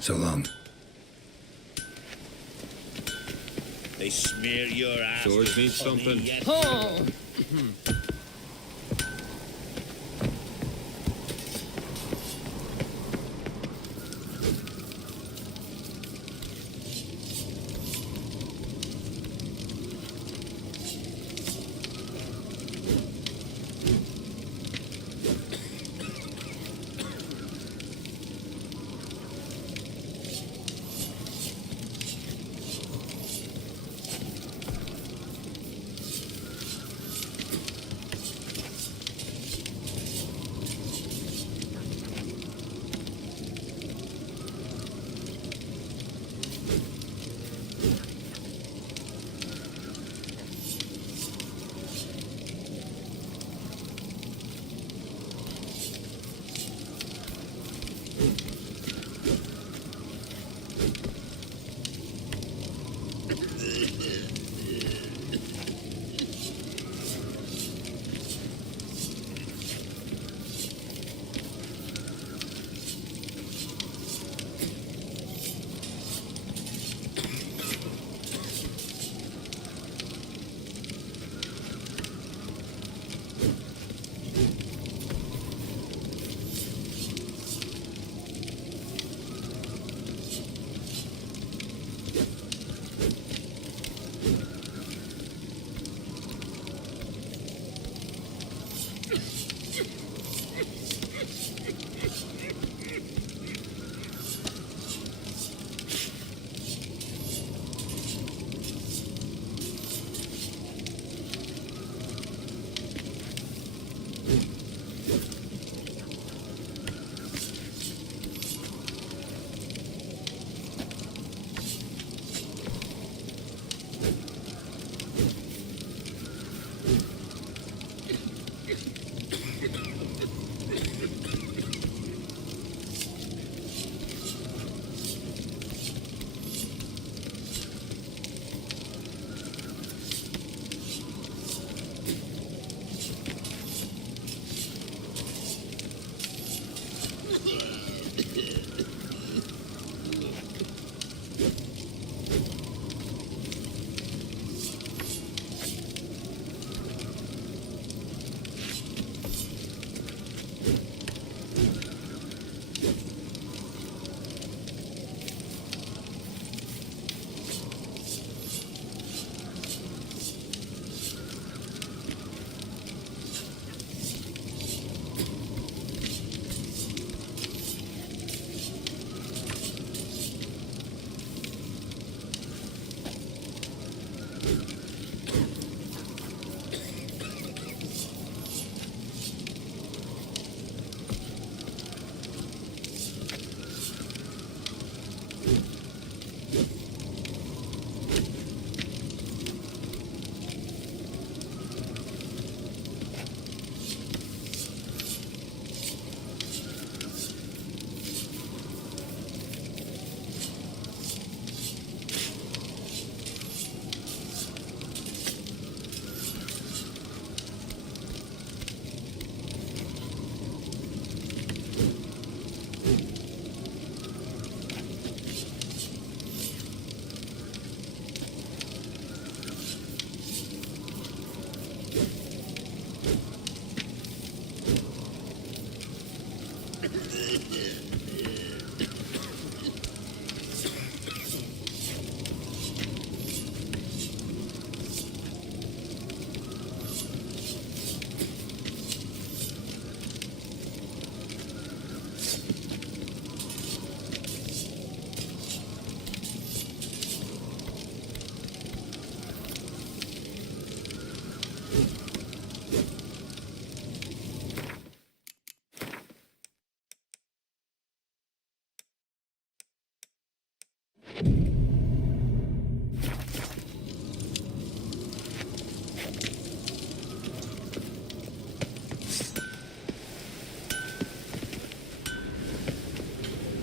So long. They smear your ass. Swords with mean honey something. yet. Oh!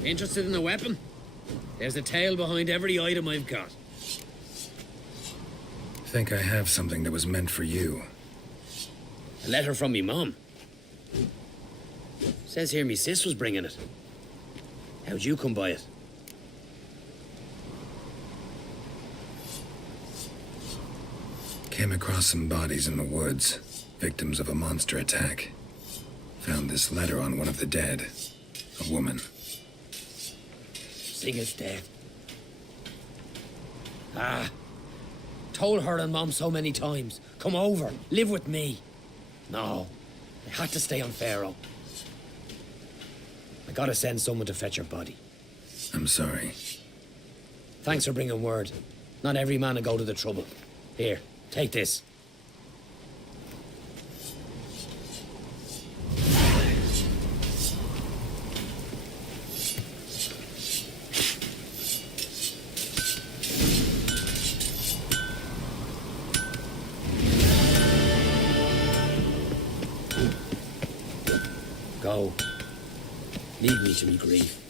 Interested in a weapon? There's a tale behind every item I've got. Think I have something that was meant for you. A letter from me mom. Says here me sis was bringing it. How'd you come by it? Came across some bodies in the woods, victims of a monster attack. Found this letter on one of the dead. A woman. Singer's dead. Ah. Told her and Mom so many times. Come over, live with me. No. I had to stay on Pharaoh. I gotta send someone to fetch her body. I'm sorry. Thanks for bringing word. Not every man will go to the trouble. Here, take this. Go. Leave me to me grief.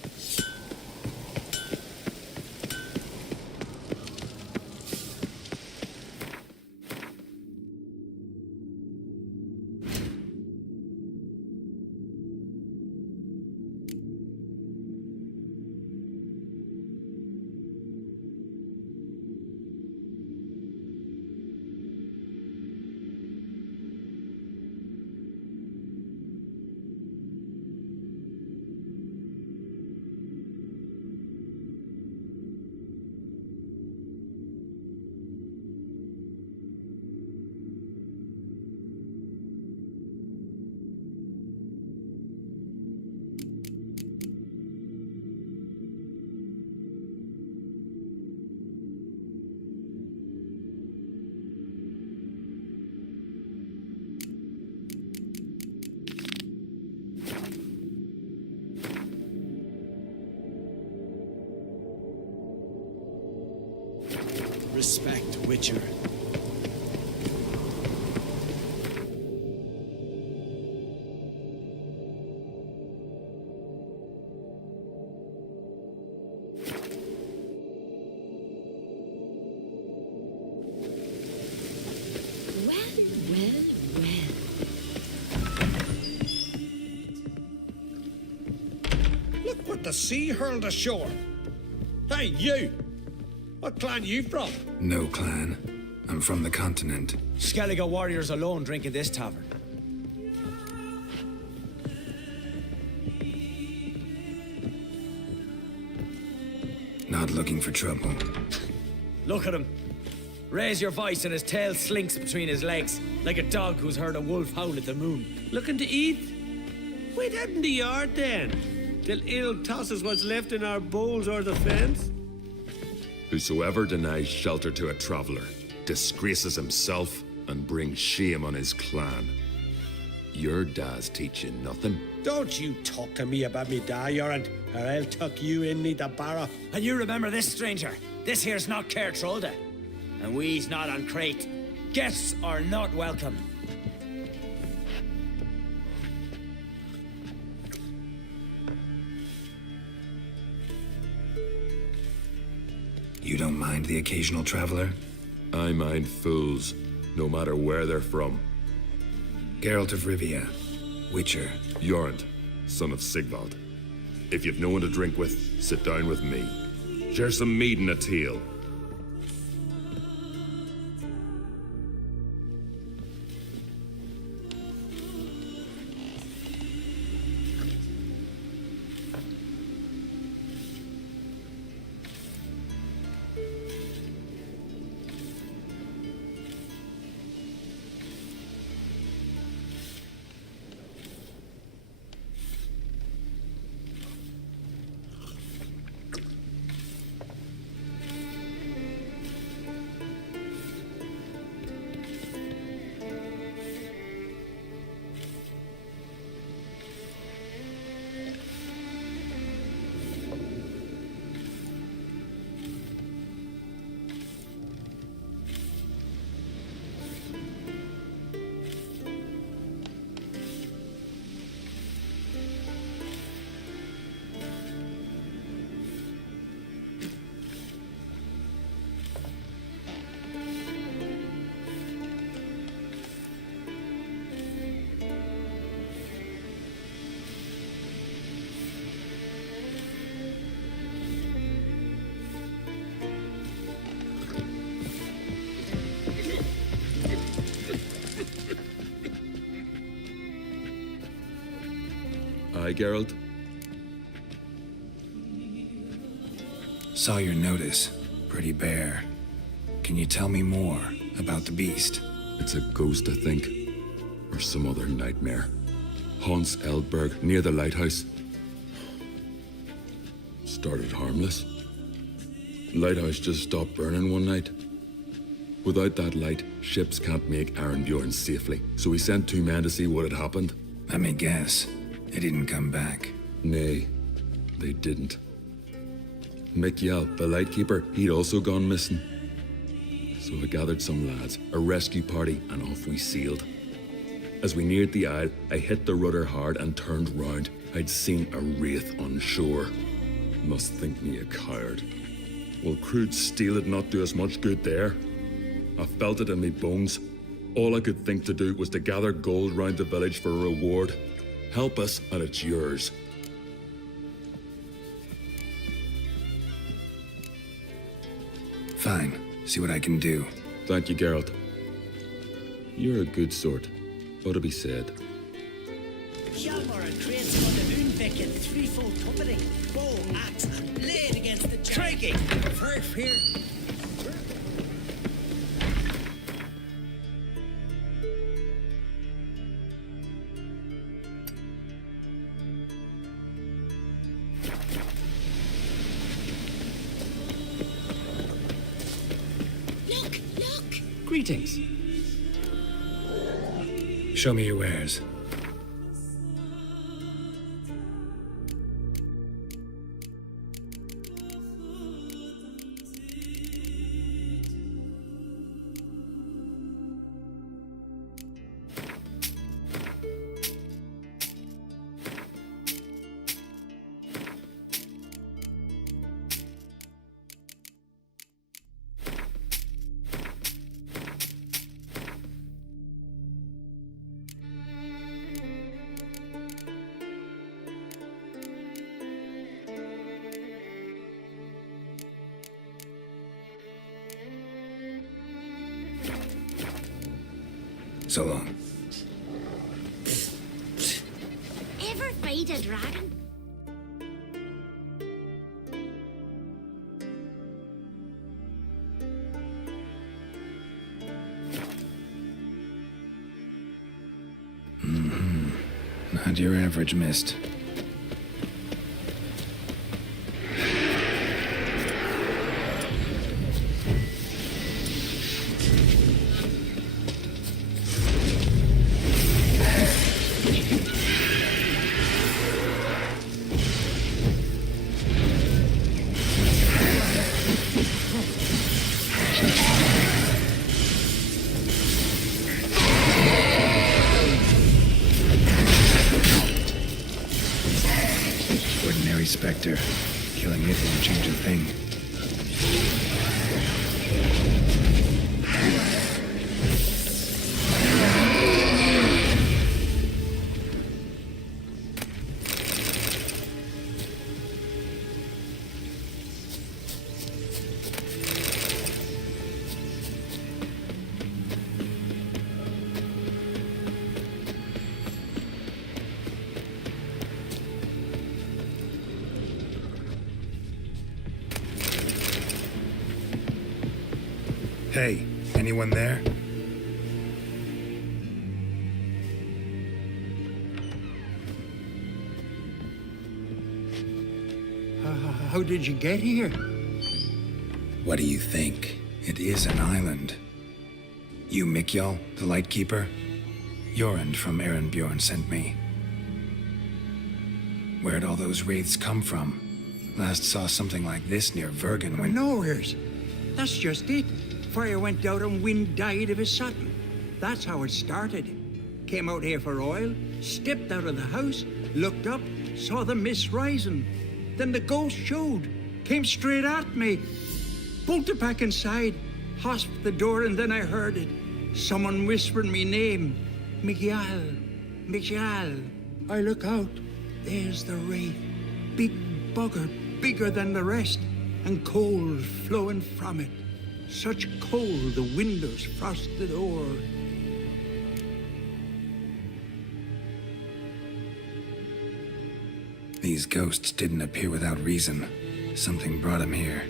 Respect, Witcher. Look what the sea hurled ashore. Hey, you! What clan you from? No clan. I'm from the continent. Skellige warriors alone drink in this tavern. Not looking for trouble. Look at him. Raise your voice and his tail slinks between his legs, like a dog who's heard a wolf howl at the moon. Looking to eat? Wait out in the yard then, till ill tosses what's left in our bowls or the fence. Whosoever denies shelter to a traveler disgraces himself and brings shame on his clan. Your dad's teaching nothing. Don't you talk to me about me da, Yoran, or I'll tuck you in me the barra. And you remember this, stranger. This here's not Cair Trolda. And we's not on Crate. Guests are not welcome. You don't mind the occasional traveler? I mind fools, no matter where they're from. Geralt of Rivia, Witcher. Jorund, son of Sigvald. If you've no one to drink with, sit down with me. Share some mead and a teal. Aye, Geralt? Saw your notice. Pretty bare. Can you tell me more about the beast? It's a ghost, I think. Or some other nightmare. Haunts Eldberg, near the lighthouse. Started harmless. Lighthouse just stopped burning one night. Without that light, ships can't make Arenbjorn safely, so we sent 2 men to see what had happened. Let me guess. They didn't come back. Nay, they didn't. Mikjal, the lightkeeper, he'd also gone missing. So I gathered some lads, a rescue party, and off we sailed. As we neared the isle, I hit the rudder hard and turned round. I'd seen a wraith on shore. Must think me a coward. Will crude steel had not do us much good there? I felt it in me bones. All I could think to do was to gather gold round the village for a reward. Help us, and it's yours. Fine. See what I can do. Thank you, Geralt. You're a good sort. Ought to be said. Hjalmar and crates on the Moonbeck threefold company. Bow, axe, and blade against the Craigie. Heard fear. Greetings. Show me your wares. So long. Ever fight a dragon? Not your average mist. Spectre. Killing it won't change a thing. Hey, anyone there? How did you get here? What do you think? It is an island. You Mikjal, the Lightkeeper? Jorund from Arenbjorn sent me. Where'd all those wraiths come from? Last saw something like this near Vergen when... Nowheres. That's just it. Fire went out and wind died of a sudden. That's how it started. Came out here for oil, stepped out of the house, looked up, saw the mist rising. Then the ghost showed, came straight at me. Bolted back inside, hosped the door, and then I heard it. Someone whispered me name. Mikjal, Mikjal. I look out. There's the wraith. Big bugger, bigger than the rest, and cold flowing from it. Such cold the windows frosted o'er. These ghosts didn't appear without reason. Something brought them here.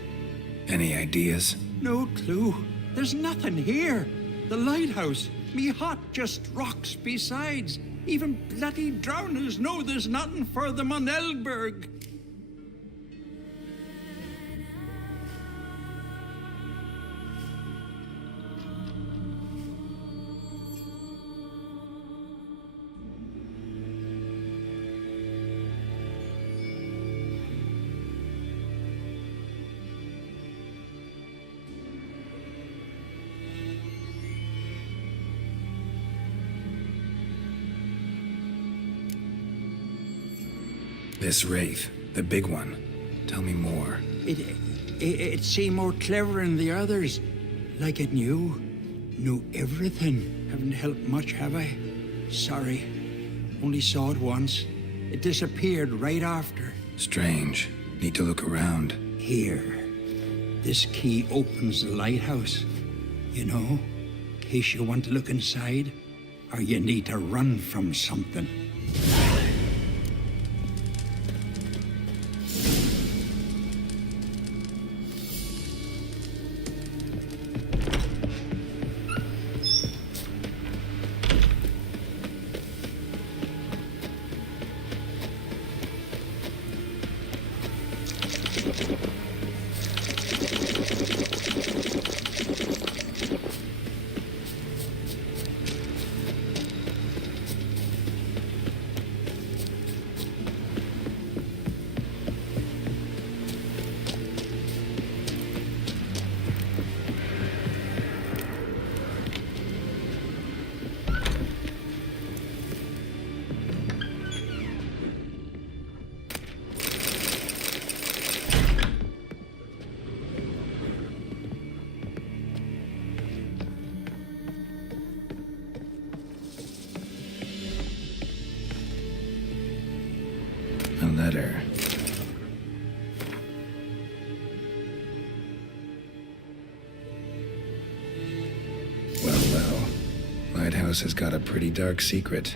Any ideas? No clue. There's nothing here. The lighthouse, me hut, just rocks besides. Even bloody drowners know there's nothing for them on Elberg. This wraith, the big one. Tell me more. It seemed more clever than the others. Like it knew everything. Haven't helped much, have I? Sorry. Only saw it once. It disappeared right after. Strange. Need to look around. Here. This key opens the lighthouse. You know, in case you want to look inside, or you need to run from something. A letter. Well. Lighthouse has got a pretty dark secret.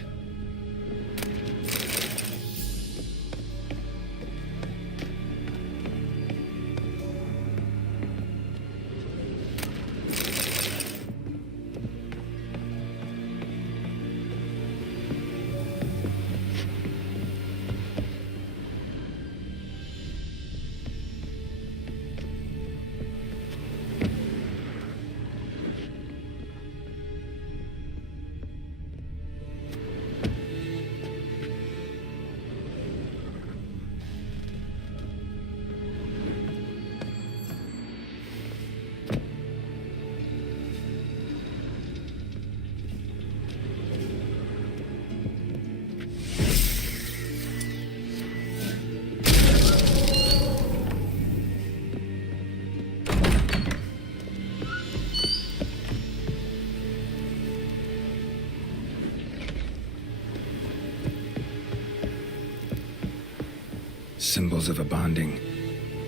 Symbols of a bonding.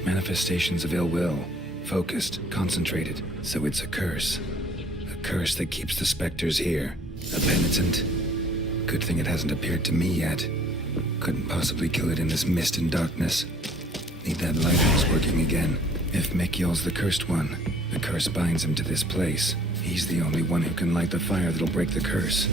Manifestations of ill will. Focused, concentrated. So it's a curse. A curse that keeps the specters here. A penitent. Good thing it hasn't appeared to me yet. Couldn't possibly kill it in this mist and darkness. Need that lighthouse working again. If Mikyol's the cursed one, the curse binds him to this place. He's the only one who can light the fire that'll break the curse.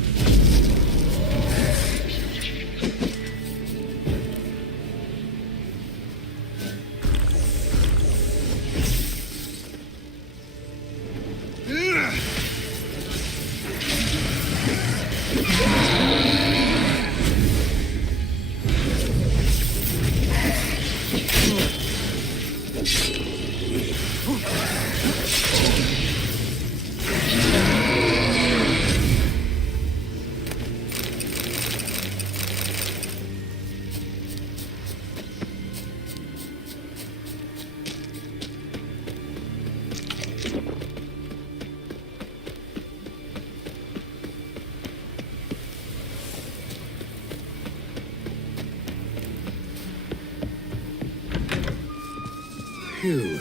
Phew.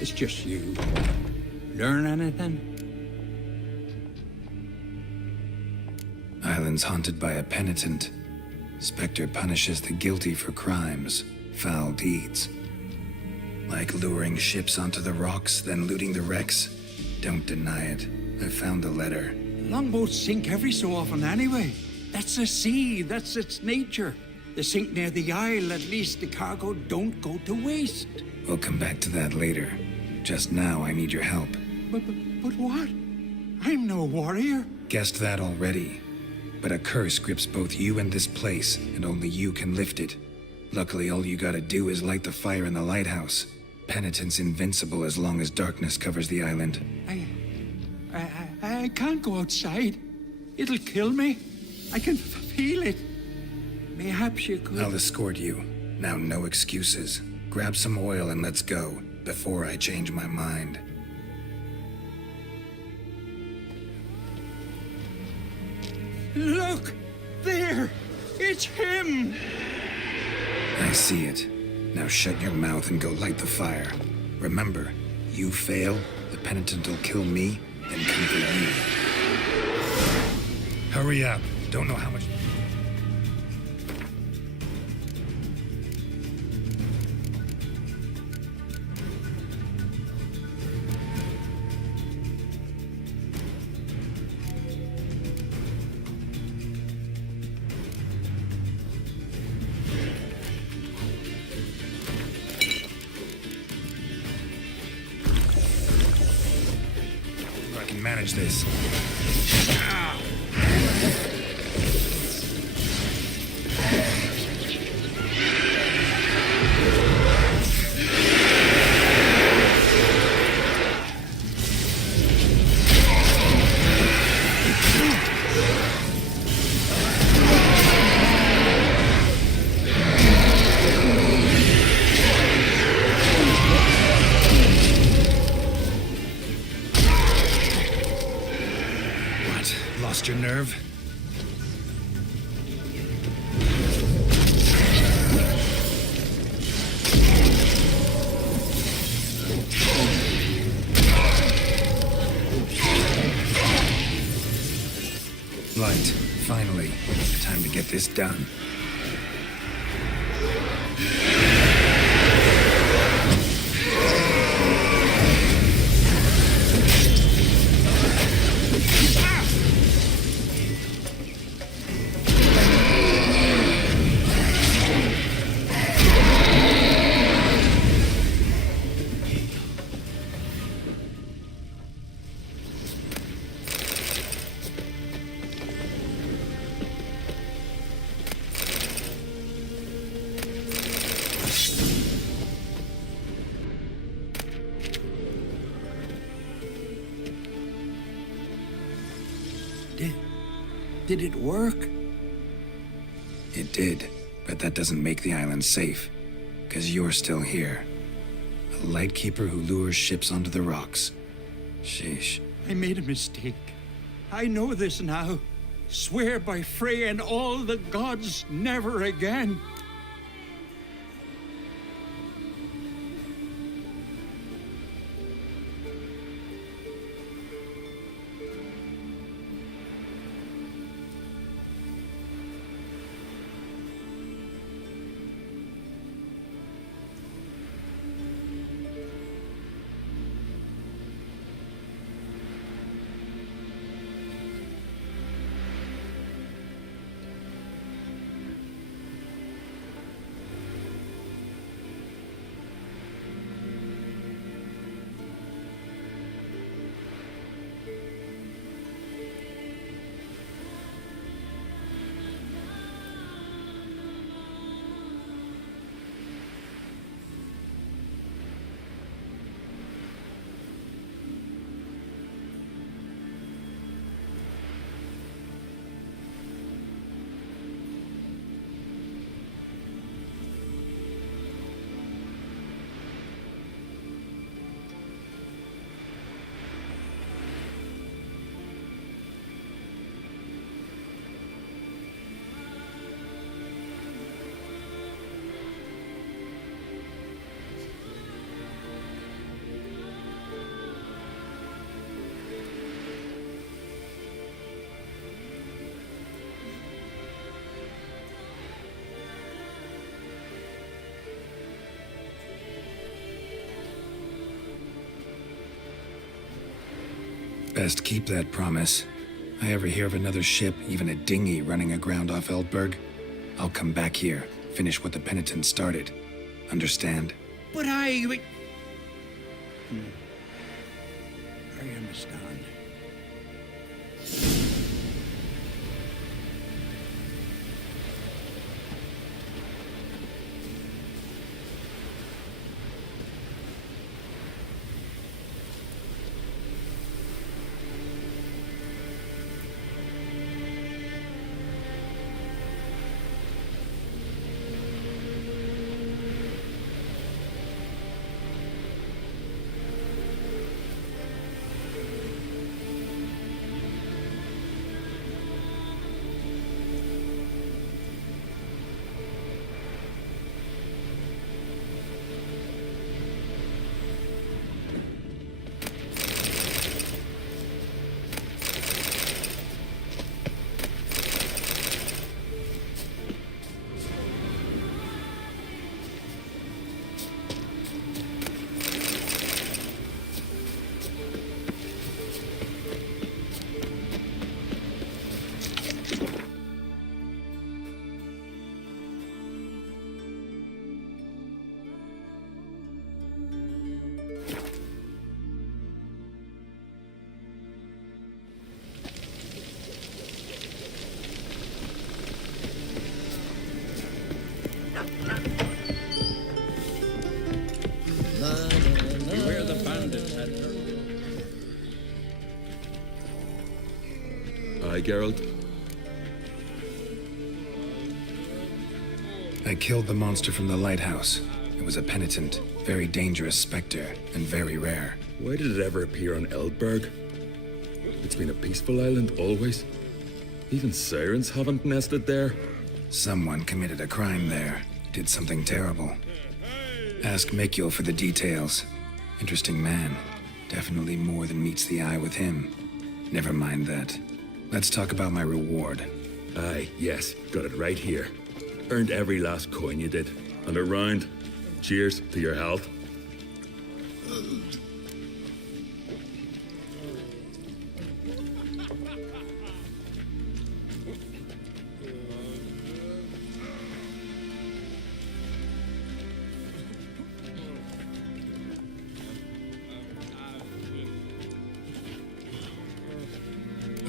It's just you. Learn anything? Island's haunted by a penitent. Spectre punishes the guilty for crimes, foul deeds. Like luring ships onto the rocks, then looting the wrecks. Don't deny it. I found the letter. Longboats sink every so often anyway. That's the sea, that's its nature. They sink near the isle, at least the cargo don't go to waste. We'll come back to that later. Just now, I need your help. But what? I'm no warrior. Guessed that already. But a curse grips both you and this place, and only you can lift it. Luckily, all you gotta do is light the fire in the lighthouse. Penitence invincible as long as darkness covers the island. I can't go outside. It'll kill me. I can feel it. Perhaps you could... I'll escort you. Now, no excuses. Grab some oil and let's go, before I change my mind. Look! There! It's him! I see it. Now shut your mouth and go light the fire. Remember, you fail, the penitent will kill me, then come for you. Hurry up. Don't know how much... I can manage this. Lost your nerve? Light, finally. Time to get this done. Did it work? It did, but that doesn't make the island safe. 'Cause you're still here. A lightkeeper who lures ships onto the rocks. Sheesh. I made a mistake. I know this now. Swear by Frey and all the gods, never again. Best keep that promise. I ever hear of another ship, even a dinghy, running aground off Eldberg, I'll come back here, finish what the penitent started. Understand? But I understand. Beware the bandits had her. Aye, Geralt. I killed the monster from the lighthouse. It was a penitent, very dangerous specter, and very rare. Why did it ever appear on Eldberg? It's been a peaceful island always. Even sirens haven't nested there. Someone committed a crime there. Did something terrible. Ask Mikul for the details. Interesting man. Definitely more than meets the eye with him. Never mind that. Let's talk about my reward. Aye, yes. Got it right here. Earned every last coin you did. And a round. Cheers to your health.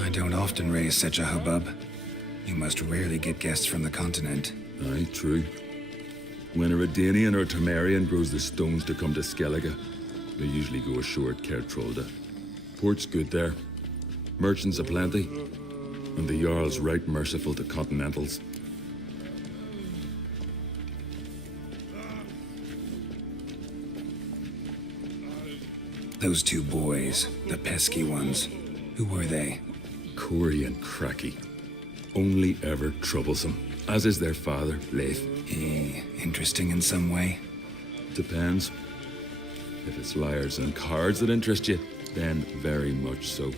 I don't often raise such a hubbub. You must rarely get guests from the continent. Aye, true. When a Redanian or Temerian grows the stones to come to Skellige, they usually go ashore at Kertrolda. Port's good there. Merchants aplenty. And the Jarl's right merciful to continentals. Those two boys, the pesky ones, who were they? Corey and Cracky. Only ever troublesome, as is their father, Leif. Interesting in some way? Depends. If it's liars and cards that interest you, then very much so.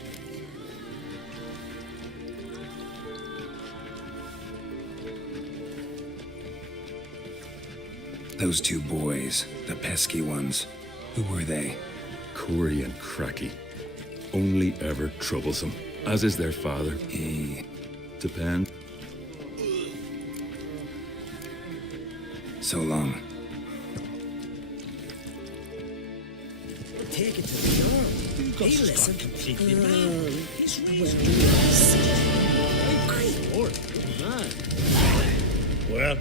Those two boys, the pesky ones, who were they? Corey and Cracky. Only ever troublesome, as is their father. Depends. So long. Take it to the Jarl. He'll listen. Completely mad. He's Well,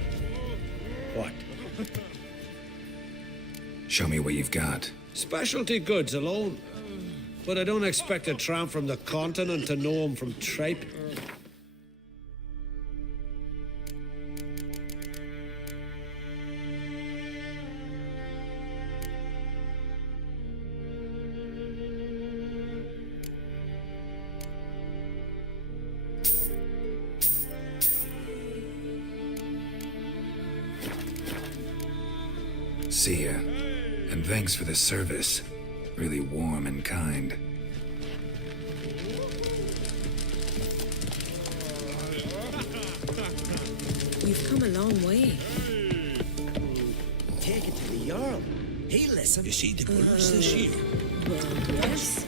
what? Show me what you've got. Specialty goods alone. But I don't expect a tramp from the continent to know him from tripe. See ya. And thanks for the service. Really warm and kind. You've come a long way. Take it to the Jarl. He'll listen. You see the goodness this year? Well, yes.